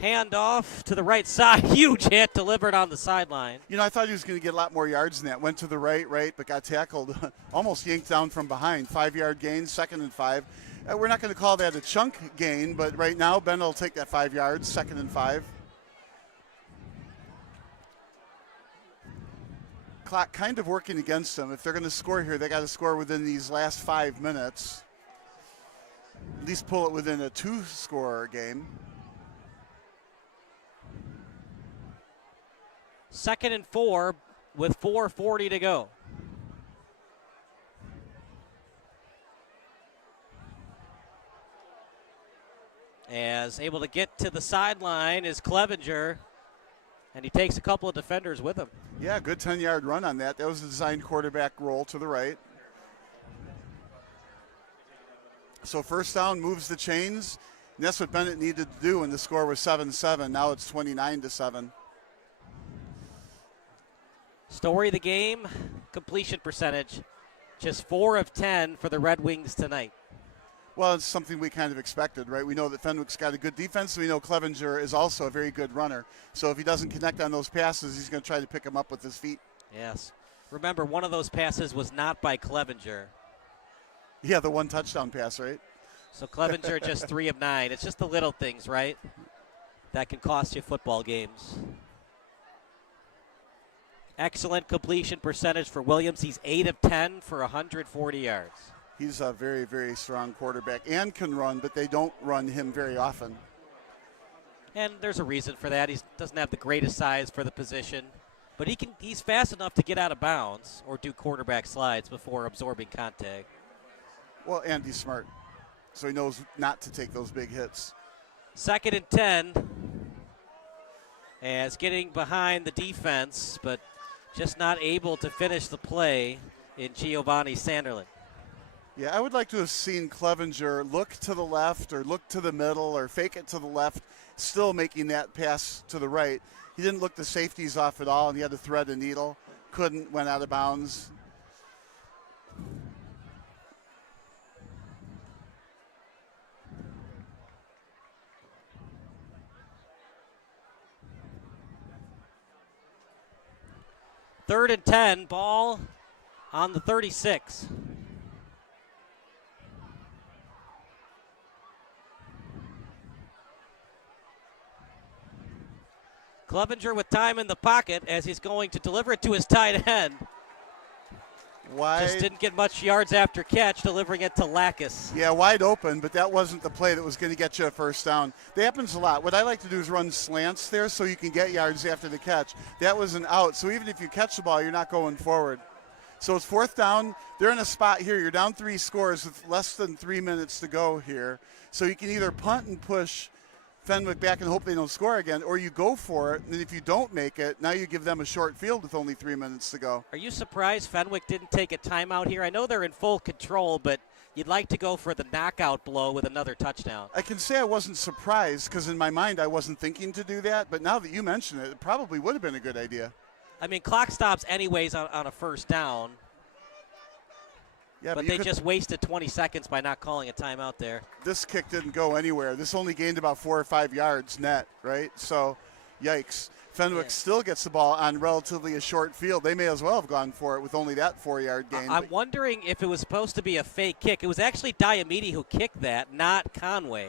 Hand off to the right side. Huge hit delivered on the sideline. You know, I thought he was going to get a lot more yards than that. Went to the right, but got tackled. Almost yanked down from behind. 5-yard gain, 2nd and 5. We're not going to call that a chunk gain, but right now, Ben will take that 5 yards, 2nd and 5. Clock kind of working against them. If they're going to score here, they got to score within these last 5 minutes. At least pull it within a 2-score game. 2nd and 4 with 4:40 to go. As able to get to the sideline is Clevenger, and he takes a couple of defenders with him. Yeah, good 10-yard run on that. That was a designed quarterback roll to the right. So first down moves the chains, and that's what Benet needed to do when the score was 7-7. Now it's 29-7. Story of the game, completion percentage. Just 4 of 10 for the Red Wings tonight. Well, it's something we kind of expected, right? We know that Fenwick's got a good defense. We know Clevenger is also a very good runner. So if he doesn't connect on those passes, he's going to try to pick them up with his feet. Yes. Remember, one of those passes was not by Clevenger. Yeah, the one touchdown pass, right? So Clevenger just 3 of 9. It's just the little things, right, that can cost you football games. Excellent completion percentage for Williams. He's 8 of 10 for 140 yards. He's a very, very strong quarterback and can run, but they don't run him very often. And there's a reason for that. He doesn't have the greatest size for the position, but he's fast enough to get out of bounds or do quarterback slides before absorbing contact. Well, and he's smart, so he knows not to take those big hits. 2nd and 10, as getting behind the defense, but just not able to finish the play in Giovanni Sanderlin. Yeah, I would like to have seen Clevenger look to the left or look to the middle or fake it to the left, still making that pass to the right. He didn't look the safeties off at all, and he had to thread a needle. Couldn't, went out of bounds. 3rd and 10, ball on the 36. Clevenger with time in the pocket as he's going to deliver it to his tight end. Just didn't get much yards after catch, delivering it to Lacus. Yeah, wide open, but that wasn't the play that was going to get you a first down. That happens a lot. What I like to do is run slants there so you can get yards after the catch. That was an out, so even if you catch the ball, you're not going forward. So it's 4th down. They're in a spot here. You're down 3 scores with less than 3 minutes to go here. So you can either punt and push Fenwick back and hope they don't score again, or you go for it, and if you don't make it, now you give them a short field with only 3 minutes to go. Are you surprised Fenwick didn't take a timeout here? I know they're in full control, but you'd like to go for the knockout blow with another touchdown. I can say I wasn't surprised because in my mind I wasn't thinking to do that, but now that you mention it, it probably would have been a good idea. I mean, clock stops anyways on a first down. Yeah, but they just wasted 20 seconds by not calling a timeout there. This kick didn't go anywhere. This only gained about 4 or 5 yards net, right? So, yikes. Fenwick still gets the ball on relatively a short field. They may as well have gone for it with only that 4-yard gain. I'm wondering if it was supposed to be a fake kick. It was actually Diamede who kicked that, not Conway.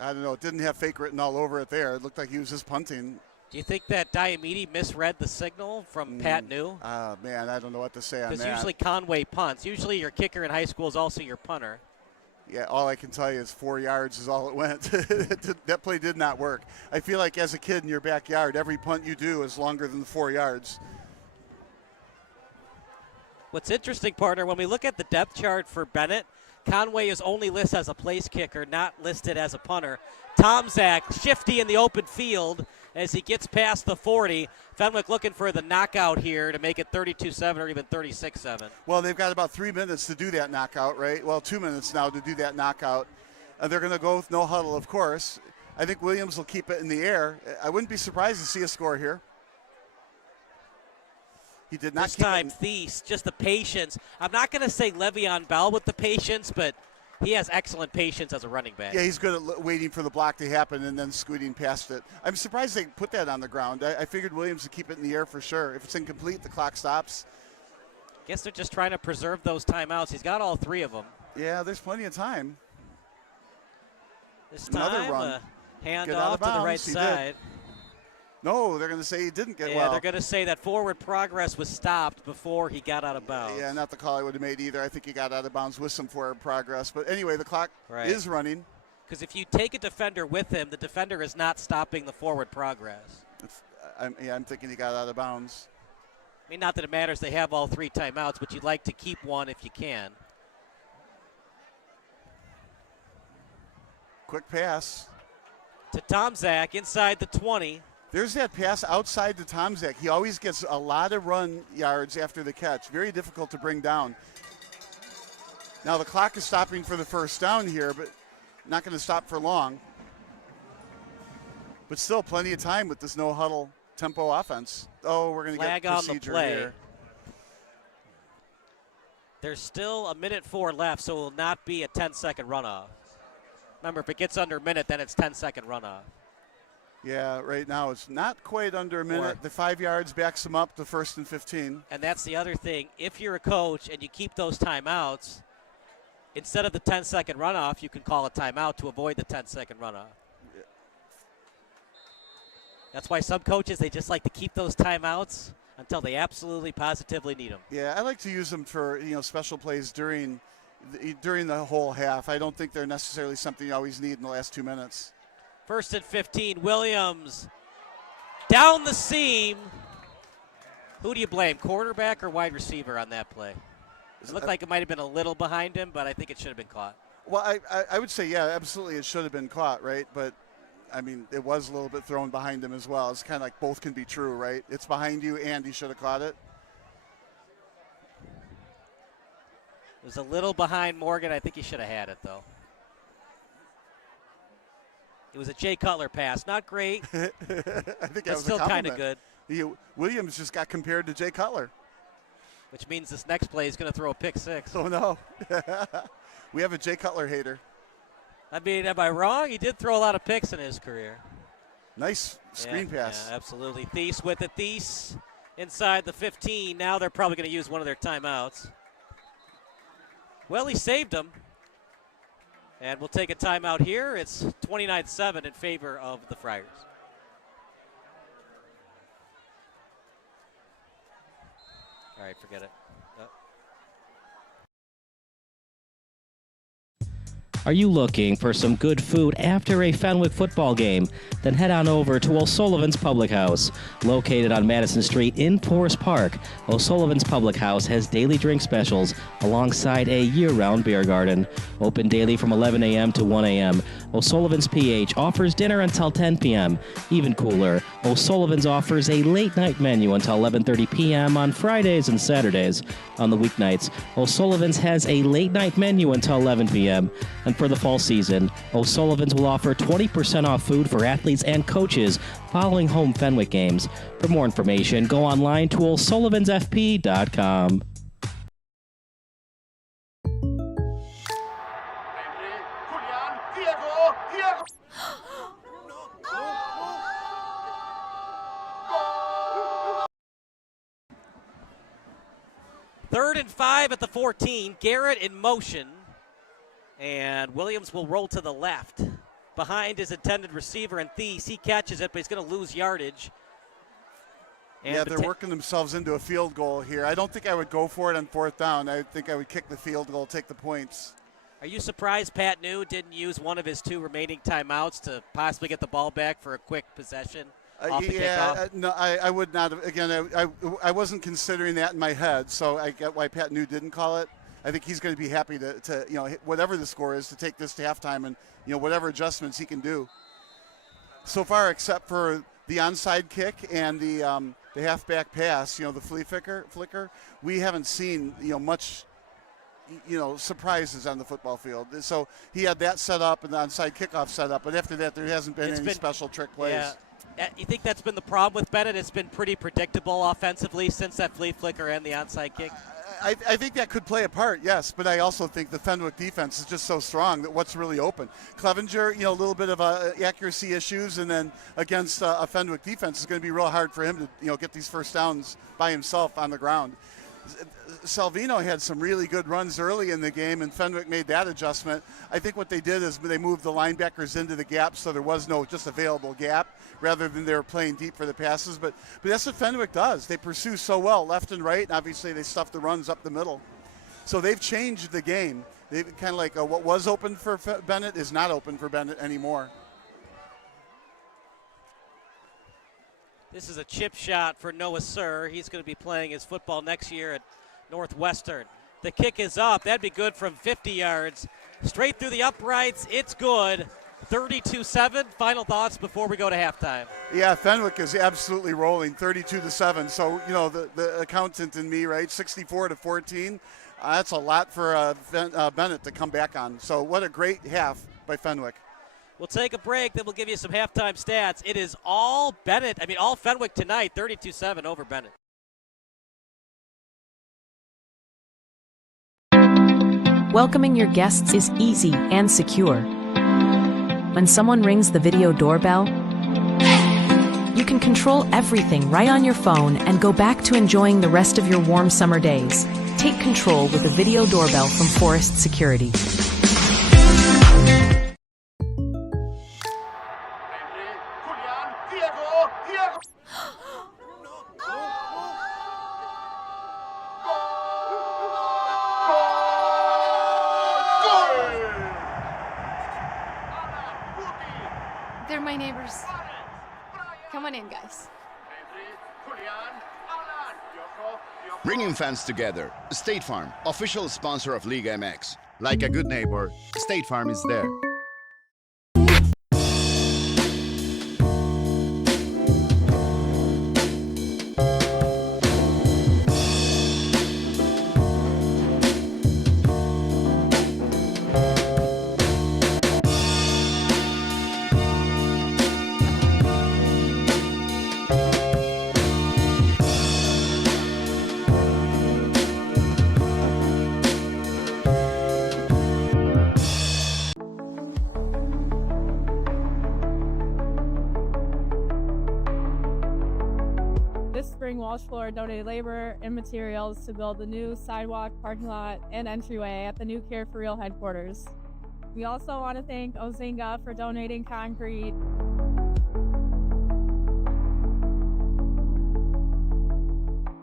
I don't know. It didn't have fake written all over it there. It looked like he was just punting. Do you think that Diamede misread the signal from Pat New? Man, I don't know what to say on that. Because usually Conway punts. Usually your kicker in high school is also your punter. Yeah, all I can tell you is 4 yards is all it went. That play did not work. I feel like as a kid in your backyard, every punt you do is longer than the 4 yards. What's interesting, partner, when we look at the depth chart for Benet, Conway is only listed as a place kicker, not listed as a punter. Tomczak shifty in the open field as he gets past the 40. Fenwick looking for the knockout here to make it 32-7 or even 36-7. Well, they've got about 3 minutes to do that knockout, right? Well, 2 minutes now to do that knockout. They're going to go with no huddle, of course. I think Williams will keep it in the air. I wouldn't be surprised to see a score here. He did not this time, Thies, just the patience. I'm not going to say Le'Veon Bell with the patience, but he has excellent patience as a running back. Yeah, he's good at waiting for the block to happen and then scooting past it. I'm surprised they put that on the ground. I figured Williams would keep it in the air for sure. If it's incomplete, the clock stops. Guess they're just trying to preserve those timeouts. He's got all 3 of them. Yeah, there's plenty of time. This Another time, run. Hand Get off to the right He side. did. No, they're going to say he didn't get Yeah, they're going to say that forward progress was stopped before he got out of bounds. Yeah, not the call I would have made either. I think he got out of bounds with some forward progress. But anyway, the clock is running. Because if you take a defender with him, the defender is not stopping the forward progress. I'm thinking he got out of bounds. I mean, not that it matters. They have all 3 timeouts, but you'd like to keep one if you can. Quick pass. To Tomczak inside the 20. There's that pass outside to Tomczak. He always gets a lot of run yards after the catch. Very difficult to bring down. Now the clock is stopping for the first down here, but not going to stop for long. But still plenty of time with this no huddle tempo offense. Oh, we're going to get procedure on the play. Here. There's still 1:04 left, so it will not be a 10-second runoff. Remember, if it gets under a minute, then it's 10-second runoff. Yeah, right now it's not quite under a minute. The 5 yards backs them up to 1st and 15. And that's the other thing. If you're a coach and you keep those timeouts, instead of the 10-second runoff, you can call a timeout to avoid the 10-second runoff. Yeah. That's why some coaches, they just like to keep those timeouts until they absolutely positively need them. Yeah, I like to use them for special plays during the whole half. I don't think they're necessarily something you always need in the last 2 minutes. 1st and 15, Williams down the seam. Who do you blame, quarterback or wide receiver on that play? It looked like it might have been a little behind him, but I think it should have been caught. Well, I would say, yeah, absolutely it should have been caught, right? But, I mean, it was a little bit thrown behind him as well. It's kind of like both can be true, right? It's behind you and he should have caught it. It was a little behind Morgan. I think he should have had it, though. It was a Jay Cutler pass. Not great, I think but still kind of good. Williams just got compared to Jay Cutler. Which means this next play is going to throw a pick 6. Oh, no. We have a Jay Cutler hater. I mean, am I wrong? He did throw a lot of picks in his career. Nice screen pass. Yeah, absolutely. Thies with it. Thies inside the 15. Now they're probably going to use one of their timeouts. Well, he saved them. And we'll take a timeout here. It's 29-7 in favor of the Friars. All right, forget it. Are you looking for some good food after a Fenwick football game? Then head on over to O'Sullivan's Public House. Located on Madison Street in Forest Park, O'Sullivan's Public House has daily drink specials alongside a year-round beer garden. Open daily from 11 a.m. to 1 a.m. O'Sullivan's PH offers dinner until 10 p.m. Even cooler, O'Sullivan's offers a late-night menu until 11:30 p.m. on Fridays and Saturdays. On the weeknights, O'Sullivan's has a late-night menu until 11 p.m. And for the fall season, O'Sullivan's will offer 20% off food for athletes and coaches following home Fenwick games. For more information, go online to o'sullivansfp.com. Third and 5 at the 14. Garrett in motion. And Williams will roll to the left. Behind his intended receiver and Thies. He catches it, but he's going to lose yardage. And yeah, they're working themselves into a field goal here. I don't think I would go for it on fourth down. I think I would kick the field goal, take the points. Are you surprised Pat New didn't use one of his 2 remaining timeouts to possibly get the ball back for a quick possession? No, I would not have. Again, I wasn't considering that in my head, so I get why Pat New didn't call it. I think he's going to be happy to whatever the score is, to take this to halftime and, whatever adjustments he can do. So far, except for the onside kick and the halfback pass, the flea flicker, we haven't seen, much, surprises on the football field. So he had that set up and the onside kickoff set up, but after that, there hasn't been any special trick plays. Yeah. You think that's been the problem with Benet? It's been pretty predictable offensively since that flea flicker and the onside kick? I think that could play a part, yes, but I also think the Fenwick defense is just so strong that what's really open. Clevenger, a little bit of accuracy issues, and then against a Fenwick defense, it's going to be real hard for him to get these first downs by himself on the ground. Salvino had some really good runs early in the game, and Fenwick made that adjustment. I think what they did is they moved the linebackers into the gap, so there was no just available gap, rather than they were playing deep for the passes. But that's what Fenwick does. They pursue so well, left and right, and obviously they stuff the runs up the middle. So they've changed the game. They've kind of like what was open for Benet is not open for Benet anymore. This is a chip shot for Noah Sir. He's going to be playing his football next year at Northwestern. The kick is up. That'd be good from 50 yards. Straight through the uprights. It's good. 32-7. Final thoughts before we go to halftime. Yeah, Fenwick is absolutely rolling, 32-7. So, the accountant in me, right, 64-14. That's a lot for Benet to come back on. So what a great half by Fenwick. We'll take a break, then we'll give you some halftime stats. It is all Benet, all Fenwick tonight, 32-7 over Benet. Welcoming your guests is easy and secure. When someone rings the video doorbell, you can control everything right on your phone and go back to enjoying the rest of your warm summer days. Take control with a video doorbell from Forest Security. They're my neighbors. Come on in, guys. Bringing fans together. State Farm, official sponsor of Liga MX. Like a good neighbor, State Farm is there. Spring Walsh Floor donated labor and materials to build the new sidewalk, parking lot, and entryway at the new Care for Real headquarters. We also want to thank Ozinga for donating concrete.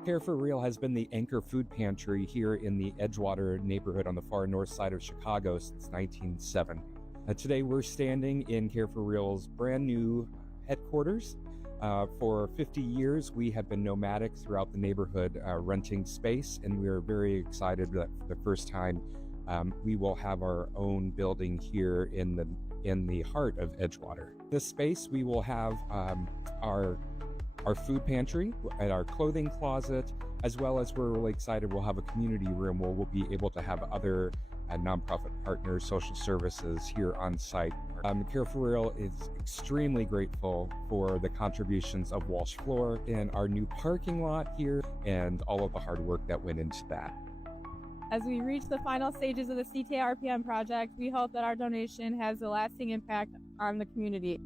Care for Real has been the anchor food pantry here in the Edgewater neighborhood on the far north side of Chicago since 1970. Today we're standing in Care for Real's brand new headquarters. For 50 years we have been nomadic throughout the neighborhood renting space, and we are very excited that for the first time we will have our own building here in the heart of Edgewater. This space we will have our food pantry and our clothing closet, as well as we're really excited we'll have a community room where we'll be able to have other nonprofit partners, social services here on site. Care for Real is extremely grateful for the contributions of Walsh Floor and our new parking lot here and all of the hard work that went into that. As we reach the final stages of the CTRPM project, we hope that our donation has a lasting impact on the community.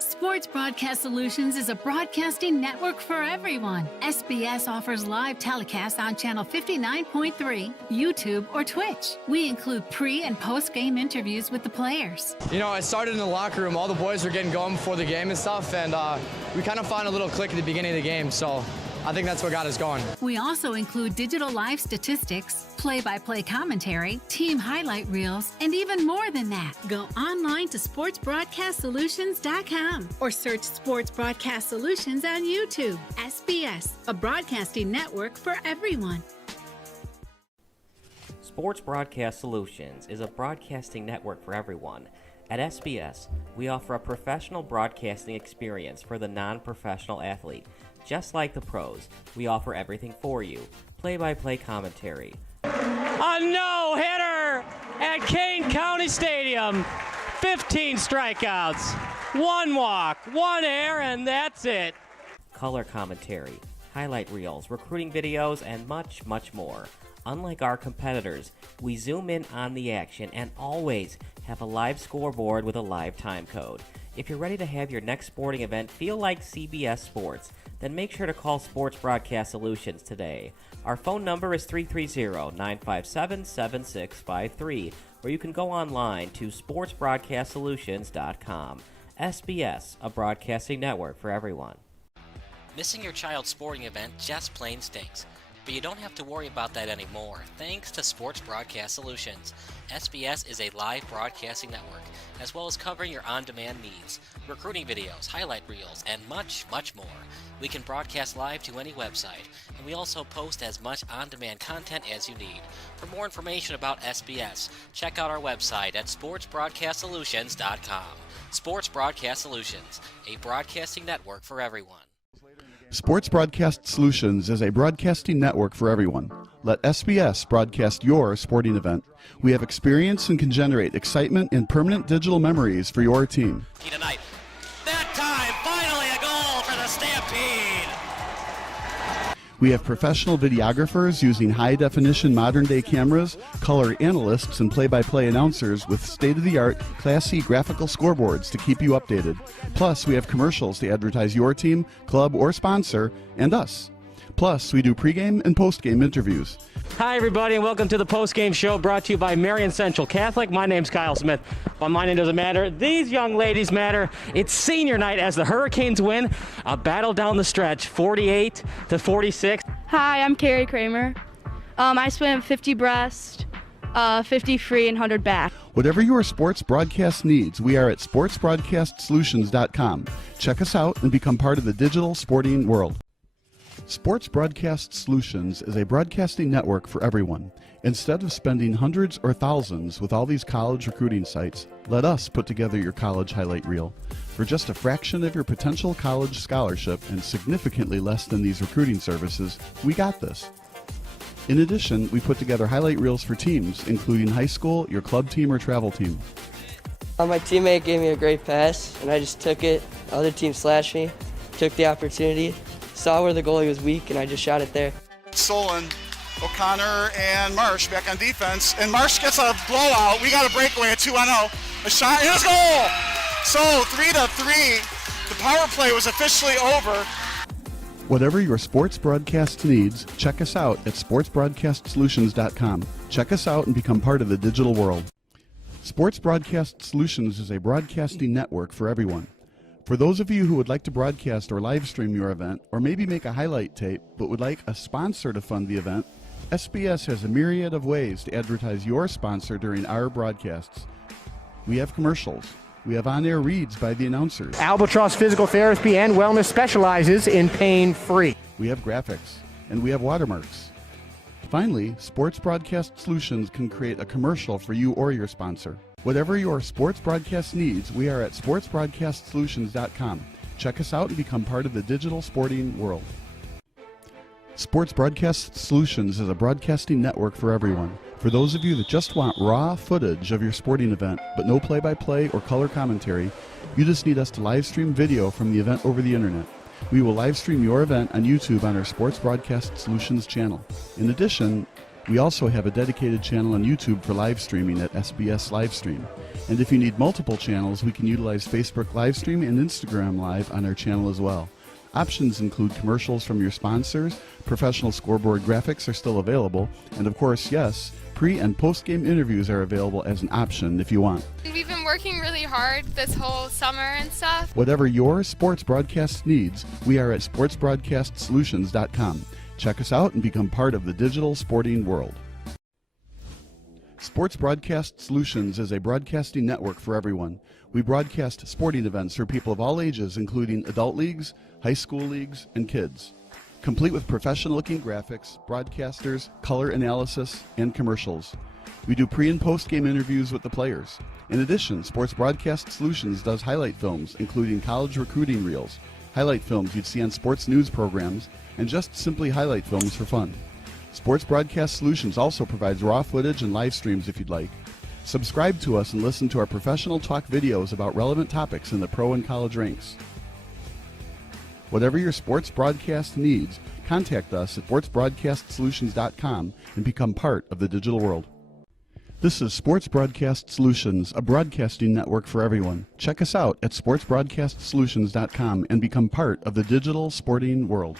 Sports Broadcast Solutions is a broadcasting network for everyone. SBS offers live telecasts on Channel 59.3, YouTube, or Twitch. We include pre- and post-game interviews with the players. You know, I started in the locker room. All the boys were getting going before the game and stuff, and we kind of found a little click at the beginning of the game, so I think that's what got us going. We also include digital live statistics, play-by-play commentary, team highlight reels, and even more than that. Go online to sportsbroadcastsolutions.com or search Sports Broadcast Solutions on YouTube. SBS, a broadcasting network for everyone. Sports Broadcast Solutions is a broadcasting network for everyone. At SBS, we offer a professional broadcasting experience for the non-professional athlete. Just like the pros, we offer everything for you. Play-by-play commentary. A no-hitter at Kane County Stadium. 15 strikeouts, 1 walk, 1 error, and that's it. Color commentary, highlight reels, recruiting videos, and much, much more. Unlike our competitors, we zoom in on the action and always have a live scoreboard with a live time code. If you're ready to have your next sporting event feel like CBS Sports, then make sure to call Sports Broadcast Solutions today. Our phone number is 330-957-7653, or you can go online to sportsbroadcastsolutions.com. SBS, a broadcasting network for everyone. Missing your child's sporting event just plain stinks. But you don't have to worry about that anymore, thanks to Sports Broadcast Solutions. SBS is a live broadcasting network, as well as covering your on-demand needs, recruiting videos, highlight reels, and much, much more. We can broadcast live to any website, and we also post as much on-demand content as you need. For more information about SBS, check out our website at sportsbroadcastsolutions.com. Sports Broadcast Solutions, a broadcasting network for everyone. Sports Broadcast Solutions is a broadcasting network for everyone. Let SBS broadcast your sporting event. We have experience and can generate excitement and permanent digital memories for your team. Tonight. That time, finally a goal for the Stampede. We have professional videographers using high-definition modern-day cameras, color analysts, and play-by-play announcers with state-of-the-art, classy graphical scoreboards to keep you updated. Plus, we have commercials to advertise your team, club, or sponsor, and us. Plus, we do pregame and postgame interviews. Hi, everybody, and welcome to the Postgame Show brought to you by Marion Central Catholic. My name's Kyle Smith. But my name doesn't matter. These young ladies matter. It's senior night as the Hurricanes win a battle down the stretch, 48-46. Hi, I'm Carrie Kramer. I swim 50 breast, 50 free, and 100 back. Whatever your sports broadcast needs, we are at sportsbroadcastsolutions.com. Check us out and become part of the digital sporting world. Sports Broadcast Solutions is a broadcasting network for everyone. Instead of spending hundreds or thousands with all these college recruiting sites, let us put together your college highlight reel. For just a fraction of your potential college scholarship and significantly less than these recruiting services, we got this. In addition, we put together highlight reels for teams, including high school, your club team, or travel team. My teammate gave me a great pass, and I just took it. The other team slashed me, took the opportunity, saw where the goalie was weak, and I just shot it there. Solon, O'Connor, and Marsh back on defense, and Marsh gets a blowout. We got a breakaway at 2-0. A shot and a goal! So 3-3, the power play was officially over. Whatever your sports broadcast needs, check us out at sportsbroadcastsolutions.com. Check us out and become part of the digital world. Sports Broadcast Solutions is a broadcasting network for everyone. For those of you who would like to broadcast or live stream your event, or maybe make a highlight tape but would like a sponsor to fund the event, SBS has a myriad of ways to advertise your sponsor during our broadcasts. We have commercials. We have on-air reads by the announcers. Albatross Physical Therapy and Wellness specializes in pain-free. We have graphics, and we have watermarks. Finally, Sports Broadcast Solutions can create a commercial for you or your sponsor. Whatever your sports broadcast needs, we are at sportsbroadcastsolutions.com. Check us out and become part of the digital sporting world. Sports Broadcast Solutions is a broadcasting network for everyone. For those of you that just want raw footage of your sporting event, but no play-by-play or color commentary, you just need us to live stream video from the event over the internet. We will live stream your event on YouTube on our Sports Broadcast Solutions channel. In addition, we also have a dedicated channel on YouTube for live streaming at SBS Livestream. And if you need multiple channels, we can utilize Facebook Livestream and Instagram Live on our channel as well. Options include commercials from your sponsors, professional scoreboard graphics are still available, and of course, yes, pre- and post-game interviews are available as an option if you want. We've been working really hard this whole summer and stuff. Whatever your sports broadcast needs, we are at sportsbroadcastsolutions.com. Check us out and become part of the digital sporting world. Sports Broadcast Solutions is a broadcasting network for everyone. We broadcast sporting events for people of all ages, including adult leagues, high school leagues, and kids. Complete with professional-looking graphics, broadcasters, color analysis, and commercials. We do pre- and post-game interviews with the players. In addition, Sports Broadcast Solutions does highlight films, including college recruiting reels, highlight films you'd see on sports news programs, and just simply highlight films for fun. Sports Broadcast Solutions also provides raw footage and live streams if you'd like. Subscribe to us and listen to our professional talk videos about relevant topics in the pro and college ranks. Whatever your sports broadcast needs, contact us at sportsbroadcastsolutions.com and become part of the digital world. This is Sports Broadcast Solutions, a broadcasting network for everyone. Check us out at sportsbroadcastsolutions.com and become part of the digital sporting world.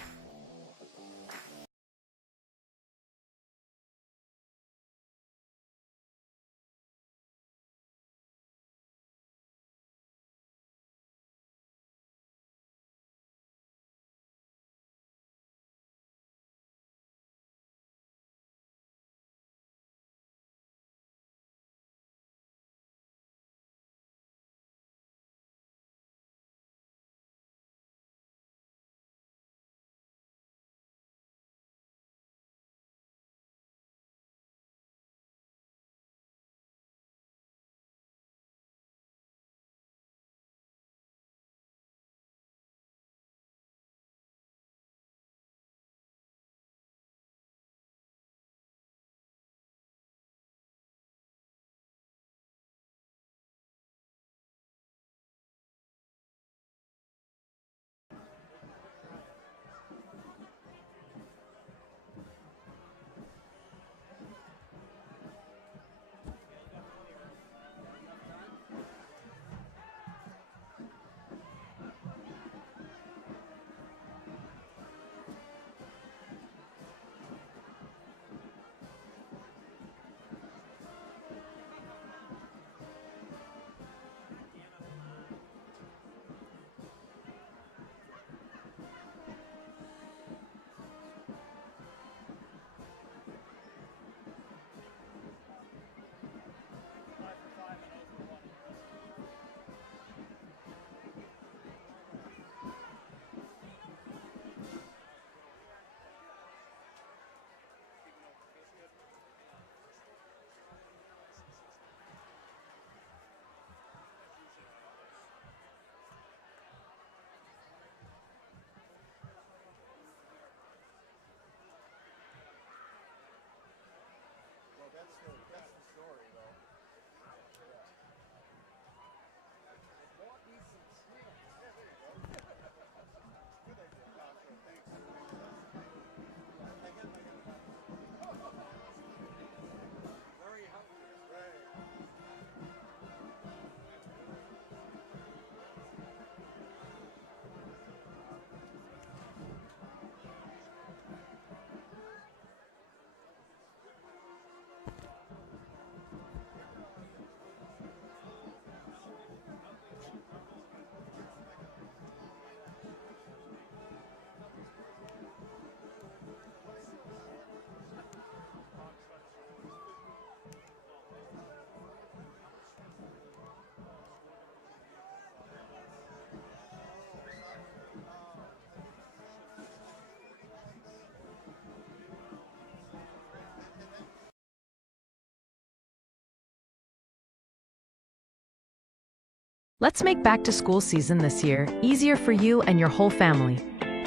Let's make back to school season this year easier for you and your whole family.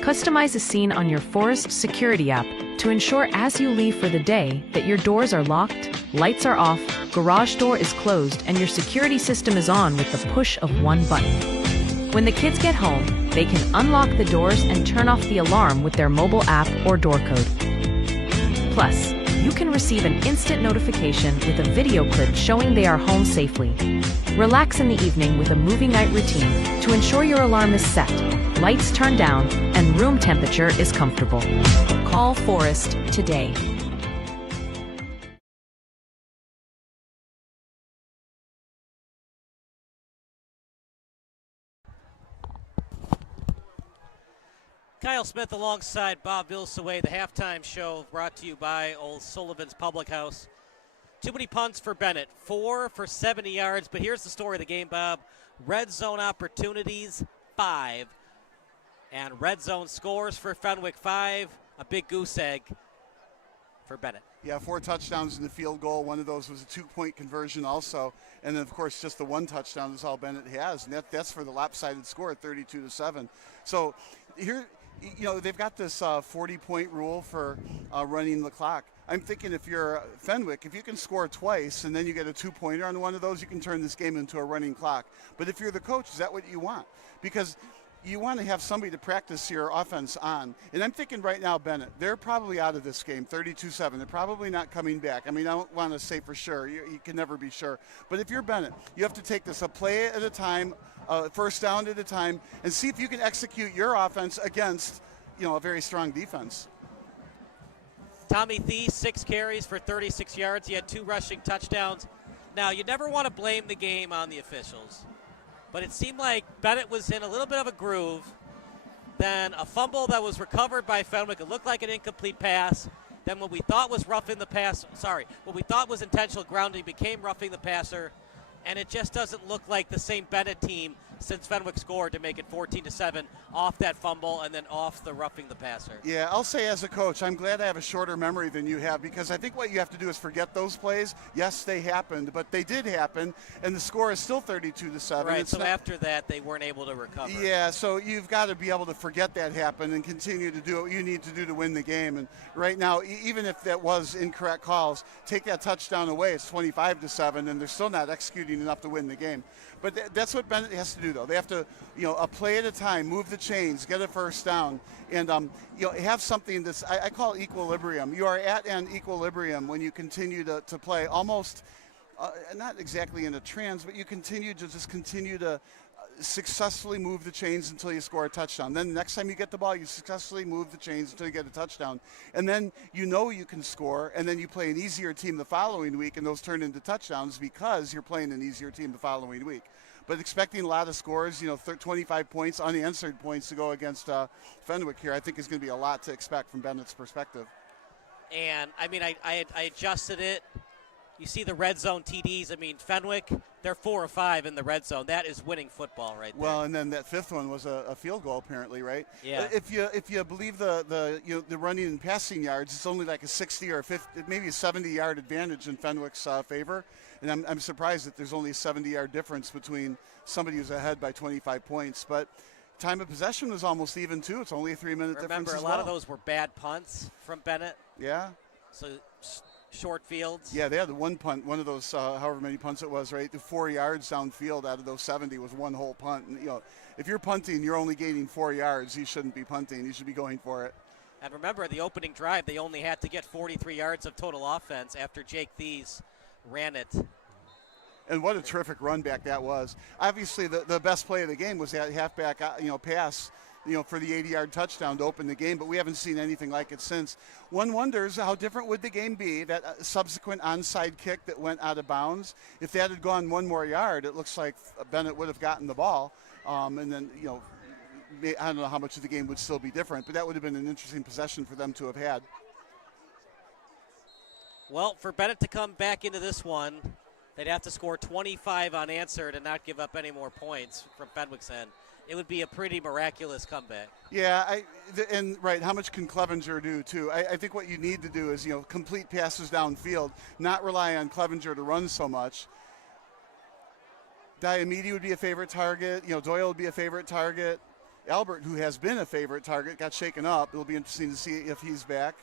Customize a scene on your Forest security app to ensure as you leave for the day that your doors are locked, lights are off, garage door is closed, and your security system is on with the push of one button. When the kids get home, they can unlock the doors and turn off the alarm with their mobile app or door code. Plus, you can receive an instant notification with a video clip showing they are home safely. Relax in the evening with a movie night routine to ensure your alarm is set, lights turned down, and room temperature is comfortable. Call Forest today. Kyle Smith alongside Bob Vilsaway, the halftime show brought to you by Old Sullivan's Public House. Too many punts for Benet, 4 for 70 yards, but here's the story of the game, Bob. Red zone opportunities, 5. And red zone scores for Fenwick, 5. A big goose egg for Benet. Yeah, 4 touchdowns in the field goal. One of those was a 2-point conversion also. And then, of course, just the 1 touchdown is all Benet has. And that's for the lopsided score at 32-7. So here, they've got this 40-point rule for running the clock. I'm thinking if you're Fenwick, if you can score twice and then you get a 2-pointer on one of those, you can turn this game into a running clock. But if you're the coach, is that what you want? Because you want to have somebody to practice your offense on. And I'm thinking right now, Benet, they're probably out of this game, 32-7. They're probably not coming back. I mean, I don't want to say for sure. You can never be sure. But if you're Benet, you have to take this a play at a time, first down at a time, and see if you can execute your offense against, a very strong defense. Tommy Thies, 6 carries for 36 yards. He had 2 rushing touchdowns. Now, you never want to blame the game on the officials, but it seemed like Benet was in a little bit of a groove. Then a fumble that was recovered by Fenwick. It looked like an incomplete pass. Then what we thought was what we thought was intentional grounding became roughing the passer. And it just doesn't look like the same Benet team since Fenwick scored to make it 14-7 off that fumble and then off the roughing the passer. Yeah, I'll say as a coach, I'm glad I have a shorter memory than you have, because I think what you have to do is forget those plays. Yes, they happened, but they did happen, and the score is still 32-7. Right, so after that, they weren't able to recover. Yeah, so you've got to be able to forget that happened and continue to do what you need to do to win the game. And right now, even if that was incorrect calls, take that touchdown away, it's 25-7, and they're still not executing enough to win the game. But that's what Benet has to do, though. They have to, a play at a time, move the chains, get a first down, and have something that's I call equilibrium. You are at an equilibrium when you continue to play almost, not exactly in a trance, but you continue to successfully move the chains until you score a touchdown. Then the next time you get the ball, you successfully move the chains until you get a touchdown. And then you can score, and then you play an easier team the following week, and those turn into touchdowns because you're playing an easier team the following week. But expecting a lot of scores, 25 points, unanswered points to go against Fenwick here, I think is going to be a lot to expect from Bennett's perspective. And, I adjusted it. You see the red zone TDs. Fenwick, they're 4 or 5 in the red zone. That is winning football right there. Well, and then that 5th one was a field goal apparently, right? Yeah. If you believe the running and passing yards, it's only like a 60 or 50, maybe a 70-yard advantage in Fenwick's favor. And I'm surprised that there's only a 70-yard difference between somebody who's ahead by 25 points. But time of possession was almost even too. It's only a 3-minute difference. Remember, a lot of those were bad punts from Benet. Yeah. So short fields. Yeah, they had the one punt, one of those, however many punts it was, right? The 4 yards downfield out of those 70 was one whole punt. And, if you're punting, you're only gaining 4 yards. You shouldn't be punting. You should be going for it. And remember, the opening drive, they only had to get 43 yards of total offense after Jake Thies ran it. And what a terrific run back that was. Obviously, the best play of the game was that halfback, pass, for the 80-yard touchdown to open the game, but we haven't seen anything like it since. One wonders how different would the game be, that subsequent onside kick that went out of bounds. If that had gone 1 more yard, it looks like Benet would have gotten the ball. And then, I don't know how much of the game would still be different, but that would have been an interesting possession for them to have had. Well, for Benet to come back into this one, they'd have to score 25 unanswered and not give up any more points from Fenwick's end. It would be a pretty miraculous comeback. Yeah, right, how much can Clevenger do, too? I think what you need to do is, complete passes downfield, not rely on Clevenger to run so much. Diomede would be a favorite target. Doyle would be a favorite target. Albert, who has been a favorite target, got shaken up. It'll be interesting to see if he's back.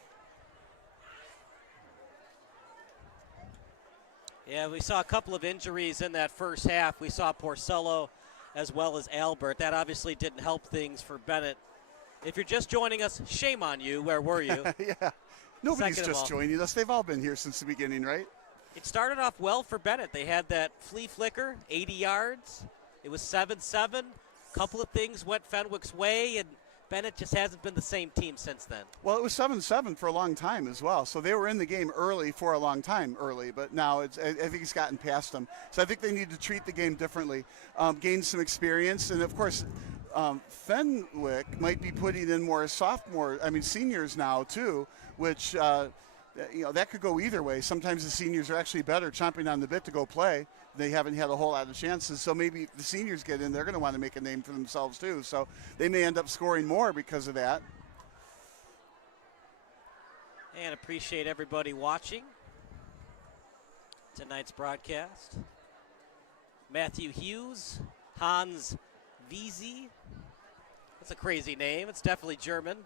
Yeah, we saw a couple of injuries in that first half. We saw Porcello as well as Albert. That obviously didn't help things for Benet. If you're just joining us, shame on you. Where were you? Yeah. Nobody's Second of just all, joining us. They've all been here since the beginning, right? It started off well for Benet. They had that flea flicker, 80 yards. It was 7-7. Couple of things went Fenwick's way, and Benet just hasn't been the same team since then. Well, it was 7-7 for a long time as well. So they were in the game early for a long time early, but now I think it's gotten past them. So I think they need to treat the game differently, gain some experience, and of course, Fenwick might be putting in more seniors now too, which that could go either way. Sometimes the seniors are actually better chomping on the bit to go play. They haven't had a whole lot of chances, so maybe if the seniors get in, they're going to want to make a name for themselves too. So they may end up scoring more because of that. And appreciate everybody watching tonight's broadcast. Matthew Hughes, Hans Wiese. That's a crazy name. It's definitely German.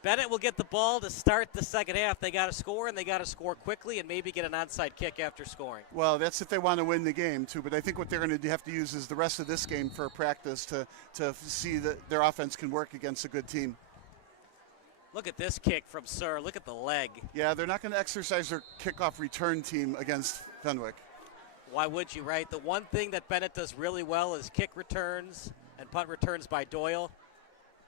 Benet will get the ball to start the second half. They got to score, and they got to score quickly and maybe get an onside kick after scoring. Well, that's if they want to win the game, too. But I think what they're going to have to use is the rest of this game for practice to see that their offense can work against a good team. Look at this kick from Sir. Look at the leg. Yeah, they're not going to exercise their kickoff return team against Fenwick. Why would you, right? The one thing that Benet does really well is kick returns and punt returns by Doyle.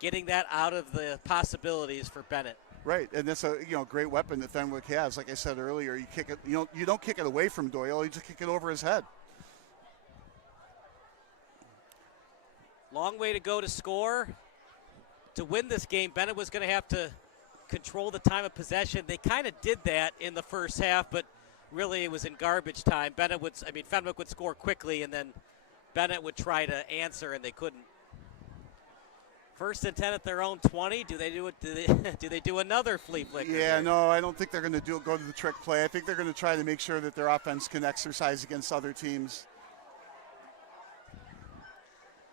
Getting that out of the possibilities for Benet. Right, and that's a great weapon that Fenwick has. Like I said earlier, you kick it. You don't kick it away from Doyle. You just kick it over his head. Long way to go to score. To win this game, Benet was going to have to control the time of possession. They kind of did that in the first half, but really it was in garbage time. Fenwick would score quickly, and then Benet would try to answer, and they couldn't. First and 10 at their own 20. Do they do it? Do they do another flea flicker? Yeah, no, I don't think they're going to go to the trick play. I think they're going to try to make sure that their offense can exercise against other teams.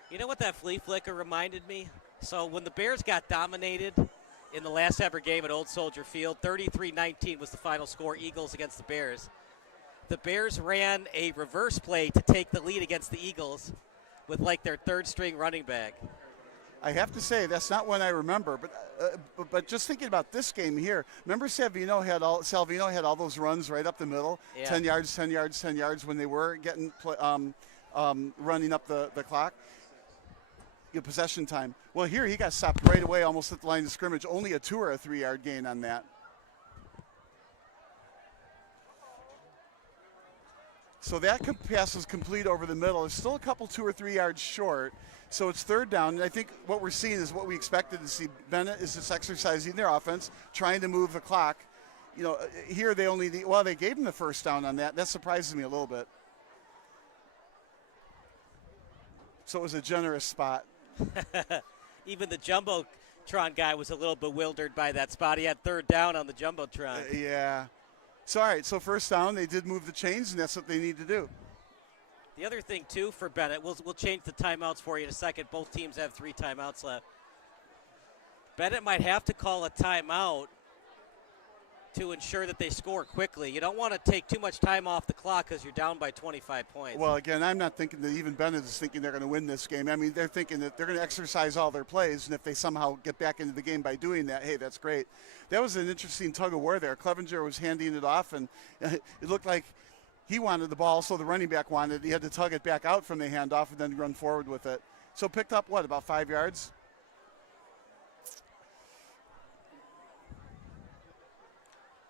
You know what that flea flicker reminded me? So when the Bears got dominated in the last ever game at Old Soldier Field, 33-19 was the final score, Eagles against the Bears. The Bears ran a reverse play to take the lead against the Eagles with like their third string running back. I have to say that's not one I remember, but just thinking about this game here, remember Salvino had all those runs right up the middle, Yeah. 10 yards, 10 yards, 10 yards when they were getting running up the clock. Possession time. Well, here he got stopped right away, almost at the line of scrimmage. Only a 2 or a 3 yard gain on that. So that pass was complete over the middle. It's still a couple 2 or 3 yards short. So it's third down, and I think what we're seeing is what we expected to see. Benet is just exercising their offense, trying to move the clock. Here they gave him the first down on that. That surprises me a little bit. So it was a generous spot. Even the Jumbotron guy was a little bewildered by that spot. He had third down on the Jumbotron. Yeah. So, all right, so first down, they did move the chains, and that's what they need to do. The other thing, too, for Benet, we'll change the timeouts for you in a second. Both teams have 3 timeouts left. Benet might have to call a timeout to ensure that they score quickly. You don't want to take too much time off the clock because you're down by 25 points. Well, again, I'm not thinking that even Benet is thinking they're going to win this game. I mean, they're thinking that they're going to exercise all their plays, and if they somehow get back into the game by doing that, hey, that's great. That was an interesting tug of war there. Clevenger was handing it off, and it looked like he wanted the ball, so the running back wanted it. He had to tug it back out from the handoff and then run forward with it. So picked up, about 5 yards?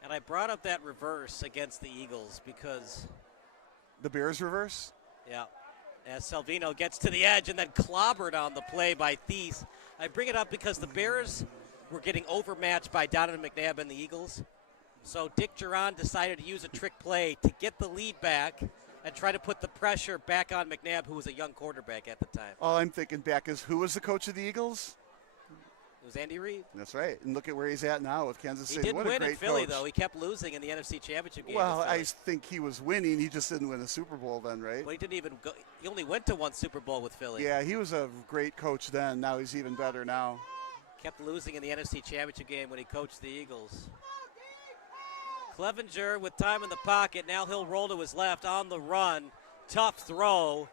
And I brought up that reverse against the Eagles because... The Bears reverse? Yeah. As Salvino gets to the edge and then clobbered on the play by Thies. I bring it up because the Bears were getting overmatched by Donovan McNabb and the Eagles. So Dick Duran decided to use a trick play to get the lead back and try to put the pressure back on McNabb, who was a young quarterback at the time. All I'm thinking back is, who was the coach of the Eagles? was Andy Reid. That's right. And look at where he's at now with Kansas City. He didn't what a win great in Philly, coach. though. He kept losing in the NFC Championship game. Well, I think he was winning. He just didn't win a Super Bowl then, right? Well, he didn't even go. He only went to one Super Bowl with Philly. Yeah, he was a great coach then. Now he's even better now. Kept losing in the NFC Championship game when he coached the Eagles. Clevenger with time in the pocket. Now he'll roll to his left on the run. Tough throw.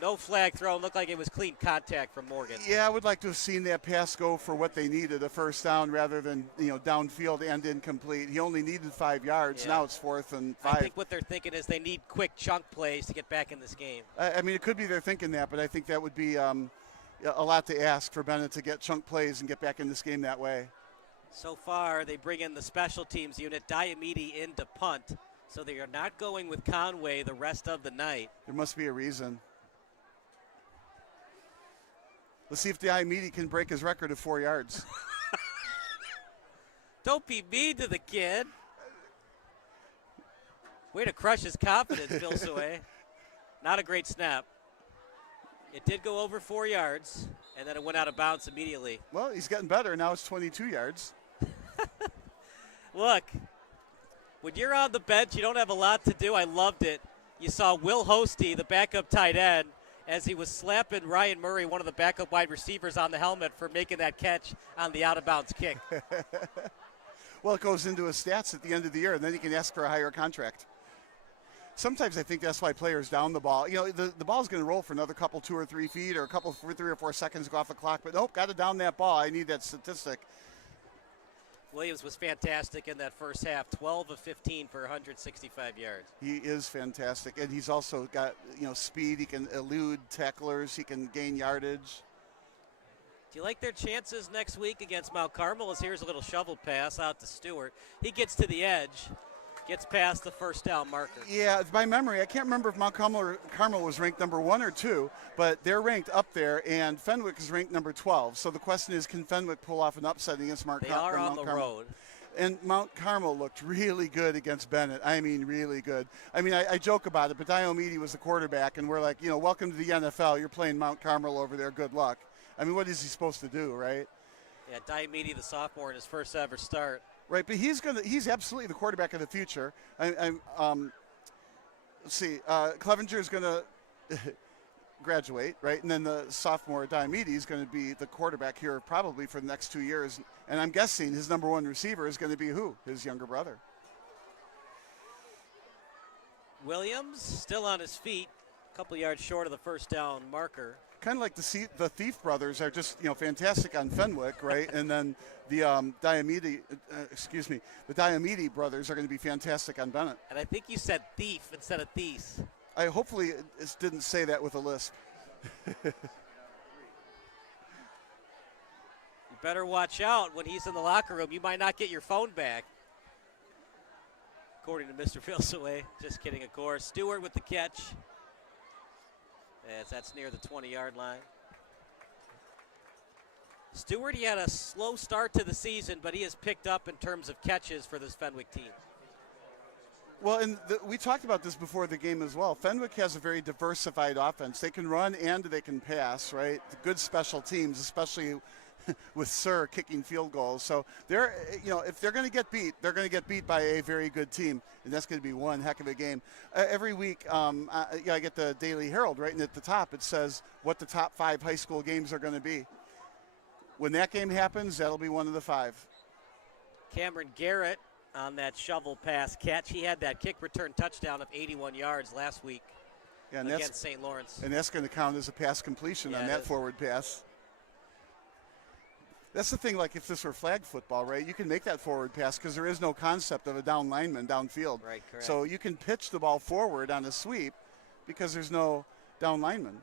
No flag thrown. Looked like it was clean contact from Morgan. Yeah, I would like to have seen that pass go for what they needed, a first down rather than, downfield and incomplete. He only needed 5 yards. Yeah. Now it's 4th and 5. I think what they're thinking is they need quick chunk plays to get back in this game. I mean, it could be they're thinking that, but I think that would be a lot to ask for Benet to get chunk plays and get back in this game that way. So far, they bring in the special teams unit, Diomede in to punt. So they are not going with Conway the rest of the night. There must be a reason. Let's see if Diomede can break his record of 4 yards. Don't be mean to the kid. Way to crush his confidence, Bill Suey. Not a great snap. It did go over 4 yards, and then it went out of bounds immediately. Well, he's getting better. Now it's 22 yards. Look, when you're on the bench, you don't have a lot to do. I loved it. You saw Will Hosty, the backup tight end, as he was slapping Ryan Murray, one of the backup wide receivers, on the helmet for making that catch on the out-of-bounds kick. Well, it goes into his stats at the end of the year, and then he can ask for a higher contract. Sometimes I think that's why players down the ball. The ball's going to roll for another couple, 2 or 3 feet, or a couple, 3 or 4 seconds go off the clock. But nope, got to down that ball. I need that statistic. Williams was fantastic in that first half, 12 of 15 for 165 yards. He is fantastic, and he's also got speed. He can elude tacklers. He can gain yardage. Do you like their chances next week against Mount Carmel? As here's a little shovel pass out to Stewart. He gets to the edge, gets past the first down marker. Yeah, by memory, I can't remember if Mount Carmel was ranked number 1 or 2, but they're ranked up there, and Fenwick is ranked number 12. So the question is, can Fenwick pull off an upset against Mount Carmel? They are on the road. And Mount Carmel looked really good against Benet. I mean, really good. I mean, I joke about it, but Diomede was the quarterback, and we're like, welcome to the NFL. You're playing Mount Carmel over there. Good luck. I mean, what is he supposed to do, right? Yeah, Diomede, the sophomore, in his first ever start. Right, but he's absolutely the quarterback of the future. Let's see, Clevenger is going to graduate, right? And then the sophomore Diomede is going to be the quarterback here probably for the next 2 years. And I'm guessing his number 1 receiver is going to be who? His younger brother. Williams still on his feet, a couple yards short of the first down marker. Kind of like the Thief brothers are just fantastic on Fenwick, right? And then the Diomede brothers are going to be fantastic on Benet. And I think you said thief instead of thief. I hopefully didn't say that with a lisp. You better watch out when he's in the locker room. You might not get your phone back. According to Mr. Vilsaway. Just kidding, of course. Stewart with the catch. As that's near the 20-yard line. Stewart, he had a slow start to the season, but he has picked up in terms of catches for this Fenwick team. Well, and we talked about this before the game as well. Fenwick has a very diversified offense. They can run and they can pass, right? Good special teams, especially with Sir kicking field goals. So they're, if they're going to get beat, they're going to get beat by a very good team, and that's going to be one heck of a game. Every week, I get the Daily Herald, right, and at the top it says what the top 5 high school games are going to be. When that game happens, that'll be one of the 5. Cameron Garrett on that shovel pass catch. He had that kick return touchdown of 81 yards last week against St. Lawrence. And that's going to count as a pass completion on that forward pass. That's the thing, like if this were flag football, right, you can make that forward pass because there is no concept of a down lineman downfield. Right, correct. So you can pitch the ball forward on a sweep because there's no down lineman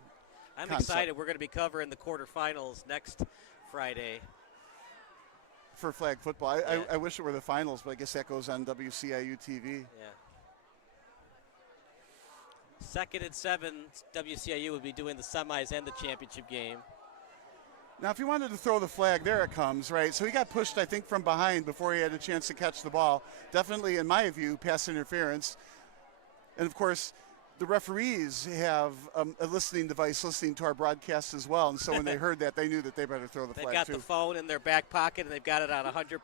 concept. Excited. We're going to be covering the quarterfinals next Friday. For flag football. I wish it were the finals, but I guess that goes on WCIU TV. Yeah. 2nd and 7, WCIU would be doing the semis and the championship game. Now, if he wanted to throw the flag, there it comes, right? So he got pushed, I think, from behind before he had a chance to catch the ball. Definitely, in my view, pass interference. And, of course, the referees have a listening device listening to our broadcast as well, and so when they heard that, they knew that they better throw the flag, They've got too. the phone in their back pocket, and they've got it on 100%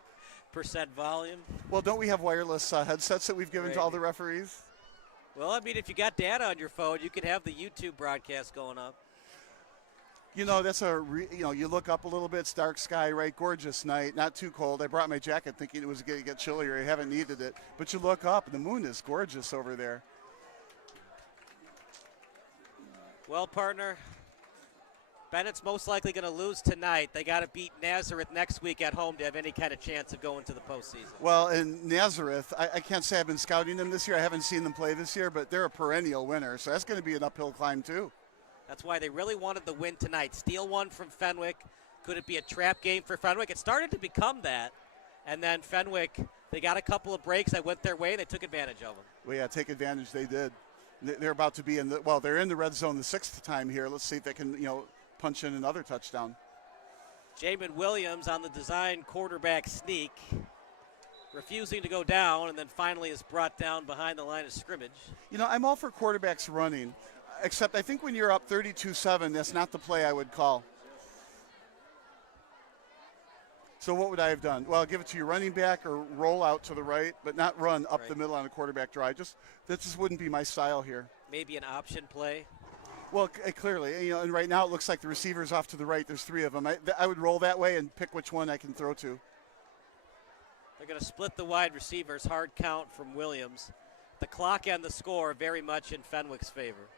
volume. Well, don't we have wireless headsets that we've given to all the referees? Well, I mean, if you got data on your phone, you could have the YouTube broadcast going up. You know, that's you look up a little bit, it's dark sky, right? Gorgeous night, not too cold. I brought my jacket thinking it was going to get chillier. I haven't needed it. But you look up, and the moon is gorgeous over there. Well, partner, Bennett's most likely going to lose tonight. They got to beat Nazareth next week at home to have any kind of chance of going to the postseason. Well, in Nazareth, I can't say I've been scouting them this year. I haven't seen them play this year, but they're a perennial winner, so that's going to be an uphill climb, too. That's why they really wanted the win tonight. Steal one from Fenwick. Could it be a trap game for Fenwick? It started to become that. And then Fenwick, they got a couple of breaks that went their way. They took advantage of them. Well, yeah, take advantage. They did. They're about to be they're in the red zone the 6th time here. Let's see if they can, punch in another touchdown. Jamin Williams on the design quarterback sneak, refusing to go down, and then finally is brought down behind the line of scrimmage. I'm all for quarterbacks running. Except I think when you're up 32-7, that's not the play I would call. So what would I have done? Well, give it to your running back or roll out to the right, but not run up the middle on a quarterback drive. That just wouldn't be my style here. Maybe an option play. Well, clearly, and right now it looks like the receiver's off to the right. There's 3 of them. I would roll that way and pick which one I can throw to. They're going to split the wide receivers. Hard count from Williams. The clock and the score very much in Fenwick's favor.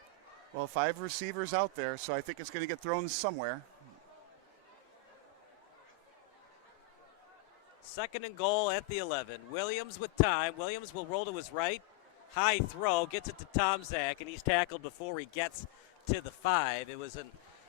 Well, 5 receivers out there, so I think it's going to get thrown somewhere. 2nd and goal at the 11. Williams with time. Williams will roll to his right. High throw, gets it to Tomczak, and he's tackled before he gets to the 5. It was an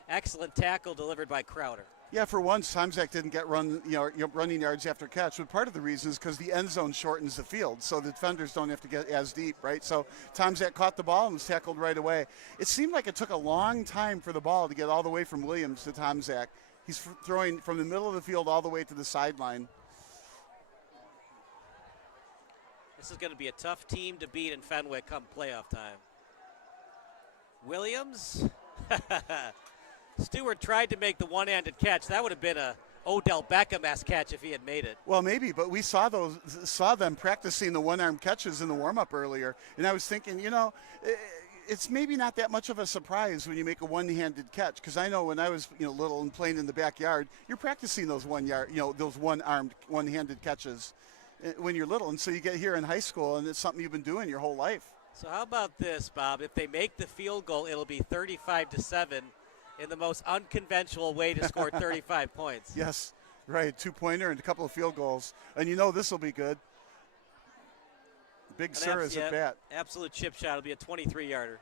excellent tackle delivered by Crowder. Yeah, for once, Tomczak didn't get running yards after catch, but part of the reason is because the end zone shortens the field, so the defenders don't have to get as deep, right? So Tomczak caught the ball and was tackled right away. It seemed like it took a long time for the ball to get all the way from Williams to Tomczak. He's throwing from the middle of the field all the way to the sideline. This is going to be a tough team to beat in Fenwick come playoff time. Williams. Stewart tried to make the one-handed catch. That would have been a Odell Beckham-esque catch if he had made it. Well, maybe, but we saw them practicing the one-arm catches in the warm-up earlier, and I was thinking, it's maybe not that much of a surprise when you make a one-handed catch, because I know when I was little and playing in the backyard, you're practicing those those one-armed, one-handed catches when you're little, and so you get here in high school, and it's something you've been doing your whole life. So how about this, Bob? If they make the field goal, it'll be 35-7. In the most unconventional way to score 35 points. Yes, right. 2-pointer and a couple of field goals. And this will be good. Big Sur is at bat. Absolute chip shot. It'll be a 23-yarder.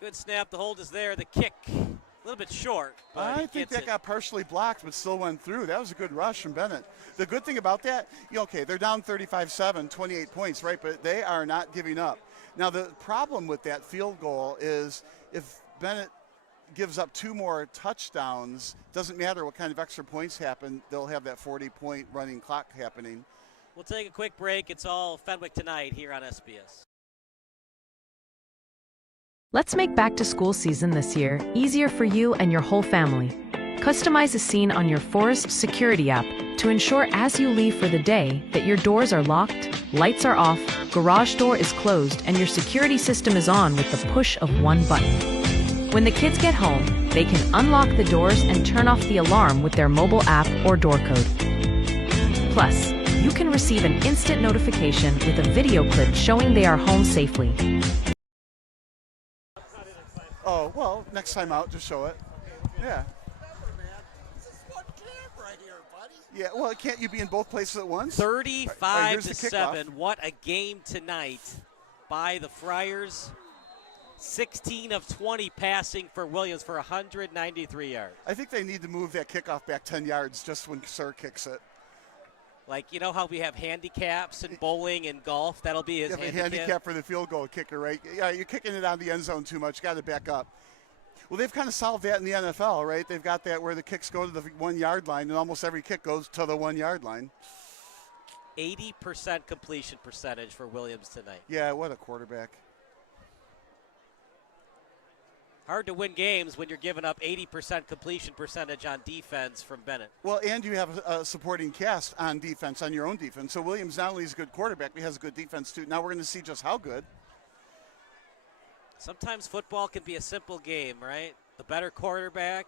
Good snap. The hold is there. The kick, a little bit short. I think that got partially blocked, but still went through. That was a good rush from Benet. The good thing about that, they're down 35-7, 28 points, right? But they are not giving up. Now, the problem with that field goal is if Benet gives up 2 more touchdowns, doesn't matter what kind of extra points happen, they'll have that 40-point running clock happening. We'll take a quick break. It's all Fenwick tonight here on SBS. Let's make back to school season this year easier for you and your whole family. Customize a scene on your Forest Security app to ensure as you leave for the day that your doors are locked, lights are off, garage door is closed, and your security system is on with the push of one button. When the kids get home, they can unlock the doors and turn off the alarm with their mobile app or door code. Plus, you can receive an instant notification with a video clip showing they are home safely. Oh, well, next time out, just show it. Yeah. Yeah, well, can't you be in both places at once? 35-7. What a game tonight by the Friars. 16 of 20 passing for Williams for 193 yards. I think they need to move that kickoff back 10 yards just when Sur kicks it. Like, how we have handicaps in bowling and golf? That'll be his handicap. A handicap for the field goal kicker, right? Yeah, you're kicking it out of the end zone too much. Got to back up. Well, they've kind of solved that in the NFL, right? They've got that where the kicks go to the 1 yard line, and almost every kick goes to the 1 yard line. 80% completion percentage for Williams tonight. Yeah, what a quarterback. Hard to win games when you're giving up 80% completion percentage on defense from Benet. Well, and you have a supporting cast on defense, on your own defense. So Williams not only is a good quarterback, but he has a good defense too. Now we're going to see just how good. Sometimes football can be a simple game, right? The better quarterback.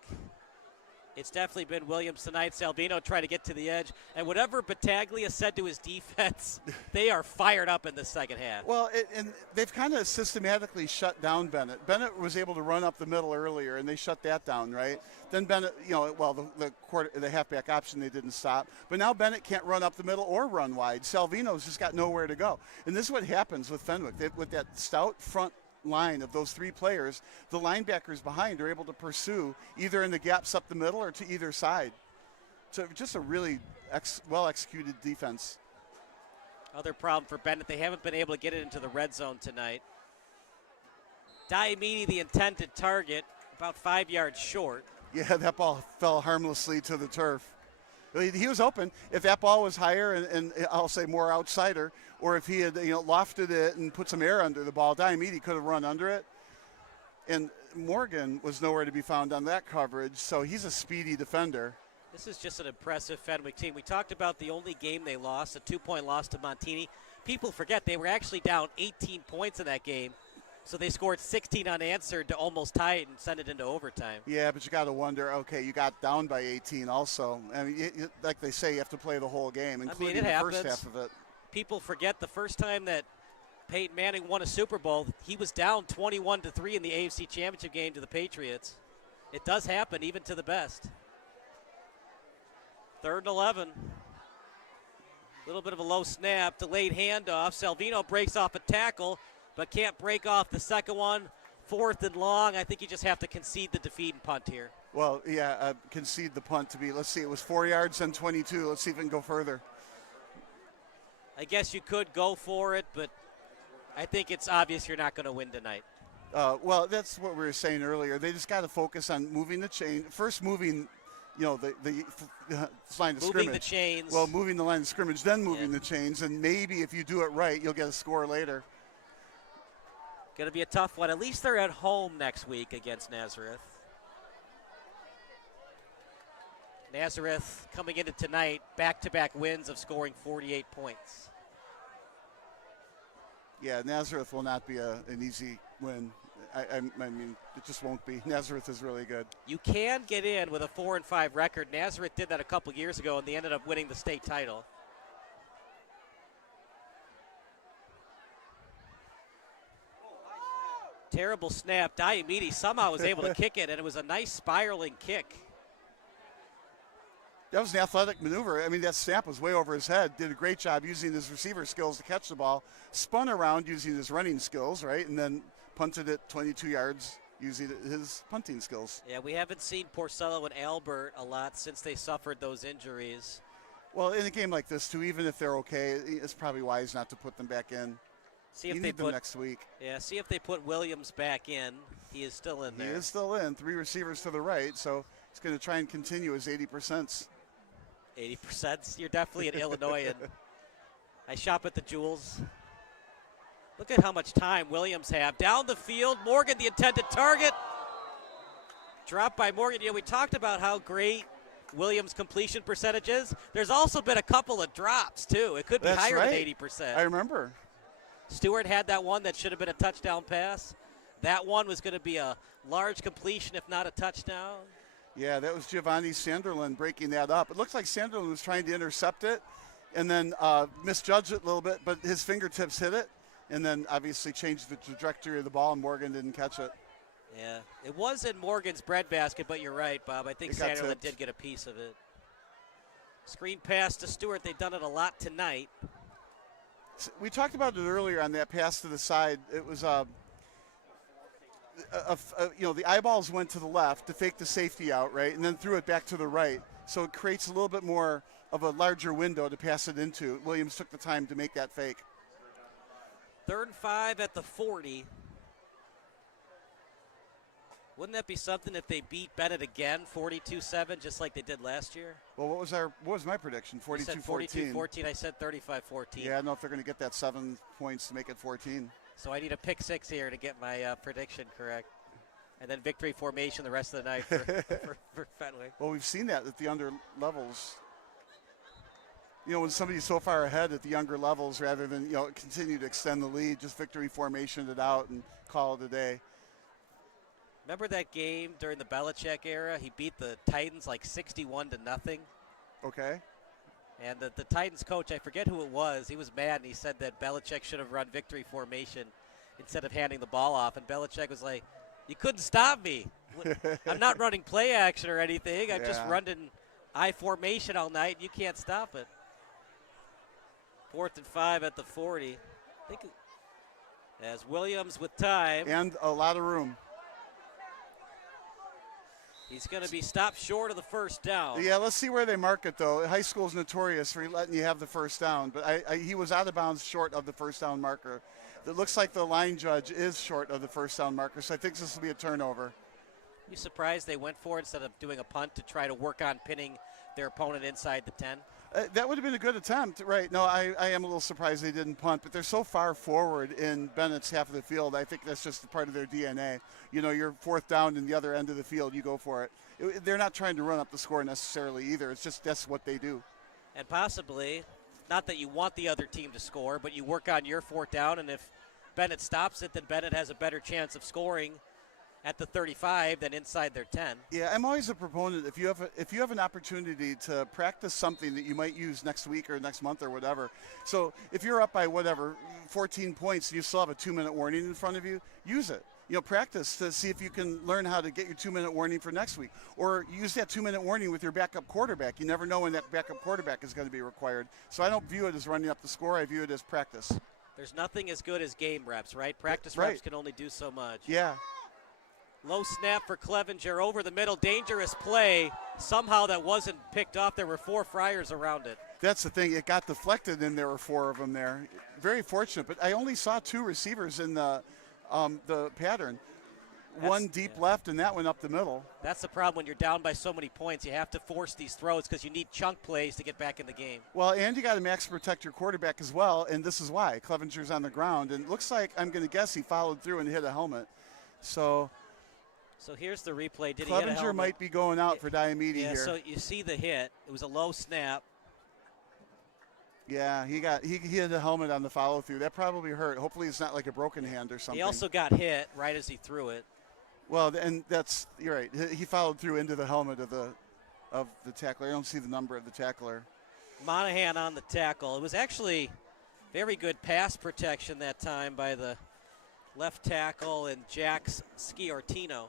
It's definitely been Williams tonight. Salvino tried to get to the edge. And whatever Battaglia said to his defense, they are fired up in the second half. Well, and they've kind of systematically shut down Benet. Benet was able to run up the middle earlier, and they shut that down, right? Then Benet, the halfback option they didn't stop. But now Benet can't run up the middle or run wide. Salvino's just got nowhere to go. And this is what happens with Fenwick. With that stout front line of those three players, the linebackers behind are able to pursue either in the gaps up the middle or to either side. So just a really well-executed defense. Other problem for Benet, they haven't been able to get it into the red zone tonight. Diamini, the intended target, about 5 yards short. Yeah, that ball fell harmlessly to the turf. He was open. If that ball was higher and I'll say more outsider, or if he had lofted it and put some air under the ball, Diamidi could have run under it. And Morgan was nowhere to be found on that coverage, so he's a speedy defender. This is just an impressive Fenwick team. We talked about the only game they lost, a 2-point loss to Montini. People forget they were actually down 18 points in that game. So they scored 16 unanswered to almost tie it and send it into overtime. Yeah, but you got to wonder, okay, you got down by 18 also. I mean, like they say, you have to play the whole game, including the first half of it. People forget the first time that Peyton Manning won a Super Bowl, he was down 21-3 in the AFC Championship game to the Patriots. It does happen even to the best. 3rd and 11. A little bit of a low snap, delayed handoff. Salvino breaks off a tackle, but can't break off the second one. 4th and long. I think you just have to concede the defeat and punt here. Well, yeah, concede the punt to be, let's see, it was 4 yards and 22. Let's see if it can go further. I guess you could go for it, but I think it's obvious you're not going to win tonight. Well, that's what we were saying earlier. They just got to focus on moving the chain. First moving, the line of scrimmage. Moving the chains. Well, moving the line of scrimmage, then moving the chains, and maybe if you do it right, you'll get a score later. Going to be a tough one. At least they're at home next week against Nazareth. Nazareth coming into tonight, back-to-back wins of scoring 48 points. Yeah, Nazareth will not be an easy win. I mean, it just won't be. Nazareth is really good. You can get in with a 4-5 record. Nazareth did that a couple years ago, and they ended up winning the state title. Terrible snap. Diamidi somehow was able to kick it, and it was a nice spiraling kick. That was an athletic maneuver. I mean, that snap was way over his head. Did a great job using his receiver skills to catch the ball. Spun around using his running skills, right? And then punted it 22 yards using his punting skills. Yeah, we haven't seen Porcello and Albert a lot since they suffered those injuries. Well, in a game like this, too, even if they're okay, it's probably wise not to put them back in. See if you they need them next week. Yeah, see if they put Williams back in. He is still in there. He is still in. 3 receivers to the right, so he's going to try and continue his 80%. 80%? You're definitely an Illinoisan. I shop at the Jewels. Look at how much time Williams have. Down the field, Morgan, the intended target. Dropped by Morgan. We talked about how great Williams' completion percentage is. There's also been a couple of drops, too. It could be higher than 80%. I remember. Stewart had that one that should have been a touchdown pass. That one was going to be a large completion, if not a touchdown. Yeah, that was Giovanni Sanderlin breaking that up. It looks like Sanderlin was trying to intercept it and then misjudged it a little bit, but his fingertips hit it and then obviously changed the trajectory of the ball, and Morgan didn't catch it. Yeah, it was in Morgan's breadbasket, but you're right, Bob. I think Sanderlin did get a piece of it. Screen pass to Stewart. They've done it a lot tonight. We talked about it earlier on that pass to the side. It was the eyeballs went to the left to fake the safety out, right, and then threw it back to the right. So it creates a little bit more of a larger window to pass it into. Williams took the time to make that fake. 3rd and 5 at the 40. Wouldn't that be something if they beat Benet again 42-7, just like they did last year? Well, what was my prediction? 42-14. 42-14. I said 35-14. Yeah, I don't know if they're going to get that 7 points to make it 14. So I need a pick 6 here to get my prediction correct. And then victory formation the rest of the night for Fenwick. Well, we've seen that at the under levels. You know, when somebody's so far ahead at the younger levels, rather than, you know, continue to extend the lead, just victory formation it out and call it a day. Remember that game during the Belichick era? He beat the Titans like 61-0. Okay. And the Titans coach, I forget who it was, he was mad and he said that Belichick should have run victory formation instead of handing the ball off. And Belichick was like, you couldn't stop me. I'm not running play action or anything. I've just run in I formation all night. You can't stop it. 4th and 5 at the 40. I think as Williams with time. And a lot of room. He's going to be stopped short of the first down. Yeah, let's see where they mark it, though. High school's notorious for letting you have the first down, but he was out of bounds short of the first down marker. It looks like the line judge is short of the first down marker, so I think this will be a turnover. You surprised they went for it instead of doing a punt to try to work on pinning their opponent inside the 10? That would have been a good attempt, right? No, I am a little surprised they didn't punt, but they're so far forward in Bennett's half of the field. I think that's just part of their DNA. You know, you're 4th down in the other end of the field, you go for it. They're not trying to run up the score necessarily either. It's just that's what they do. And possibly, not that you want the other team to score, but you work on your 4th down, and if Benet stops it, then Benet has a better chance of scoring at the 35 than inside their 10. Yeah, I'm always a proponent. If you have an opportunity to practice something that you might use next week or next month or whatever. So if you're up by 14 points, and you still have a 2-minute warning in front of you, use it. You know, practice to see if you can learn how to get your 2-minute warning for next week. Or use that 2-minute warning with your backup quarterback. You never know when that backup quarterback is going to be required. So I don't view it as running up the score. I view it as practice. There's nothing as good as game reps, right? Practice reps can only do so much. Yeah. Low snap for Clevenger over the middle. Dangerous play. Somehow that wasn't picked off. There were 4 Friars around it. That's the thing. It got deflected, and there were 4 of them there. Very fortunate. But I only saw 2 receivers in the pattern. One deep left, and that one up the middle. That's the problem when you're down by so many points. You have to force these throws because you need chunk plays to get back in the game. Well, and you got to max protect your quarterback as well, and this is why. Clevenger's on the ground, and it looks like, I'm going to guess, he followed through and hit a helmet. So here's the replay. Did he hit a helmet? Clevenger might be going out for Diomede here. So you see the hit. It was a low snap. Yeah, he hit a helmet on the follow through. That probably hurt. Hopefully it's not like a broken hand or something. He also got hit right as he threw it. Well, and you're right. He followed through into the helmet of the tackler. I don't see the number of the tackler. Monahan on the tackle. It was actually very good pass protection that time by the left tackle and Jax Sciortino.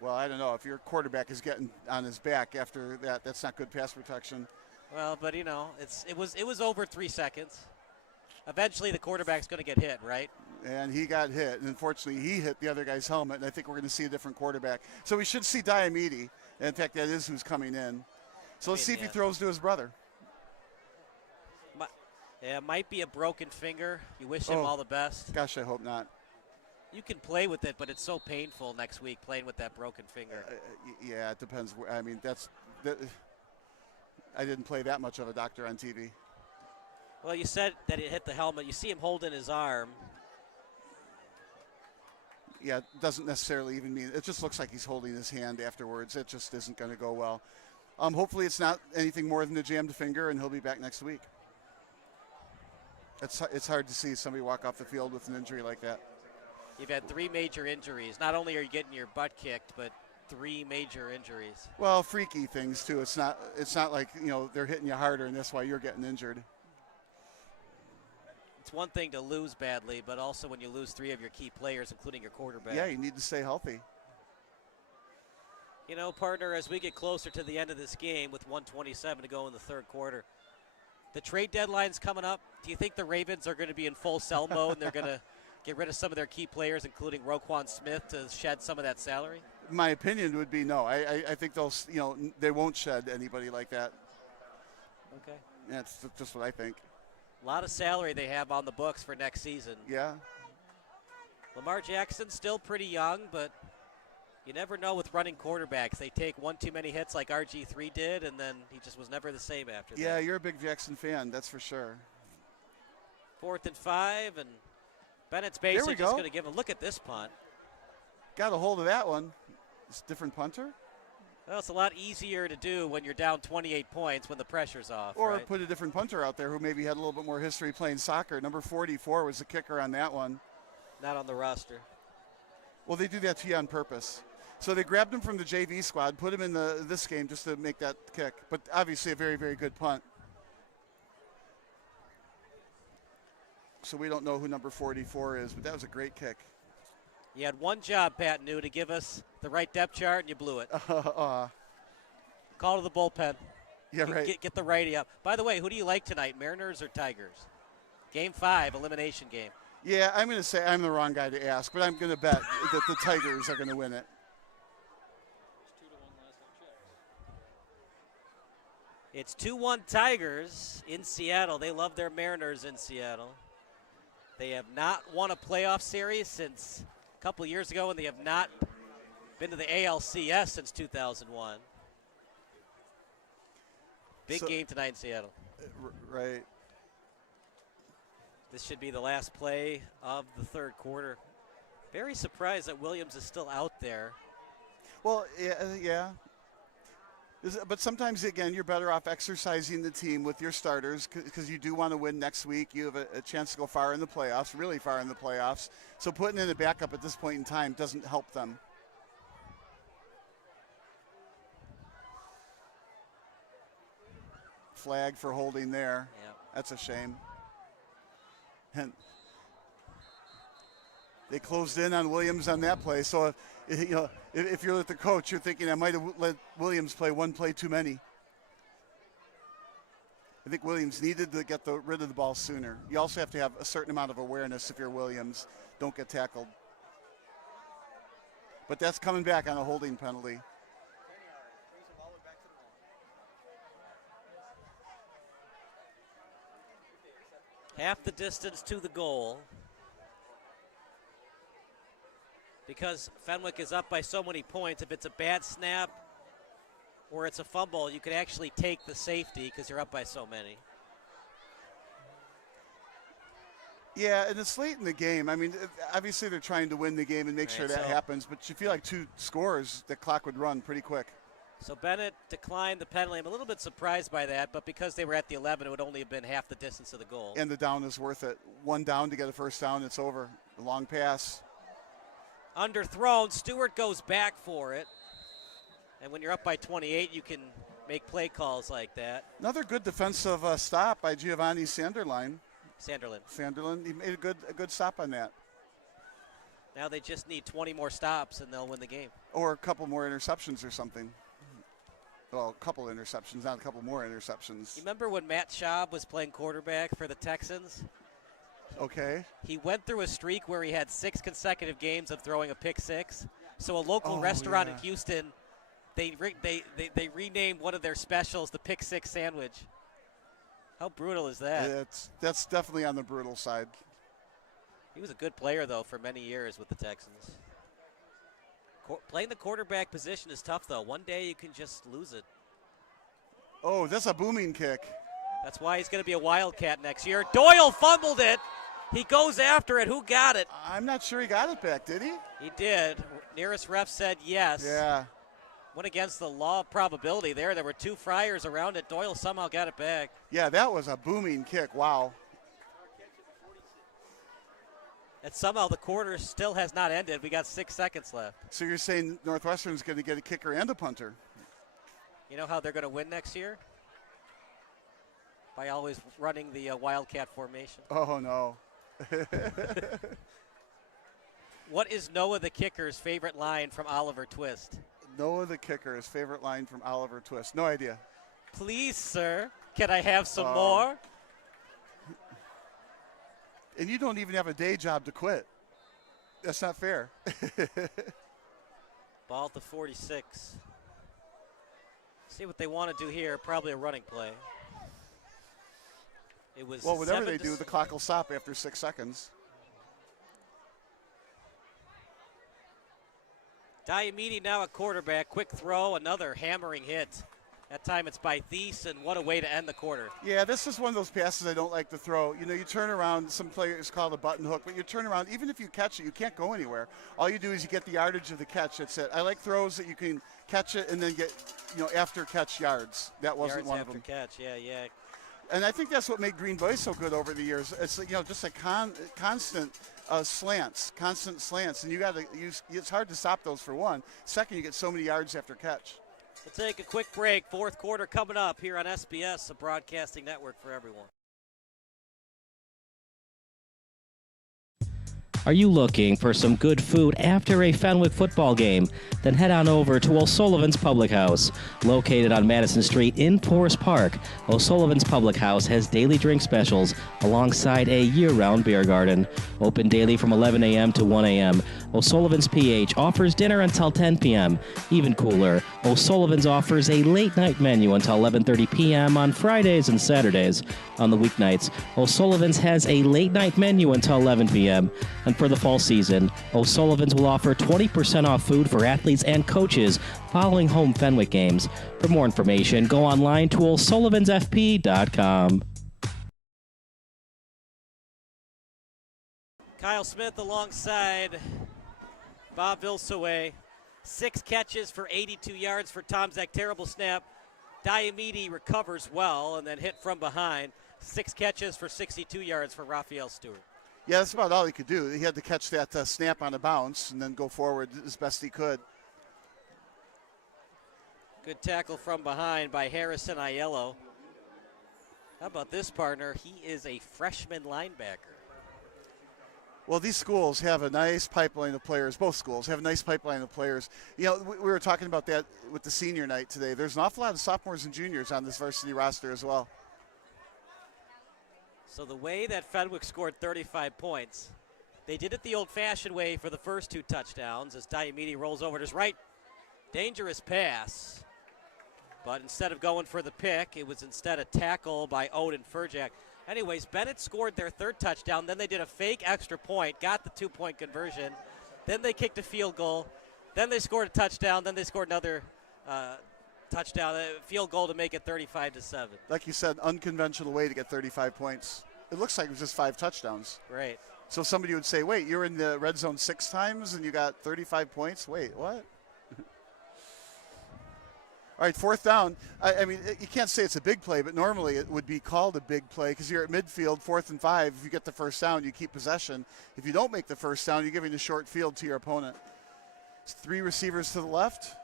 Well, I don't know. If your quarterback is getting on his back after that, that's not good pass protection. Well, but you know, it was over 3 seconds. Eventually, the quarterback's going to get hit, right? And he got hit, and unfortunately, he hit the other guy's helmet, and I think we're going to see a different quarterback. So we should see Diomede. In fact, that is who's coming in. So let's see if he throws to his brother. Yeah, it might be a broken finger. You wish him all the best. Gosh, I hope not. You can play with it, but it's so painful next week playing with that broken finger. Yeah, it depends. I mean, I didn't play that much of a doctor on TV. Well, you said that it hit the helmet. You see him holding his arm. Yeah, it doesn't necessarily even mean – it just looks like he's holding his hand afterwards. It just isn't going to go well. Hopefully it's not anything more than a jammed finger, and he'll be back next week. It's hard to see somebody walk off the field with an injury like that. You've had 3 major injuries. Not only are you getting your butt kicked, but 3 major injuries. Well, freaky things, too. It's not like, you know, they're hitting you harder, and that's why you're getting injured. It's one thing to lose badly, but also when you lose 3 of your key players, including your quarterback. Yeah, you need to stay healthy. You know, partner, as we get closer to the end of this game with 1:27 to go in the third quarter, the trade deadline's coming up. Do you think the Ravens are going to be in full sell mode and they're going to get rid of some of their key players, including Roquan Smith, to shed some of that salary? My opinion would be no. I think they won't shed anybody like that. Okay. That's just what I think. A lot of salary they have on the books for next season. Yeah. Lamar Jackson still pretty young, but You never know with running quarterbacks. They take one too many hits like RG3 did, and then he just was never the same after that. Yeah, you're a big Jackson fan, that's for sure. 4th and 5, and Bennett's basically just going to give a look at this punt. Got a hold of that one. It's a different punter? Well, it's a lot easier to do when you're down 28 points when the pressure's off. Or right? put a different punter out there who maybe had a little bit more history playing soccer. Number 44 was the kicker on that one. Not on the roster. Well, they do that to you on purpose. So they grabbed him from the JV squad, put him in this game just to make that kick. But obviously a very, very good punt. So we don't know who number 44 is, but that was a great kick. You had one job, Pat New, to give us the right depth chart, and you blew it. Call to the bullpen. Yeah, right. Get the righty up. By the way, who do you like tonight, Mariners or Tigers? Game 5, elimination game. Yeah, I'm going to say I'm the wrong guy to ask, but I'm going to bet that the Tigers are going to win it. It's 2-1 Tigers in Seattle. They love their Mariners in Seattle. They have not won a playoff series since a couple years ago, and they have not been to the ALCS since 2001. Big game tonight in Seattle. Right. This should be the last play of the third quarter. Very surprised that Williams is still out there. Well, yeah. But sometimes, again, you're better off exercising the team with your starters because you do want to win next week. You have a chance to go far in the playoffs, really far in the playoffs. So putting in a backup at this point in time doesn't help them. Flag for holding there. Yeah. That's a shame. And they closed in on Williams on that play. So, if you're the coach, you're thinking I might have let Williams play one play too many. I think Williams needed to get rid of the ball sooner. You also have to have a certain amount of awareness if you're Williams. Don't get tackled. But that's coming back on a holding penalty. Half the distance to the goal. Because Fenwick is up by so many points, if it's a bad snap or it's a fumble, you could actually take the safety because you're up by so many. Yeah, and it's late in the game. I mean, obviously they're trying to win the game and make sure that happens, but you feel like 2 scores, the clock would run pretty quick. So Benet declined the penalty. I'm a little bit surprised by that, but because they were at the 11, it would only have been half the distance of the goal. And the down is worth it. 1 down to get a first down, it's over. The long pass. Underthrown, Stewart goes back for it. And when you're up by 28, you can make play calls like that. Another good defensive stop by Giovanni Sanderline. Sanderlin. He made a good stop on that. Now they just need 20 more stops and they'll win the game. Or a couple more interceptions or something. Well, a couple interceptions, not a couple more interceptions. You remember when Matt Schaub was playing quarterback for the Texans? Okay. He went through a streak where he had 6 consecutive games of throwing a pick 6. So a local restaurant in Houston, they renamed one of their specials the pick 6 sandwich. How brutal is that? That's definitely on the brutal side. He was a good player, though, for many years with the Texans. Playing the quarterback position is tough, though. One day you can just lose it. Oh, that's a booming kick. That's why he's going to be a Wildcat next year. Doyle fumbled it. He goes after it. Who got it? I'm not sure he got it back, did he? He did. Nearest ref said yes. Yeah. Went against the law of probability there. There were 2 Friars around it. Doyle somehow got it back. Yeah, that was a booming kick. Wow. And somehow the quarter still has not ended. We got 6 seconds left. So you're saying Northwestern's going to get a kicker and a punter? You know how they're going to win next year? By always running the Wildcat formation. Oh, no. What is Noah the kicker's favorite line from Oliver Twist? Noah the kicker's favorite line from Oliver Twist. No idea. Please, sir, can I have some more? And you don't even have a day job to quit. That's not fair. Ball to 46. See what they want to do here. Probably a running play. It was whatever they do, the clock will stop after 6 seconds. Diamede now at quarterback. Quick throw, another hammering hit. That time it's by Thies, and what a way to end the quarter. Yeah, this is one of those passes I don't like to throw. You know, you turn around, some players call it a button hook, but you turn around, even if you catch it, you can't go anywhere. All you do is you get the yardage of the catch. That's it. I like throws that you can catch it and then get, after catch yards. That wasn't Yards one after of them. catch, yeah. And I think that's what made Green Bay so good over the years. It's just a constant slants, and you got to use. It's hard to stop those for one. Second, you get so many yards after catch. We'll take a quick break. Fourth quarter coming up here on SBS, a broadcasting network for everyone. Are you looking for some good food after a Fenwick football game? Then head on over to O'Sullivan's Public House. Located on Madison Street in Forest Park, O'Sullivan's Public House has daily drink specials alongside a year-round beer garden. Open daily from 11 a.m. to 1 a.m. O'Sullivan's PH offers dinner until 10 p.m. Even cooler, O'Sullivan's offers a late-night menu until 11:30 p.m. on Fridays and Saturdays. On the weeknights, O'Sullivan's has a late-night menu until 11 p.m. And for the fall season, O'Sullivan's will offer 20% off food for athletes and coaches following home Fenwick games. For more information, go online to o'sullivansfp.com. Kyle Smith alongside Bob Vilsaway. 6 catches for 82 yards for Tom Zach. Terrible snap. Diamede recovers well and then hit from behind. 6 catches for 62 yards for Raphael Stewart. Yeah, that's about all he could do. He had to catch that snap on a bounce and then go forward as best he could. Good tackle from behind by Harrison Aiello. How about this partner? He is a freshman linebacker. Well, these schools have a nice pipeline of players. Both schools have a nice pipeline of players. We were talking about that with the senior night today. There's an awful lot of sophomores and juniors on this varsity roster as well. So the way that Fenwick scored 35 points, they did it the old-fashioned way for the first 2 touchdowns as Diamede rolls over to his right. Dangerous pass. But instead of going for the pick, it was instead a tackle by Odin Furjak. Anyways, Benet scored their 3rd touchdown. Then they did a fake extra point, got the 2-point conversion. Then they kicked a field goal. Then they scored a touchdown. Then they scored another touchdown, a field goal to make it 35-7. Like you said, unconventional way to get 35 points. It looks like it was just 5 touchdowns. Right. So somebody would say, wait, you were in the red zone 6 times and you got 35 points? Wait, what? All right, 4th down. I mean, you can't say it's a big play, but normally it would be called a big play because you're at midfield, 4th and 5. If you get the first down, you keep possession. If you don't make the first down, you're giving a short field to your opponent. It's 3 receivers to the left.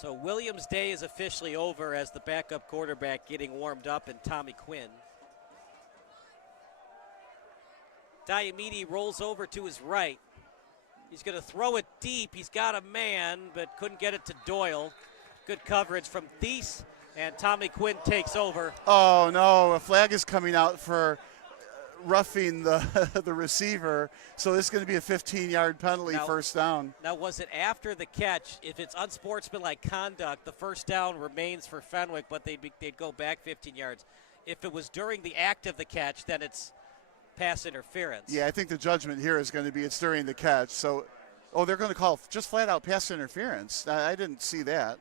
So Williams' day is officially over as the backup quarterback getting warmed up in Tommy Quinn. Diamede rolls over to his right. He's going to throw it deep. He's got a man, but couldn't get it to Doyle. Good coverage from Thies, and Tommy Quinn takes over. Oh, no, a flag is coming out for roughing the receiver. So this is going to be a 15-yard penalty, first down. Now, was it after the catch? If it's unsportsmanlike conduct, the first down remains for Fenwick, but they'd go back 15 yards. If it was during the act of the catch, then it's pass interference. Yeah, I think the judgment here is going to be it's during the catch. So, they're going to call just flat-out pass interference. I didn't see that.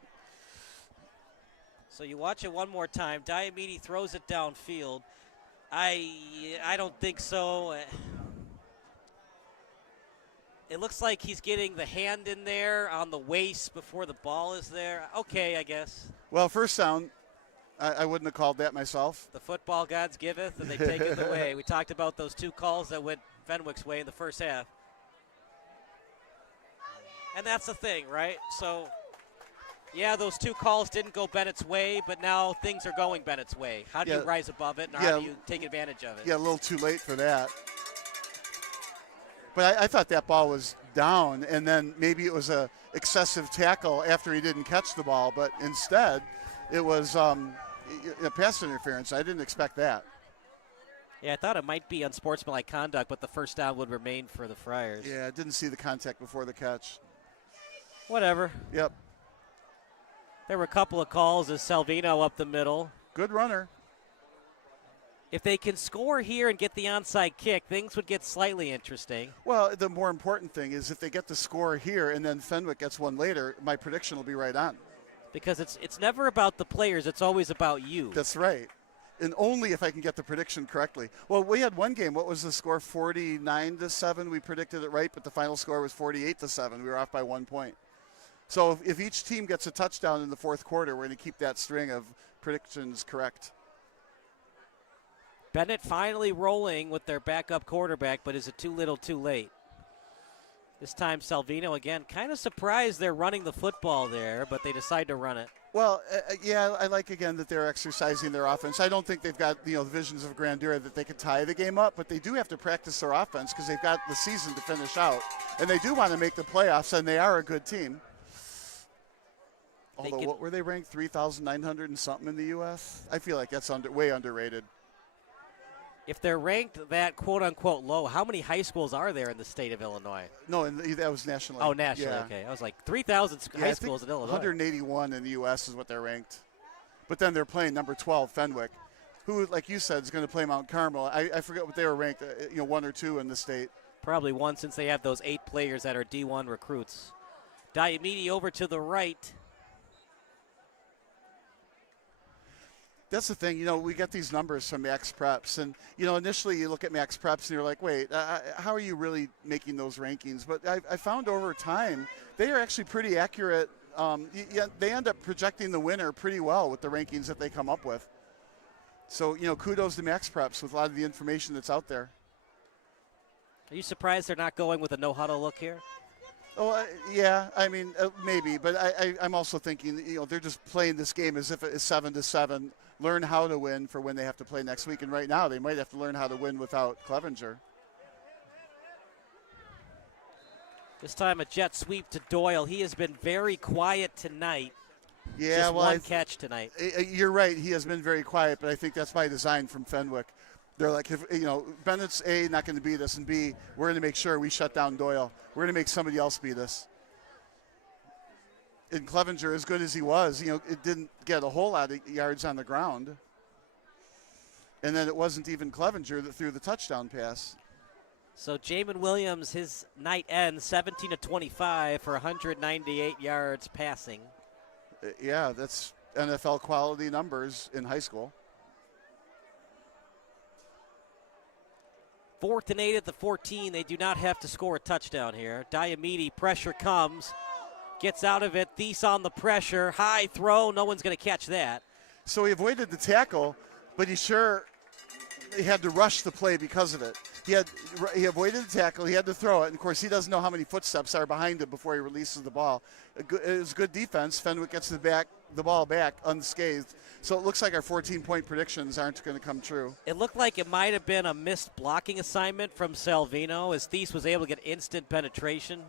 So you watch it one more time. Diamede throws it downfield. I don't think so. It looks like he's getting the hand in there on the waist before the ball is there. Okay, I guess. Well, first down, I wouldn't have called that myself. The football gods giveth, and they take it away. We talked about those 2 calls that went Fenwick's way in the first half. And that's the thing, right? So, yeah, those 2 calls didn't go Bennett's way, but now things are going Bennett's way. How do you rise above it, and how do you take advantage of it? Yeah, a little too late for that. But I thought that ball was down, and then maybe it was a excessive tackle after he didn't catch the ball, but instead it was a pass interference. I didn't expect that. Yeah, I thought it might be unsportsmanlike conduct, but the first down would remain for the Friars. Yeah, I didn't see the contact before the catch. Whatever. Yep. There were a couple of calls as Salvino up the middle. Good runner. If they can score here and get the onside kick, things would get slightly interesting. Well, the more important thing is if they get the score here and then Fenwick gets one later, my prediction will be right on. Because it's never about the players, it's always about you. That's right. And only if I can get the prediction correctly. Well, we had one game. What was the score? 49-7. We predicted it right, but the final score was 48-7. We were off by 1 point. So if each team gets a touchdown in the fourth quarter, we're going to keep that string of predictions correct. Benet finally rolling with their backup quarterback, but is it too little too late? This time Salvino again, kind of surprised they're running the football there, but they decide to run it. Well, yeah, I like, again, that they're exercising their offense. I don't think they've got, the visions of grandeur that they could tie the game up, but they do have to practice their offense because they've got the season to finish out. And they do want to make the playoffs, and they are a good team. Although, what were they ranked? 3,900 and something in the U.S.? I feel like that's way underrated. If they're ranked that quote-unquote low, how many high schools are there in the state of Illinois? No, that was nationally. Oh, nationally, yeah. Okay. I was like 3,000 high schools in Illinois. 181 in the U.S. is what they're ranked. But then they're playing number 12, Fenwick, who, like you said, is going to play Mount Carmel. I forget what they were ranked, 1 or 2 in the state. Probably 1 since they have those 8 players that are D1 recruits. Diomede over to the right. That's the thing, we get these numbers from Max Preps, and, initially you look at Max Preps and you're like, wait, how are you really making those rankings? But I found over time they are actually pretty accurate. They end up projecting the winner pretty well with the rankings that they come up with. So, kudos to Max Preps with a lot of the information that's out there. Are you surprised they're not going with a no-huddle look here? Oh, yeah, I mean, maybe, but I'm also thinking, they're just playing this game as if it is 7-7. Learn how to win for when they have to play next week. And right now, they might have to learn how to win without Clevenger. This time a jet sweep to Doyle. He has been very quiet tonight. Yeah, just one catch tonight. You're right. He has been very quiet, but I think that's by design from Fenwick. They're like, Bennett's A, not going to beat us, and B, we're going to make sure we shut down Doyle. We're going to make somebody else beat us. And Clevenger, as good as he was, it didn't get a whole lot of yards on the ground. And then it wasn't even Clevenger that threw the touchdown pass. So Jamin Williams, his night ends 17-25 for 198 yards passing. Yeah, that's NFL quality numbers in high school. 4th and 8 at the 14. They do not have to score a touchdown here. Diomede, pressure comes. Gets out of it. Thies on the pressure. High throw. No one's going to catch that. So he avoided the tackle, but he had to rush the play because of it. He avoided the tackle. He had to throw it. And, of course, he doesn't know how many footsteps are behind him before he releases the ball. It was good defense. Fenwick gets the ball back unscathed. So it looks like our 14-point predictions aren't going to come true. It looked like it might have been a missed blocking assignment from Salvino as Thies was able to get instant penetration.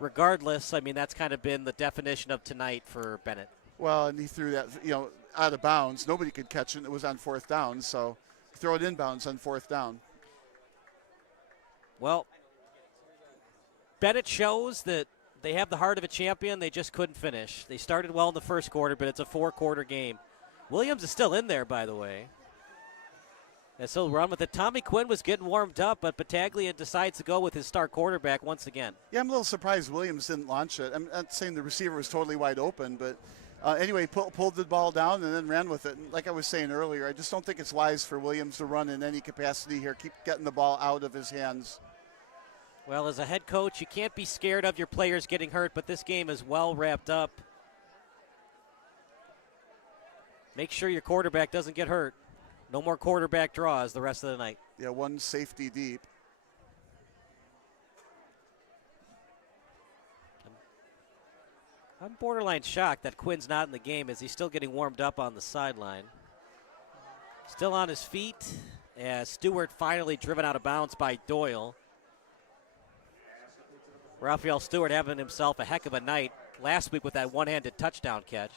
Regardless, I mean, that's kind of been the definition of tonight for Benet. Well, and he threw that, out of bounds. Nobody could catch it. It was on 4th down, so throw it inbounds on 4th down. Well, Benet shows that they have the heart of a champion. They just couldn't finish. They started well in the first quarter, but it's a 4-quarter game. Williams is still in there, by the way. And so run with it. Tommy Quinn was getting warmed up, but Battaglia decides to go with his star quarterback once again. Yeah, I'm a little surprised Williams didn't launch it. I'm not saying the receiver was totally wide open, but anyway, pulled the ball down and then ran with it. And like I was saying earlier, I just don't think it's wise for Williams to run in any capacity here. Keep getting the ball out of his hands. Well, as a head coach, you can't be scared of your players getting hurt, but this game is well wrapped up. Make sure your quarterback doesn't get hurt. No more quarterback draws the rest of the night. Yeah, one safety deep. I'm borderline shocked that Quinn's not in the game as he's still getting warmed up on the sideline. Still on his feet as Stewart finally driven out of bounds by Doyle. Raphael Stewart having himself a heck of a night last week with that one-handed touchdown catch.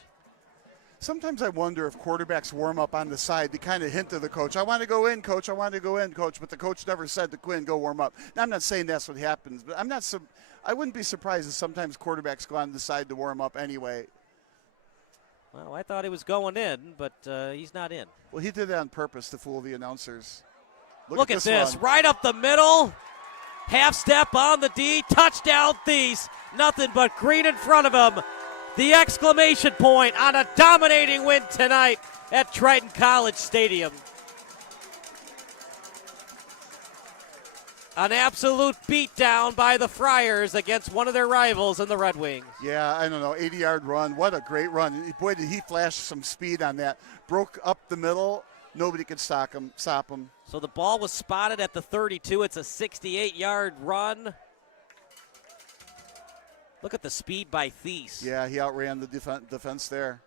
Sometimes I wonder if quarterbacks warm up on the side. They kind of hint to the coach, I want to go in, coach, I want to go in, coach. But the coach never said to Quinn, go warm up. Now, I'm not saying that's what happens, but I wouldn't be surprised if sometimes quarterbacks go on the side to warm up anyway. Well, I thought he was going in, but he's not in. Well, he did that on purpose to fool the announcers. Look at this. Run. Right up the middle. Half step on the D. Touchdown, Thies. Nothing but green in front of him. The exclamation point on a dominating win tonight at Triton College Stadium. An absolute beatdown by the Friars against one of their rivals in the Red Wings. Yeah, I don't know, 80-yard run. What a great run. Boy, did he flash some speed on that. Broke up the middle. Nobody could stop him. So the ball was spotted at the 32. It's a 68-yard run. Look at the speed by Thies. Yeah, he outran the defense there.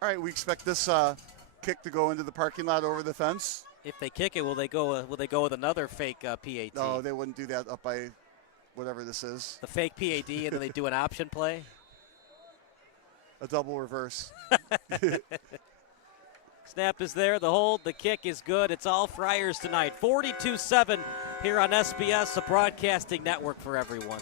All right, we expect this kick to go into the parking lot over the fence. If they kick it, will they go with another fake PAT? No, they wouldn't do that up by whatever this is. The fake PAD, and then they do an option play? A double reverse. Snap is there, the hold, the kick is good. It's all Friars tonight. 42-7 here on SBS, a broadcasting network for everyone.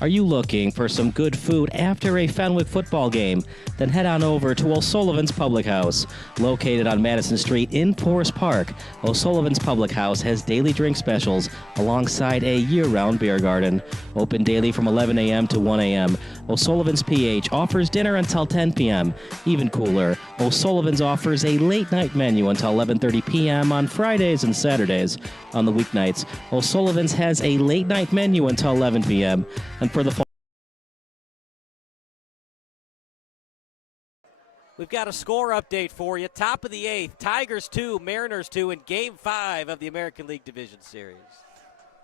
Are you looking for some good food after a Fenwick football game? Then head on over to O'Sullivan's Public House. Located on Madison Street in Forest Park, O'Sullivan's Public House has daily drink specials alongside a year-round beer garden. Open daily from 11 a.m. to 1 a.m. O'Sullivan's PH offers dinner until 10 p.m. Even cooler, O'Sullivan's offers a late-night menu until 11:30 p.m. on Fridays and Saturdays. On the weeknights, O'Sullivan's has a late-night menu until 11 p.m. And for the We've got a score update for you. Top of the 8th, Tigers 2, Mariners 2 in Game 5 of the American League Division Series.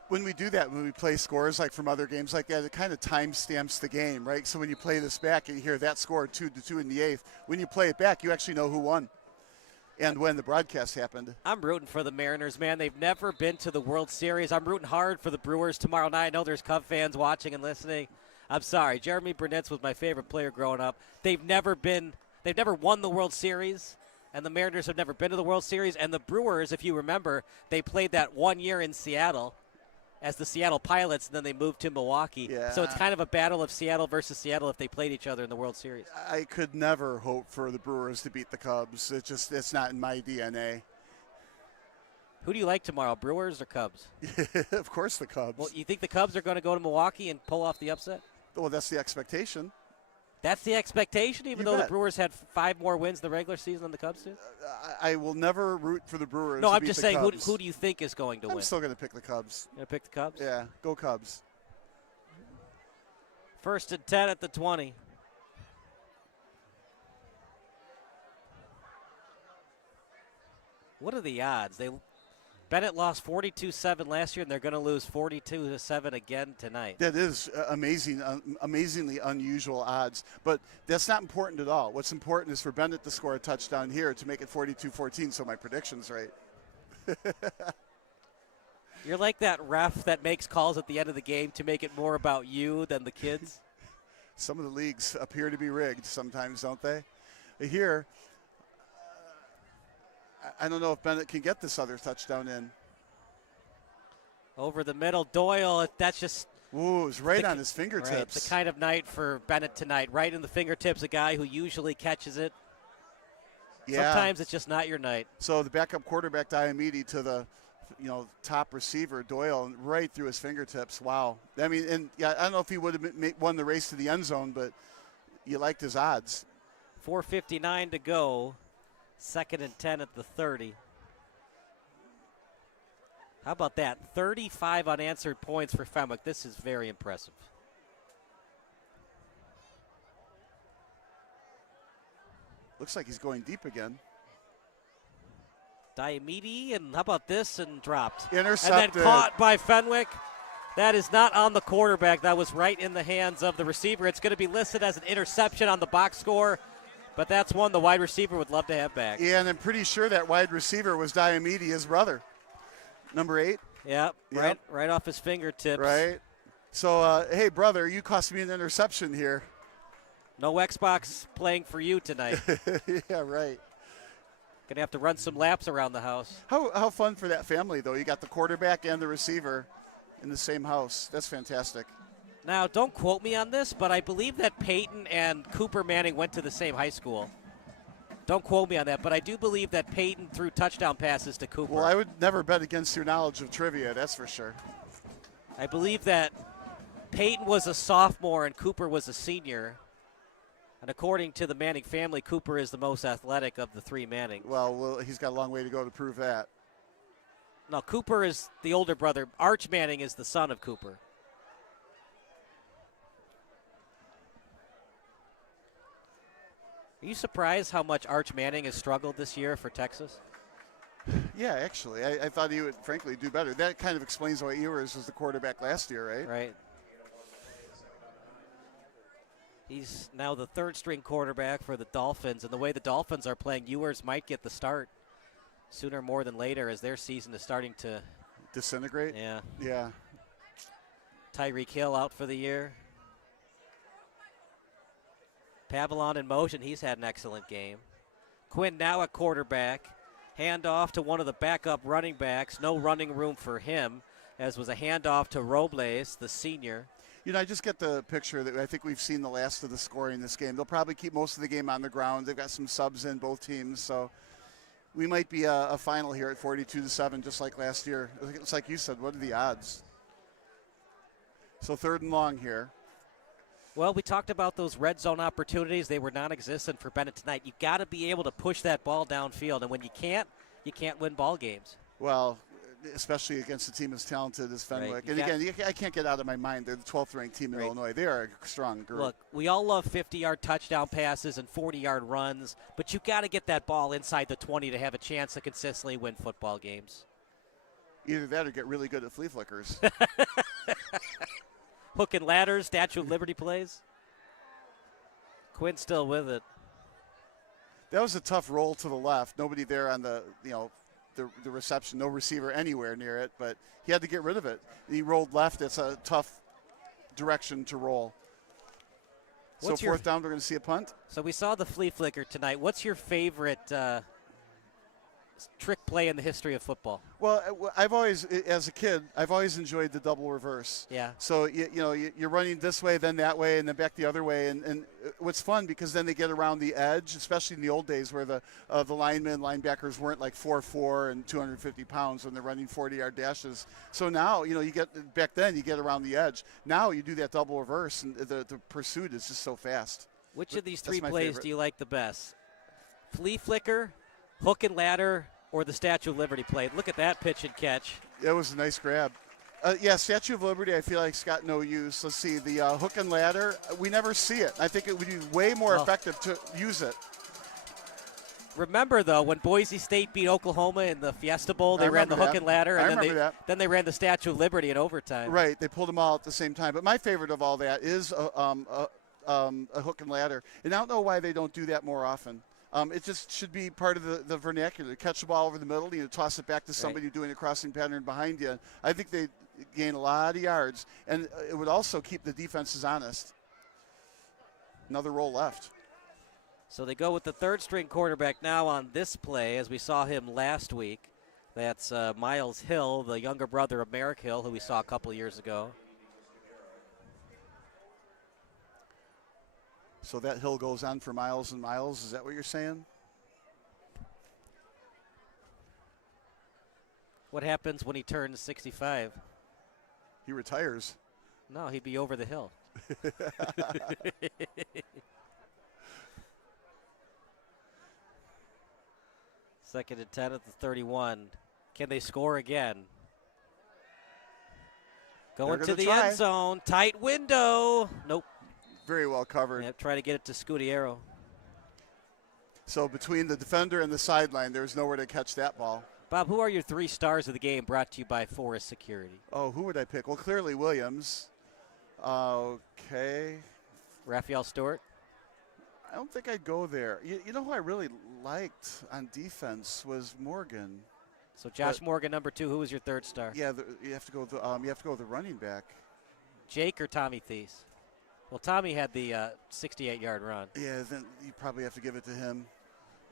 When we do that, when we play scores like from other games like that, it kind of time stamps the game, right? So when you play this back and you hear that score 2-2 in the 8th, when you play it back, you actually know who won and when the broadcast happened. I'm rooting for the Mariners, man. They've never been to the World Series. I'm rooting hard for the Brewers tomorrow night. I know there's Cub fans watching and listening. I'm sorry. Jeremy Burnett was my favorite player growing up. They've never won the World Series, and the Mariners have never been to the World Series. And the Brewers, if you remember, they played that 1 year in Seattle as the Seattle Pilots, and then they moved to Milwaukee. Yeah. So it's kind of a battle of Seattle versus Seattle if they played each other in the World Series. I could never hope for the Brewers to beat the Cubs. It's not in my DNA. Who do you like tomorrow, Brewers or Cubs? Of course the Cubs. Well, you think the Cubs are going to go to Milwaukee and pull off the upset? Well, that's the expectation. That's the expectation, even You though bet. the Brewers had 5 more wins in the regular season than the Cubs did? I will never root for the Brewers. No, to I'm beat just the saying, Cubs. who do you think is going to win? I'm still going to pick the Cubs. You're going to pick the Cubs? Yeah, go Cubs. 1st and 10 at the 20. What are the odds? Benet lost 42-7 last year, and they're going to lose 42-7 again tonight. That is amazingly unusual odds. But that's not important at all. What's important is for Benet to score a touchdown here to make it 42-14, so my prediction's right. You're like that ref that makes calls at the end of the game to make it more about you than the kids. Some of the leagues appear to be rigged sometimes, don't they? Here, I don't know if Benet can get this other touchdown in. Over the middle, Doyle, that's just... Ooh, it was right on his fingertips. Right, the kind of night for Benet tonight. Right in the fingertips, a guy who usually catches it. Yeah. Sometimes it's just not your night. So the backup quarterback, Diomede, to the top receiver, Doyle, right through his fingertips. Wow. I mean, and yeah, I don't know if he would have won the race to the end zone, but you liked his odds. 4:59 to go. 2nd and 10 at the 30. How about that? 35 unanswered points for Fenwick. This is very impressive. Looks like he's going deep again. Diomede, and how about this? And dropped. Intercepted. And then caught by Fenwick. That is not on the quarterback. That was right in the hands of the receiver. It's going to be listed as an interception on the box score, but that's one the wide receiver would love to have back. Yeah, and I'm pretty sure that wide receiver was Diomede, his brother, number 8. Yep. Right off his fingertips. Right. So, hey, brother, you cost me an interception here. No Xbox playing for you tonight. Yeah, right. Going to have to run some laps around the house. How fun for that family, though. You got the quarterback and the receiver in the same house. That's fantastic. Now, don't quote me on this, but I believe that Peyton and Cooper Manning went to the same high school. Don't quote me on that, but I do believe that Peyton threw touchdown passes to Cooper. Well, I would never bet against your knowledge of trivia, that's for sure. I believe that Peyton was a sophomore and Cooper was a senior. And according to the Manning family, Cooper is the most athletic of the three Mannings. Well, he's got a long way to go to prove that. No, Cooper is the older brother. Arch Manning is the son of Cooper. Are you surprised how much Arch Manning has struggled this year for Texas? Yeah, actually. I thought he would, frankly, do better. That kind of explains why Ewers was the quarterback last year, right? Right. He's now the third-string quarterback for the Dolphins, and the way the Dolphins are playing, Ewers might get the start sooner more than later as their season is starting to disintegrate. Yeah. Yeah. Tyreek Hill out for the year. Pavillon in motion. He's had an excellent game. Quinn now at quarterback. Handoff to one of the backup running backs. No running room for him, as was a handoff to Robles, the senior. You know, I just get the picture that I think we've seen the last of the scoring in this game. They'll probably keep most of the game on the ground. They've got some subs in both teams, so we might be a final here at 42-7, just like last year. It's like you said, what are the odds? So 3rd and long here. Well, we talked about those red zone opportunities. They were non-existent for Benet tonight. You got to be able to push that ball downfield, and when you can't win ball games. Well, especially against a team as talented as Fenwick. Right. And again, I can't get out of my mind they're the 12th ranked team in Illinois. They are a strong group. Look, we all love 50-yard touchdown passes and 40-yard runs, but you got to get that ball inside the 20 to have a chance to consistently win football games. Either that or get really good at flea flickers. Hook and ladder, Statue of Liberty plays. Quinn's still with it. That was a tough roll to the left. Nobody there on the reception, no receiver anywhere near it, but he had to get rid of it. He rolled left. It's a tough direction to roll. So 4th down, we're going to see a punt. So we saw the flea flicker tonight. What's your favorite trick play in the history of football? Well, I've always, as a kid, I've always enjoyed the double reverse. Yeah. So, you're running this way, then that way, and then back the other way. And what's fun, because then they get around the edge, especially in the old days where the linebackers weren't like 4'4" and 250 pounds when they're running 40-yard dashes. So now, back then you get around the edge. Now you do that double reverse, and the pursuit is just so fast. Which of these three plays favorite. do you like the best? Flea flicker, hook and ladder, or the Statue of Liberty play? Look at that pitch and catch. That was a nice grab. Statue of Liberty, I feel like it's got no use. Let's see, the hook and ladder, we never see it. I think it would be way more effective to use it. Remember, though, when Boise State beat Oklahoma in the Fiesta Bowl, they ran the hook and ladder, and then they ran the Statue of Liberty in overtime. Right, they pulled them all at the same time. But my favorite of all that is a hook and ladder. And I don't know why they don't do that more often. It just should be part of the vernacular. Catch the ball over the middle, toss it back to somebody doing a crossing pattern behind you. I think they gain a lot of yards, and it would also keep the defenses honest. Another roll left. So they go with the third-string quarterback now on this play, as we saw him last week. That's Miles Hill, the younger brother of Merrick Hill, who we saw a couple years ago. So that Hill goes on for miles and miles. Is that what you're saying? What happens when he turns 65? He retires. No, he'd be over the hill. Second and 10 at the 31. Can they score again? Going to the end zone. Tight window. Nope. Very well covered. Yep, try to get it to Scudiero. So between the defender and the sideline, there's nowhere to catch that ball. Bob, who are your 3 stars of the game brought to you by Forest Security? Oh, who would I pick? Well, clearly Williams. Okay. Raphael Stewart? I don't think I'd go there. You know who I really liked on defense was Morgan. So Josh Morgan, number 2. Who was your 3rd star? Yeah, you have to go with the running back. Jake or Tommy Thies? Well, Tommy had the 68-yard run. Yeah, then you probably have to give it to him.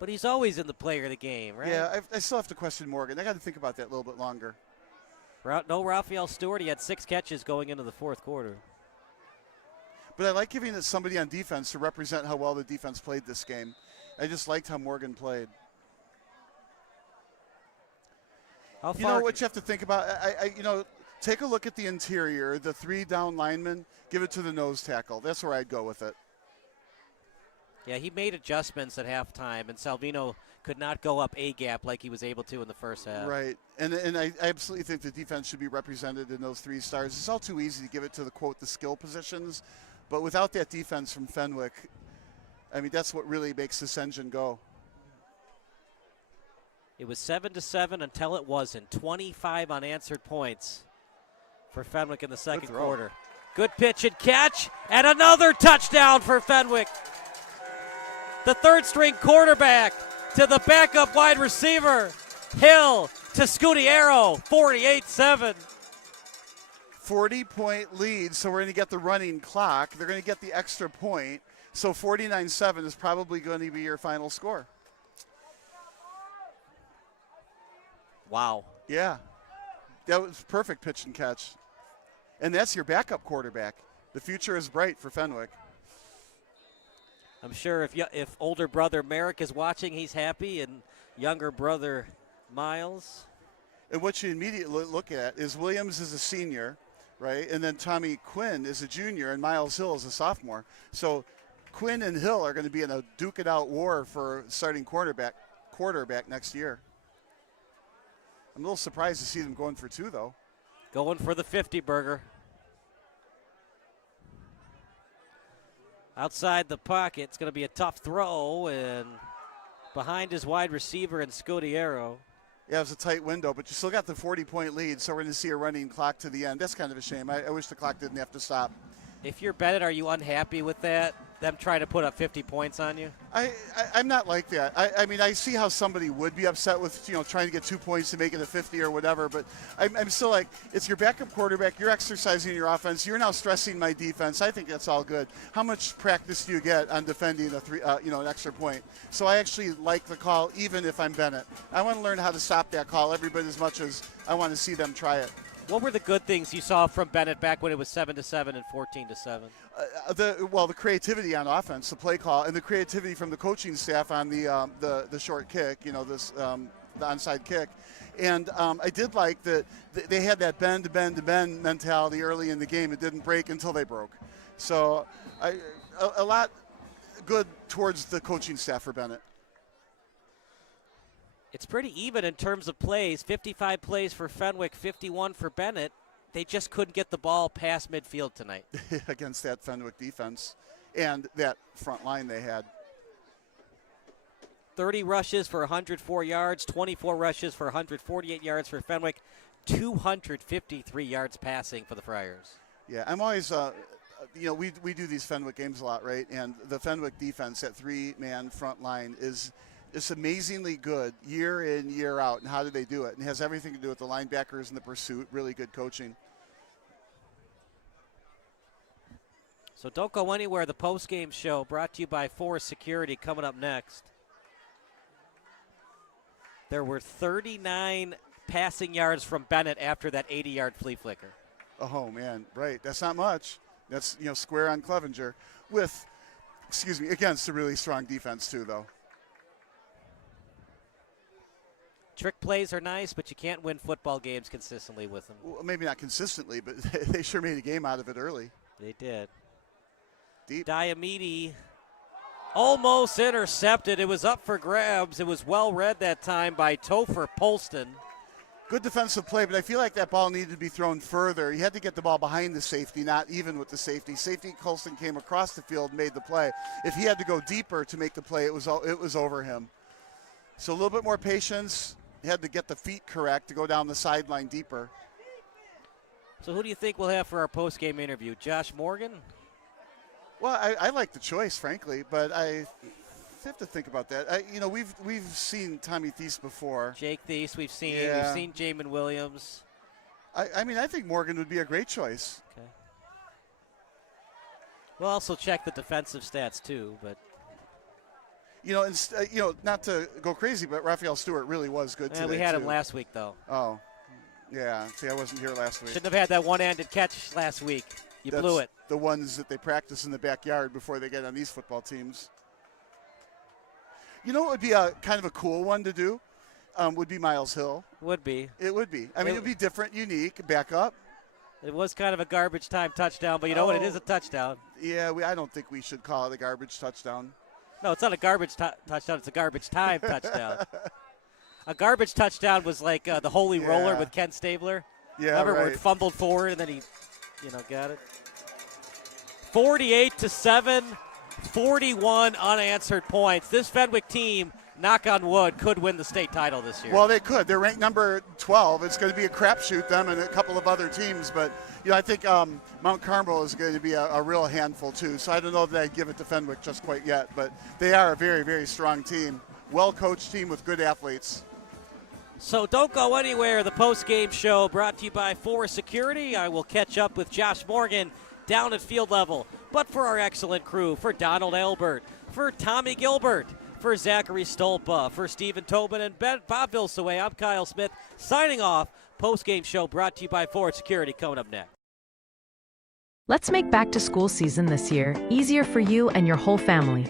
But he's always in the player of the game, right? Yeah, I still have to question Morgan. I got to think about that a little bit longer. No Raphael Stewart. He had 6 catches going into the fourth quarter. But I like giving it somebody on defense to represent how well the defense played this game. I just liked how Morgan played. You know what you have to think about? Take a look at the interior, the 3 down linemen, give it to the nose tackle. That's where I'd go with it. Yeah, he made adjustments at halftime, and Salvino could not go up a gap like he was able to in the first half. Right, and I absolutely think the defense should be represented in those 3 stars. It's all too easy to give it to the skill positions, but without that defense from Fenwick, I mean, that's what really makes this engine go. It was 7-7 until it wasn't. 25 unanswered points for Fenwick in the second quarter. Good pitch and catch, and another touchdown for Fenwick. The third-string quarterback to the backup wide receiver. Hill to Scudiero, 48-7. 40-point lead, so we're going to get the running clock. They're going to get the extra point, so 49-7 is probably going to be your final score. Wow. Yeah, that was perfect pitch and catch. And that's your backup quarterback. The future is bright for Fenwick. I'm sure if older brother Merrick is watching, he's happy, and younger brother Miles. And what you immediately look at is Williams is a senior, right? And then Tommy Quinn is a junior, and Miles Hill is a sophomore. So Quinn and Hill are going to be in a duke-it-out war for starting quarterback next year. I'm a little surprised to see them going for 2, though. Going for the 50-burger. Outside the pocket, it's going to be a tough throw, and behind his wide receiver and Scudiero. Yeah, it was a tight window, but you still got the 40-point lead, so we're going to see a running clock to the end. That's kind of a shame. I wish the clock didn't have to stop. If you're Benet, are you unhappy with that? Them trying to put up 50 points on you? I'm not like that. I mean, I see how somebody would be upset with, trying to get 2 points to make it a 50 or whatever, but I'm still like, it's your backup quarterback. You're exercising your offense. You're now stressing my defense. I think that's all good. How much practice do you get on defending an extra point? So I actually like the call, even if I'm Benet. I want to learn how to stop that call every bit as much as I want to see them try it. What were the good things you saw from Benet back when it was 7-7 and 14-7? The creativity on offense, the play call, and the creativity from the coaching staff on the short kick, the onside kick. And I did like that they had that bend mentality early in the game. It didn't break until they broke. So a lot good towards the coaching staff for Benet. It's pretty even in terms of plays. 55 plays for Fenwick, 51 for Benet. They just couldn't get the ball past midfield tonight. Against that Fenwick defense and that front line they had. 30 rushes for 104 yards, 24 rushes for 148 yards for Fenwick, 253 yards passing for the Friars. Yeah, I'm always, we do these Fenwick games a lot, right? And the Fenwick defense, that 3-man front line is amazingly good year in, year out. And how do they do it? And it has everything to do with the linebackers and the pursuit, really good coaching. So don't go anywhere. The post-game show brought to you by Forest Security coming up next. There were 39 passing yards from Benet after that 80-yard flea flicker. Oh, man, right. That's not much. That's, square on Clevenger with, against a really strong defense too, though. Trick plays are nice, but you can't win football games consistently with them. Well, maybe not consistently, but they sure made a game out of it early. They did. Deep. Diamede almost intercepted. It was up for grabs. It was well read that time by Topher Polston. Good defensive play, but I feel like that ball needed to be thrown further. He had to get the ball behind the safety, not even with the safety. Safety Colston came across the field and made the play. If he had to go deeper to make the play, it was over him. So a little bit more patience. He had to get the feet correct to go down the sideline deeper. So who do you think we'll have for our post-game interview? Josh Morgan? Well, I like the choice, frankly, but I have to think about that. We've seen Tommy Thies before. Jake Thies, we've seen. Yeah. We've seen Jamin Williams. I think Morgan would be a great choice. Okay. We'll also check the defensive stats too, but. Not to go crazy, but Raphael Stewart really was good today. We had too. him last week, though. Oh. Yeah, see, I wasn't here last week. Shouldn't have had that one-handed catch last week. You blew it. The ones that they practice in the backyard before they get on these football teams. You know what would be a kind of a cool one to do? Would be Miles Hill. Would be. It would be. I mean, it would be different, unique, back up. It was kind of a garbage time touchdown, but you know what? It is a touchdown. Yeah, I don't think we should call it a garbage touchdown. No, it's not a garbage touchdown. It's a garbage time touchdown. A garbage touchdown was like the Holy Roller with Ken Stabler. Yeah, remember right. where it fumbled forward and then he, got it. 48-7, 41 unanswered points. This Fenwick team, knock on wood, could win the state title this year. Well, they could. They're ranked number 12. It's going to be a crapshoot, them and a couple of other teams. But, I think Mount Carmel is going to be a real handful, too. So I don't know that I'd give it to Fenwick just quite yet. But they are a very, very strong team. Well-coached team with good athletes. So don't go anywhere. The post-game show brought to you by Forest Security. I will catch up with Josh Morgan down at field level. But for our excellent crew, for Donald Albert, for Tommy Gilbert, for Zachary Stolpa, for Stephen Tobin, and Bob Vilsaway, I'm Kyle Smith, signing off. Post-game show brought to you by Forest Security, coming up next. Let's make back to school season this year easier for you and your whole family.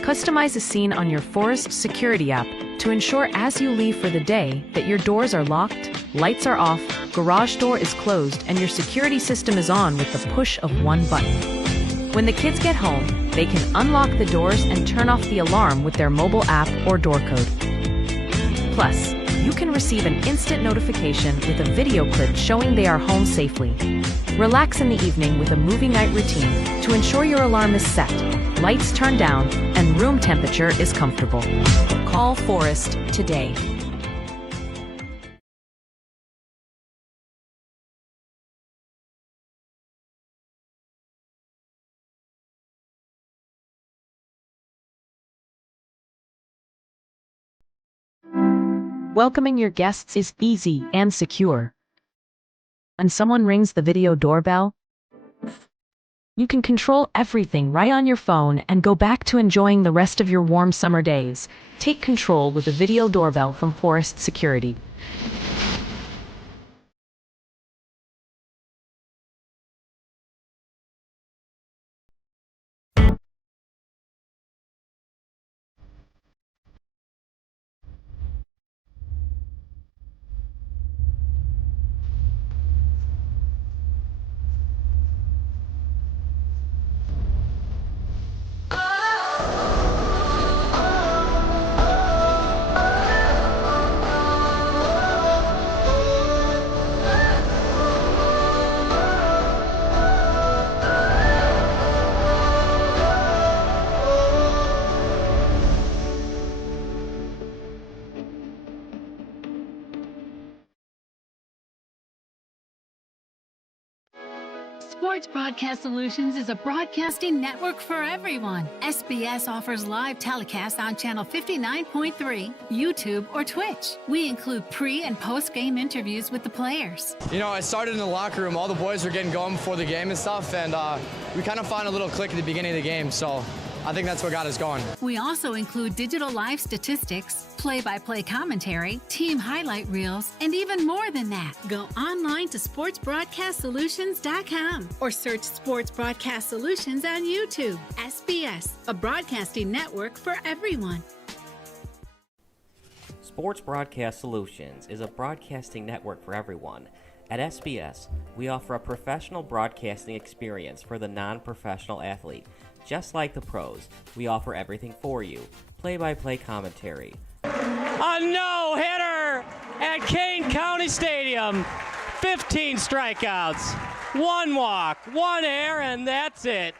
Customize a scene on your Forest Security app to ensure as you leave for the day that your doors are locked, lights are off, garage door is closed, and your security system is on with the push of one button. When the kids get home, they can unlock the doors and turn off the alarm with their mobile app or door code. Plus, you can receive an instant notification with a video clip showing they are home safely. Relax in the evening with a movie night routine to ensure your alarm is set, lights turned down, and room temperature is comfortable. Call Forest today. Welcoming your guests is easy and secure. When someone rings the video doorbell, you can control everything right on your phone and go back to enjoying the rest of your warm summer days. Take control with the video doorbell from Forest Security. Sports Broadcast Solutions is a broadcasting network for everyone. SBS offers live telecasts on channel 59.3, YouTube, or Twitch. We include pre- and post-game interviews with the players. I started in the locker room. All the boys were getting going before the game and stuff, and we kind of found a little click at the beginning of the game, so I think that's what got us going. We also include digital live statistics, play-by-play commentary, team highlight reels, and even more than that. Go online to sportsbroadcastsolutions.com or search Sports Broadcast Solutions on YouTube. SBS, a broadcasting network for everyone. Sports Broadcast Solutions is a broadcasting network for everyone. At SBS, we offer a professional broadcasting experience for the non-professional athlete. Just like the pros, we offer everything for you. Play-by-play commentary. A no-hitter at Kane County Stadium. 15 strikeouts, 1 walk, 1 error, and that's it.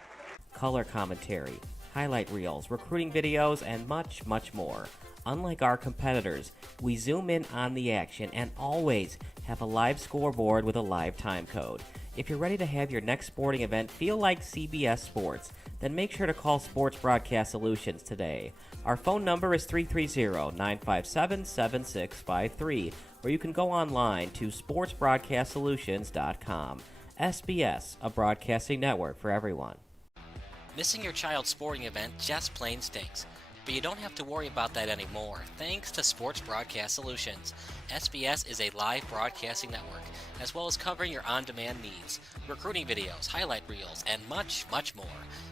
Color commentary, highlight reels, recruiting videos, and much, much more. Unlike our competitors, we zoom in on the action and always have a live scoreboard with a live time code. If you're ready to have your next sporting event feel like CBS Sports, then make sure to call Sports Broadcast Solutions today. Our phone number is 330-957-7653, or you can go online to sportsbroadcastsolutions.com. SBS, a broadcasting network for everyone. Missing your child's sporting event just plain stinks. But you don't have to worry about that anymore, thanks to Sports Broadcast Solutions. SBS is a live broadcasting network, as well as covering your on-demand needs, recruiting videos, highlight reels, and much, much more.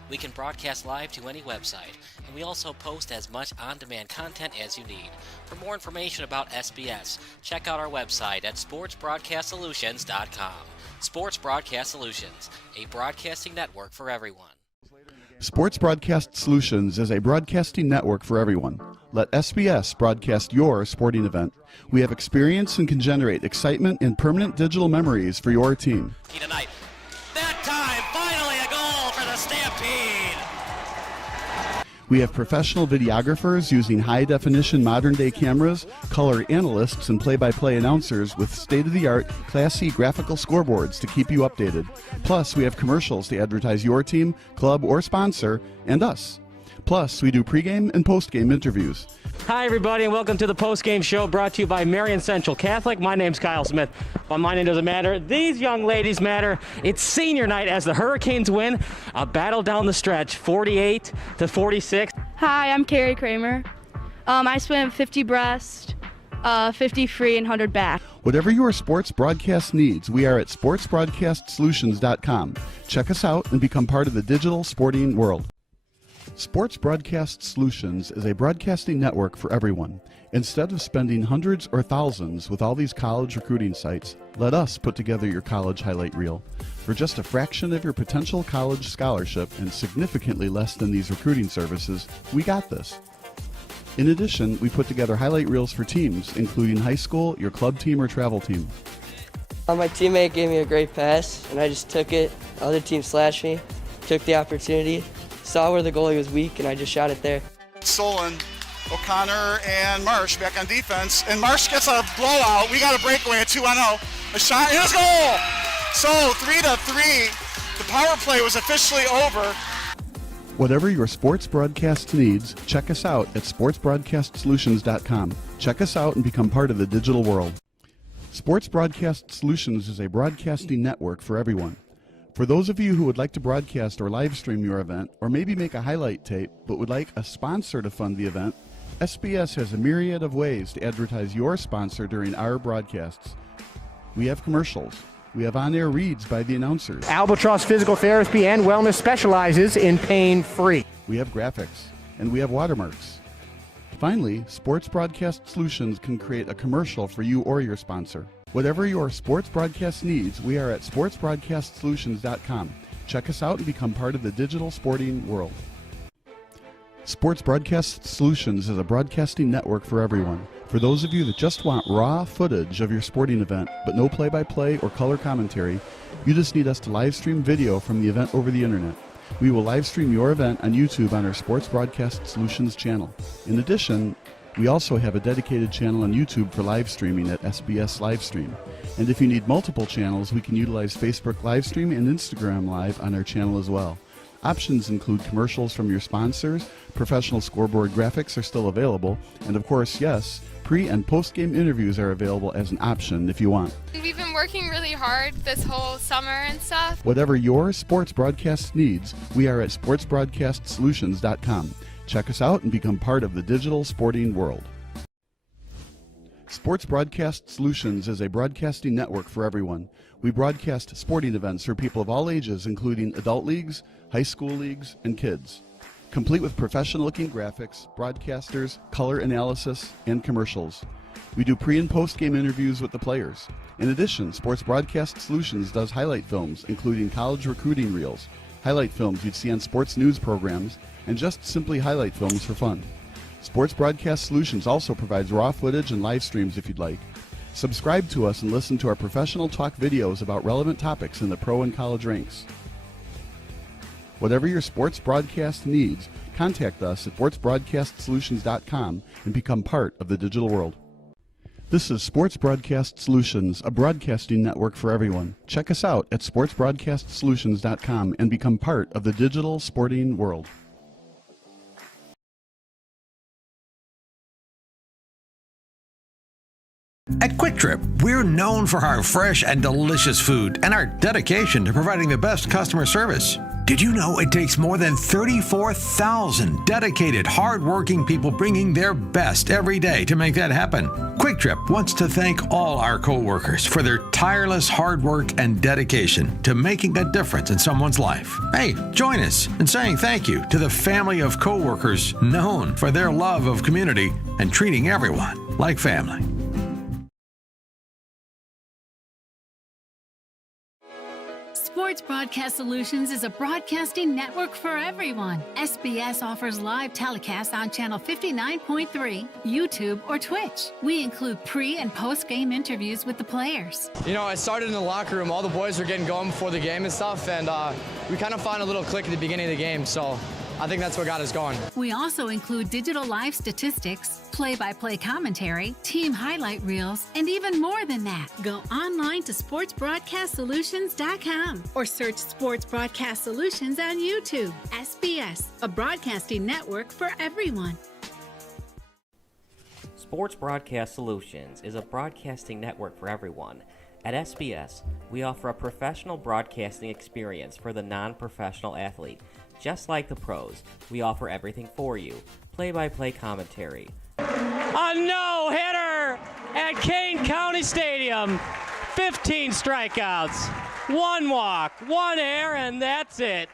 We can broadcast live to any website, and we also post as much on-demand content as you need. For more information about SBS, check out our website at sportsbroadcastsolutions.com. Sports Broadcast Solutions, a broadcasting network for everyone. Sports Broadcast Solutions is a broadcasting network for everyone. Let SBS broadcast your sporting event. We have experience and can generate excitement and permanent digital memories for your team. Tonight. That time, finally a goal for the Stampede. We have professional videographers using high-definition modern-day cameras, color analysts, and play-by-play announcers with state-of-the-art, classy graphical scoreboards to keep you updated. Plus, we have commercials to advertise your team, club, or sponsor, and us. Plus, we do pregame and postgame interviews. Hi, everybody, and welcome to the Postgame Show brought to you by Marion Central Catholic. My name's Kyle Smith. But my name doesn't matter. These young ladies matter. It's senior night as the Hurricanes win a battle down the stretch, 48-46. Hi, I'm Carrie Kramer. I swim 50 breast, 50 free, and 100 back. Whatever your sports broadcast needs, we are at sportsbroadcastsolutions.com. Check us out and become part of the digital sporting world. Sports Broadcast Solutions is a broadcasting network for everyone. Instead of spending hundreds or thousands with all these college recruiting sites, let us put together your college highlight reel. For just a fraction of your potential college scholarship and significantly less than these recruiting services, we got this. In addition, we put together highlight reels for teams, including high school, your club team, or travel team. My teammate gave me a great pass, and I just took it. Other team slashed me, took the opportunity, saw where the goalie was weak, and I just shot it there. Solon, O'Connor, and Marsh back on defense. And Marsh gets a blowout. We got a breakaway at 2-0. A shot, and it's goal! So 3-3. The power play was officially over. Whatever your sports broadcast needs, check us out at sportsbroadcastsolutions.com. Check us out and become part of the digital world. Sports Broadcast Solutions is a broadcasting network for everyone. For those of you who would like to broadcast or live stream your event, or maybe make a highlight tape, but would like a sponsor to fund the event, SBS has a myriad of ways to advertise your sponsor during our broadcasts. We have commercials. We have on-air reads by the announcers. Albatross Physical Therapy and Wellness specializes in pain-free. We have graphics, and we have watermarks. Finally, Sports Broadcast Solutions can create a commercial for you or your sponsor. Whatever your sports broadcast needs, we are at sportsbroadcastsolutions.com. Check us out and become part of the digital sporting world. Sports Broadcast Solutions is a broadcasting network for everyone. For those of you that just want raw footage of your sporting event, but no play-by-play or color commentary, you just need us to live stream video from the event over the internet. We will live stream your event on YouTube on our Sports Broadcast Solutions channel. In addition, we also have a dedicated channel on YouTube for live streaming at SBS Livestream. And if you need multiple channels, we can utilize Facebook Livestream and Instagram Live on our channel as well. Options include commercials from your sponsors, professional scoreboard graphics are still available, and of course, yes, pre- and post-game interviews are available as an option if you want. We've been working really hard this whole summer and stuff. Whatever your sports broadcast needs, we are at sportsbroadcastsolutions.com. Check us out and become part of the digital sporting world. Sports Broadcast Solutions is a broadcasting network for everyone. We broadcast sporting events for people of all ages, including adult leagues, high school leagues, and kids. Complete with professional-looking graphics, broadcasters, color analysis, and commercials. We do pre- and post-game interviews with the players. In addition, Sports Broadcast Solutions does highlight films, including college recruiting reels, highlight films you'd see on sports news programs, and just simply highlight films for fun. Sports Broadcast Solutions also provides raw footage and live streams if you'd like. Subscribe to us and listen to our professional talk videos about relevant topics in the pro and college ranks. Whatever your sports broadcast needs, contact us at sportsbroadcastsolutions.com and become part of the digital world. This is Sports Broadcast Solutions, a broadcasting network for everyone. Check us out at sportsbroadcastsolutions.com and become part of the digital sporting world. At Quick Trip, we're known for our fresh and delicious food and our dedication to providing the best customer service. Did you know it takes more than 34,000 dedicated, hard-working people bringing their best every day to make that happen? Quick Trip wants to thank all our co-workers for their tireless hard work and dedication to making a difference in someone's life. Hey, join us in saying thank you to the family of co-workers known for their love of community and treating everyone like family. Sports Broadcast Solutions is a broadcasting network for everyone. SBS offers live telecasts on channel 59.3, YouTube, or Twitch. We include pre- and post-game interviews with the players. You know, I started in the locker room. All the boys were getting going before the game and stuff, and we kind of found a little click at the beginning of the game, so I think that's what got us going. We also include digital live statistics, play-by-play commentary, team highlight reels, and even more than that. Go online to sportsbroadcastsolutions.com or search Sports Broadcast Solutions on YouTube. SBS, a broadcasting network for everyone. Sports Broadcast Solutions is a broadcasting network for everyone. At SBS, we offer a professional broadcasting experience for the non-professional athlete. Just like the pros, we offer everything for you. Play-by-play commentary. A no-hitter at Kane County Stadium. 15 strikeouts, 1 walk, 1 error, and that's it.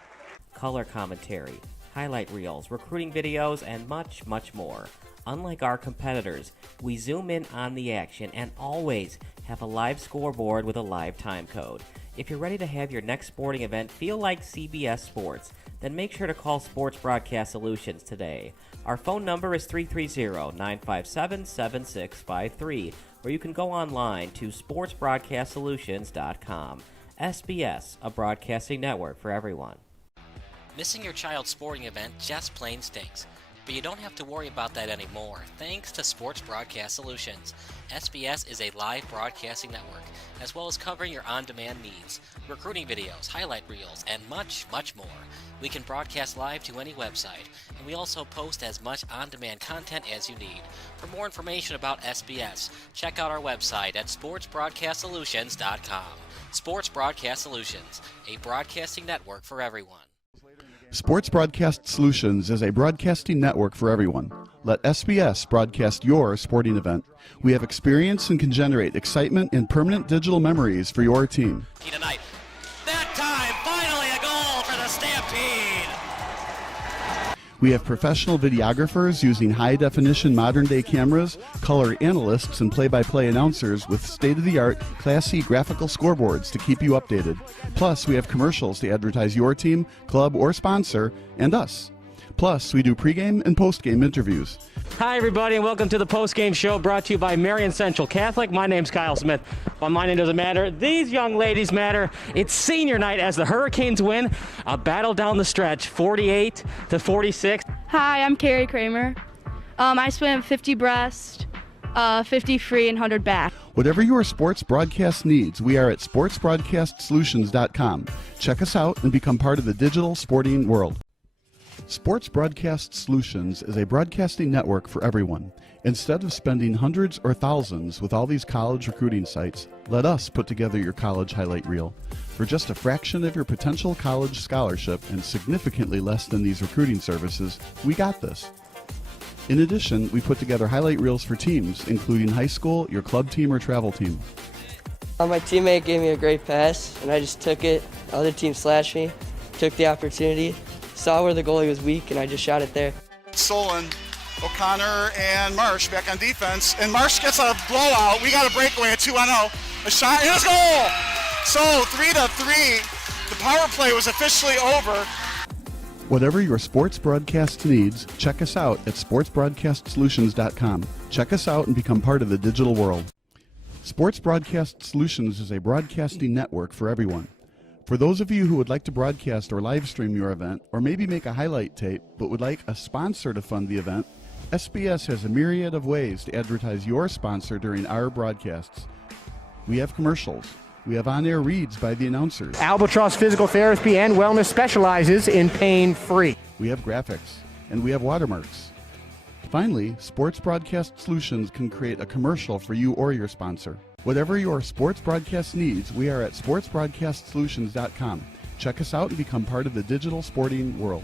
Color commentary, highlight reels, recruiting videos, and much, much more. Unlike our competitors, we zoom in on the action and always have a live scoreboard with a live time code. If you're ready to have your next sporting event feel like CBS Sports, then make sure to call Sports Broadcast Solutions today. Our phone number is 330-957-7653, or you can go online to sportsbroadcastsolutions.com. SBS, a broadcasting network for everyone. Missing your child's sporting event just plain stinks. But you don't have to worry about that anymore, thanks to Sports Broadcast Solutions. SBS is a live broadcasting network, as well as covering your on-demand needs, recruiting videos, highlight reels, and much, much more. We can broadcast live to any website, and we also post as much on-demand content as you need. For more information about SBS, check out our website at sportsbroadcastsolutions.com. Sports Broadcast Solutions, a broadcasting network for everyone. Sports Broadcast Solutions is a broadcasting network for everyone. Let SBS broadcast your sporting event. We have experience and can generate excitement and permanent digital memories for your team. Tonight. That time, finally a goal for the Stampede. We have professional videographers using high-definition modern-day cameras, color analysts, and play-by-play announcers with state-of-the-art, classy graphical scoreboards to keep you updated. Plus, we have commercials to advertise your team, club, or sponsor, and us. Plus, we do pregame and postgame interviews. Hi, everybody, and welcome to the Postgame Show brought to you by Marion Central Catholic. My name's Kyle Smith. Well, my name doesn't matter. These young ladies matter. It's senior night as the Hurricanes win a battle down the stretch, 48-46. Hi, I'm Carrie Kramer. I swim 50 breast, 50 free, and 100 back. Whatever your sports broadcast needs, we are at sportsbroadcastsolutions.com. Check us out and become part of the digital sporting world. Sports Broadcast Solutions is a broadcasting network for everyone. Instead of spending hundreds or thousands with all these college recruiting sites, let us put together your college highlight reel. For just a fraction of your potential college scholarship and significantly less than these recruiting services, we got this. In addition, we put together highlight reels for teams, including high school, your club team, or travel team. My teammate gave me a great pass, and I just took it. The other team slashed me, took the opportunity, saw where the goalie was weak, and I just shot it there. Solon, O'Connor, and Marsh back on defense. And Marsh gets a blowout. We got a breakaway at 2-0. A shot, and it's goal! So 3-3. The power play was officially over. Whatever your sports broadcast needs, check us out at sportsbroadcastsolutions.com. Check us out and become part of the digital world. Sports Broadcast Solutions is a broadcasting network for everyone. For those of you who would like to broadcast or live stream your event, or maybe make a highlight tape, but would like a sponsor to fund the event, SBS has a myriad of ways to advertise your sponsor during our broadcasts. We have commercials. We have on-air reads by the announcers. Albatross Physical Therapy and Wellness specializes in pain-free. We have graphics, and we have watermarks. Finally, Sports Broadcast Solutions can create a commercial for you or your sponsor. Whatever your sports broadcast needs, we are at sportsbroadcastsolutions.com. Check us out and become part of the digital sporting world.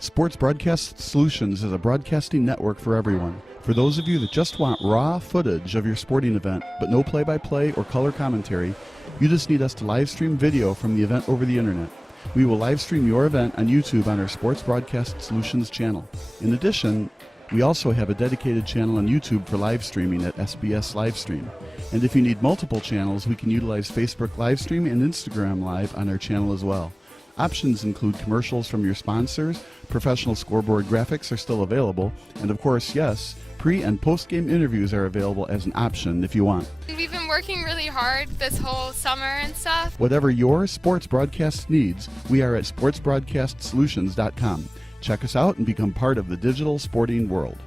Sports Broadcast Solutions is a broadcasting network for everyone. For those of you that just want raw footage of your sporting event, but no play-by-play or color commentary, you just need us to live stream video from the event over the internet. We will live stream your event on YouTube on our Sports Broadcast Solutions channel. In addition, we also have a dedicated channel on YouTube for live streaming at SBS Livestream. And if you need multiple channels, we can utilize Facebook Livestream and Instagram Live on our channel as well. Options include commercials from your sponsors, professional scoreboard graphics are still available, and of course, yes, pre- and post-game interviews are available as an option if you want. We've been working really hard this whole summer and stuff. Whatever your sports broadcast needs, we are at sportsbroadcastsolutions.com. Check us out and become part of the digital sporting world.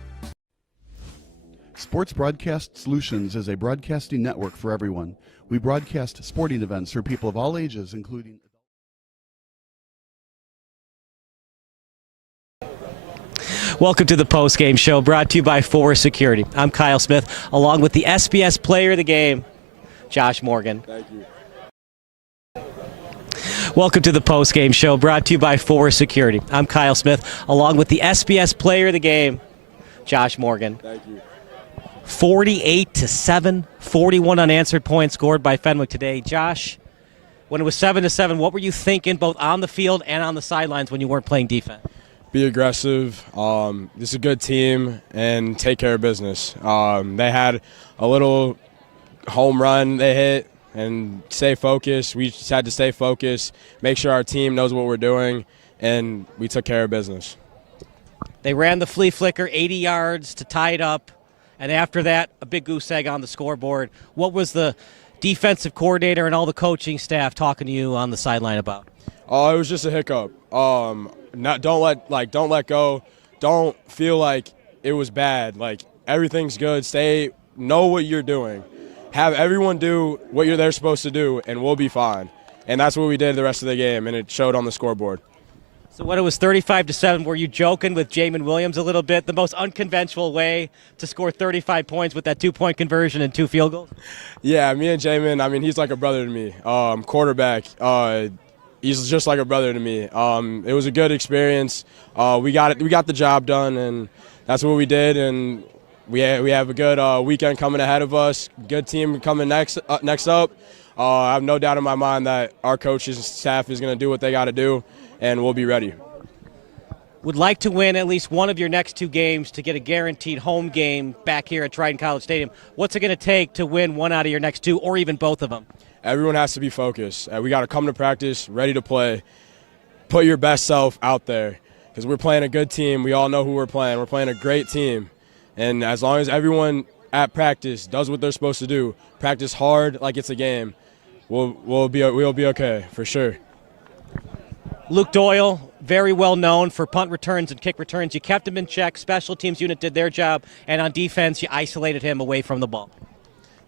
Sports Broadcast Solutions is a broadcasting network for everyone. We broadcast sporting events for people of all ages, including... Welcome to the Postgame Show, brought to you by Forest Security. I'm Kyle Smith, along with the SBS Player of the Game, Josh Morgan. Thank you. Welcome to the Postgame Show, brought to you by Forest Security. I'm Kyle Smith, along with the SBS Player of the Game, Josh Morgan. Thank you. 48-7, 41 unanswered points scored by Fenwick today. Josh, when it was 7-7, what were you thinking both on the field and on the sidelines when you weren't playing defense? Be aggressive. This is a good team, and take care of business. They had a little home run they hit, and stay focused. We just had to stay focused, make sure our team knows what we're doing, and we took care of business. They ran the flea flicker 80 yards to tie it up, and after that, a big goose egg on the scoreboard. What was the defensive coordinator and all the coaching staff talking to you on the sideline about? It was just a hiccup. Don't let go. Don't feel like it was bad. Like, everything's good. Know what you're doing. Have everyone do what they're supposed to do, and we'll be fine. And that's what we did the rest of the game, and it showed on the scoreboard. So when it was 35-7, were you joking with Jamin Williams a little bit? The most unconventional way to score 35 points with that 2-point conversion and 2 field goals? Yeah, me and Jamin, he's like a brother to me. Quarterback, he's just like a brother to me. It was a good experience. We got the job done, and that's what we did. And we have a good weekend coming ahead of us. Good team coming next up. I have no doubt in my mind that our coaches and staff is going to do what they got to do, and we'll be ready. Would like to win at least one of your next 2 games to get a guaranteed home game back here at Triton College Stadium. What's it going to take to win one out of your next 2, or even both of them? Everyone has to be focused. We got to come to practice, ready to play. Put your best self out there, because we're playing a good team. We all know who we're playing. We're playing a great team. And as long as everyone at practice does what they're supposed to do, practice hard like it's a game, we'll be okay, for sure. Luke Doyle, very well known for punt returns and kick returns. You kept him in check. Special teams unit did their job. And on defense, you isolated him away from the ball.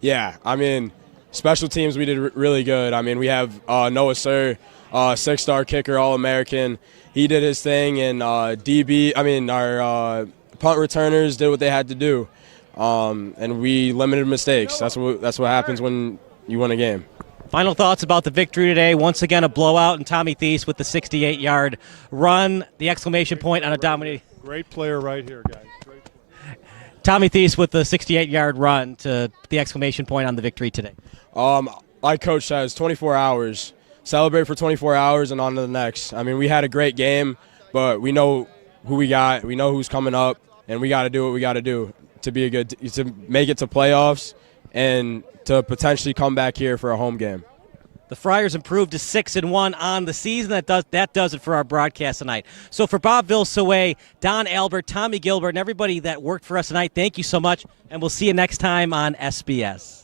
Yeah, special teams, we did really good. We have Noah Sir, 6-star kicker, All-American. He did his thing, and our punt returners did what they had to do, and we limited mistakes. That's what happens when you win a game. Final thoughts about the victory today. Once again, a blowout, and Tommy Thies with the 68-yard run, the exclamation point on a dominating. Great player right here, guys. Tommy Thies with the 68-yard run to the exclamation point on the victory today. Like Coach says, 24 hours. Celebrate for 24 hours and on to the next. We had a great game, but we know who we got. We know who's coming up, and we got to do what we got to do to make it to playoffs and to potentially come back here for a home game. The Friars improved to 6-1 on the season. That does it for our broadcast tonight. So for Bob Vilsoe, Don Albert, Tommy Gilbert, and everybody that worked for us tonight, thank you so much, and we'll see you next time on SBS.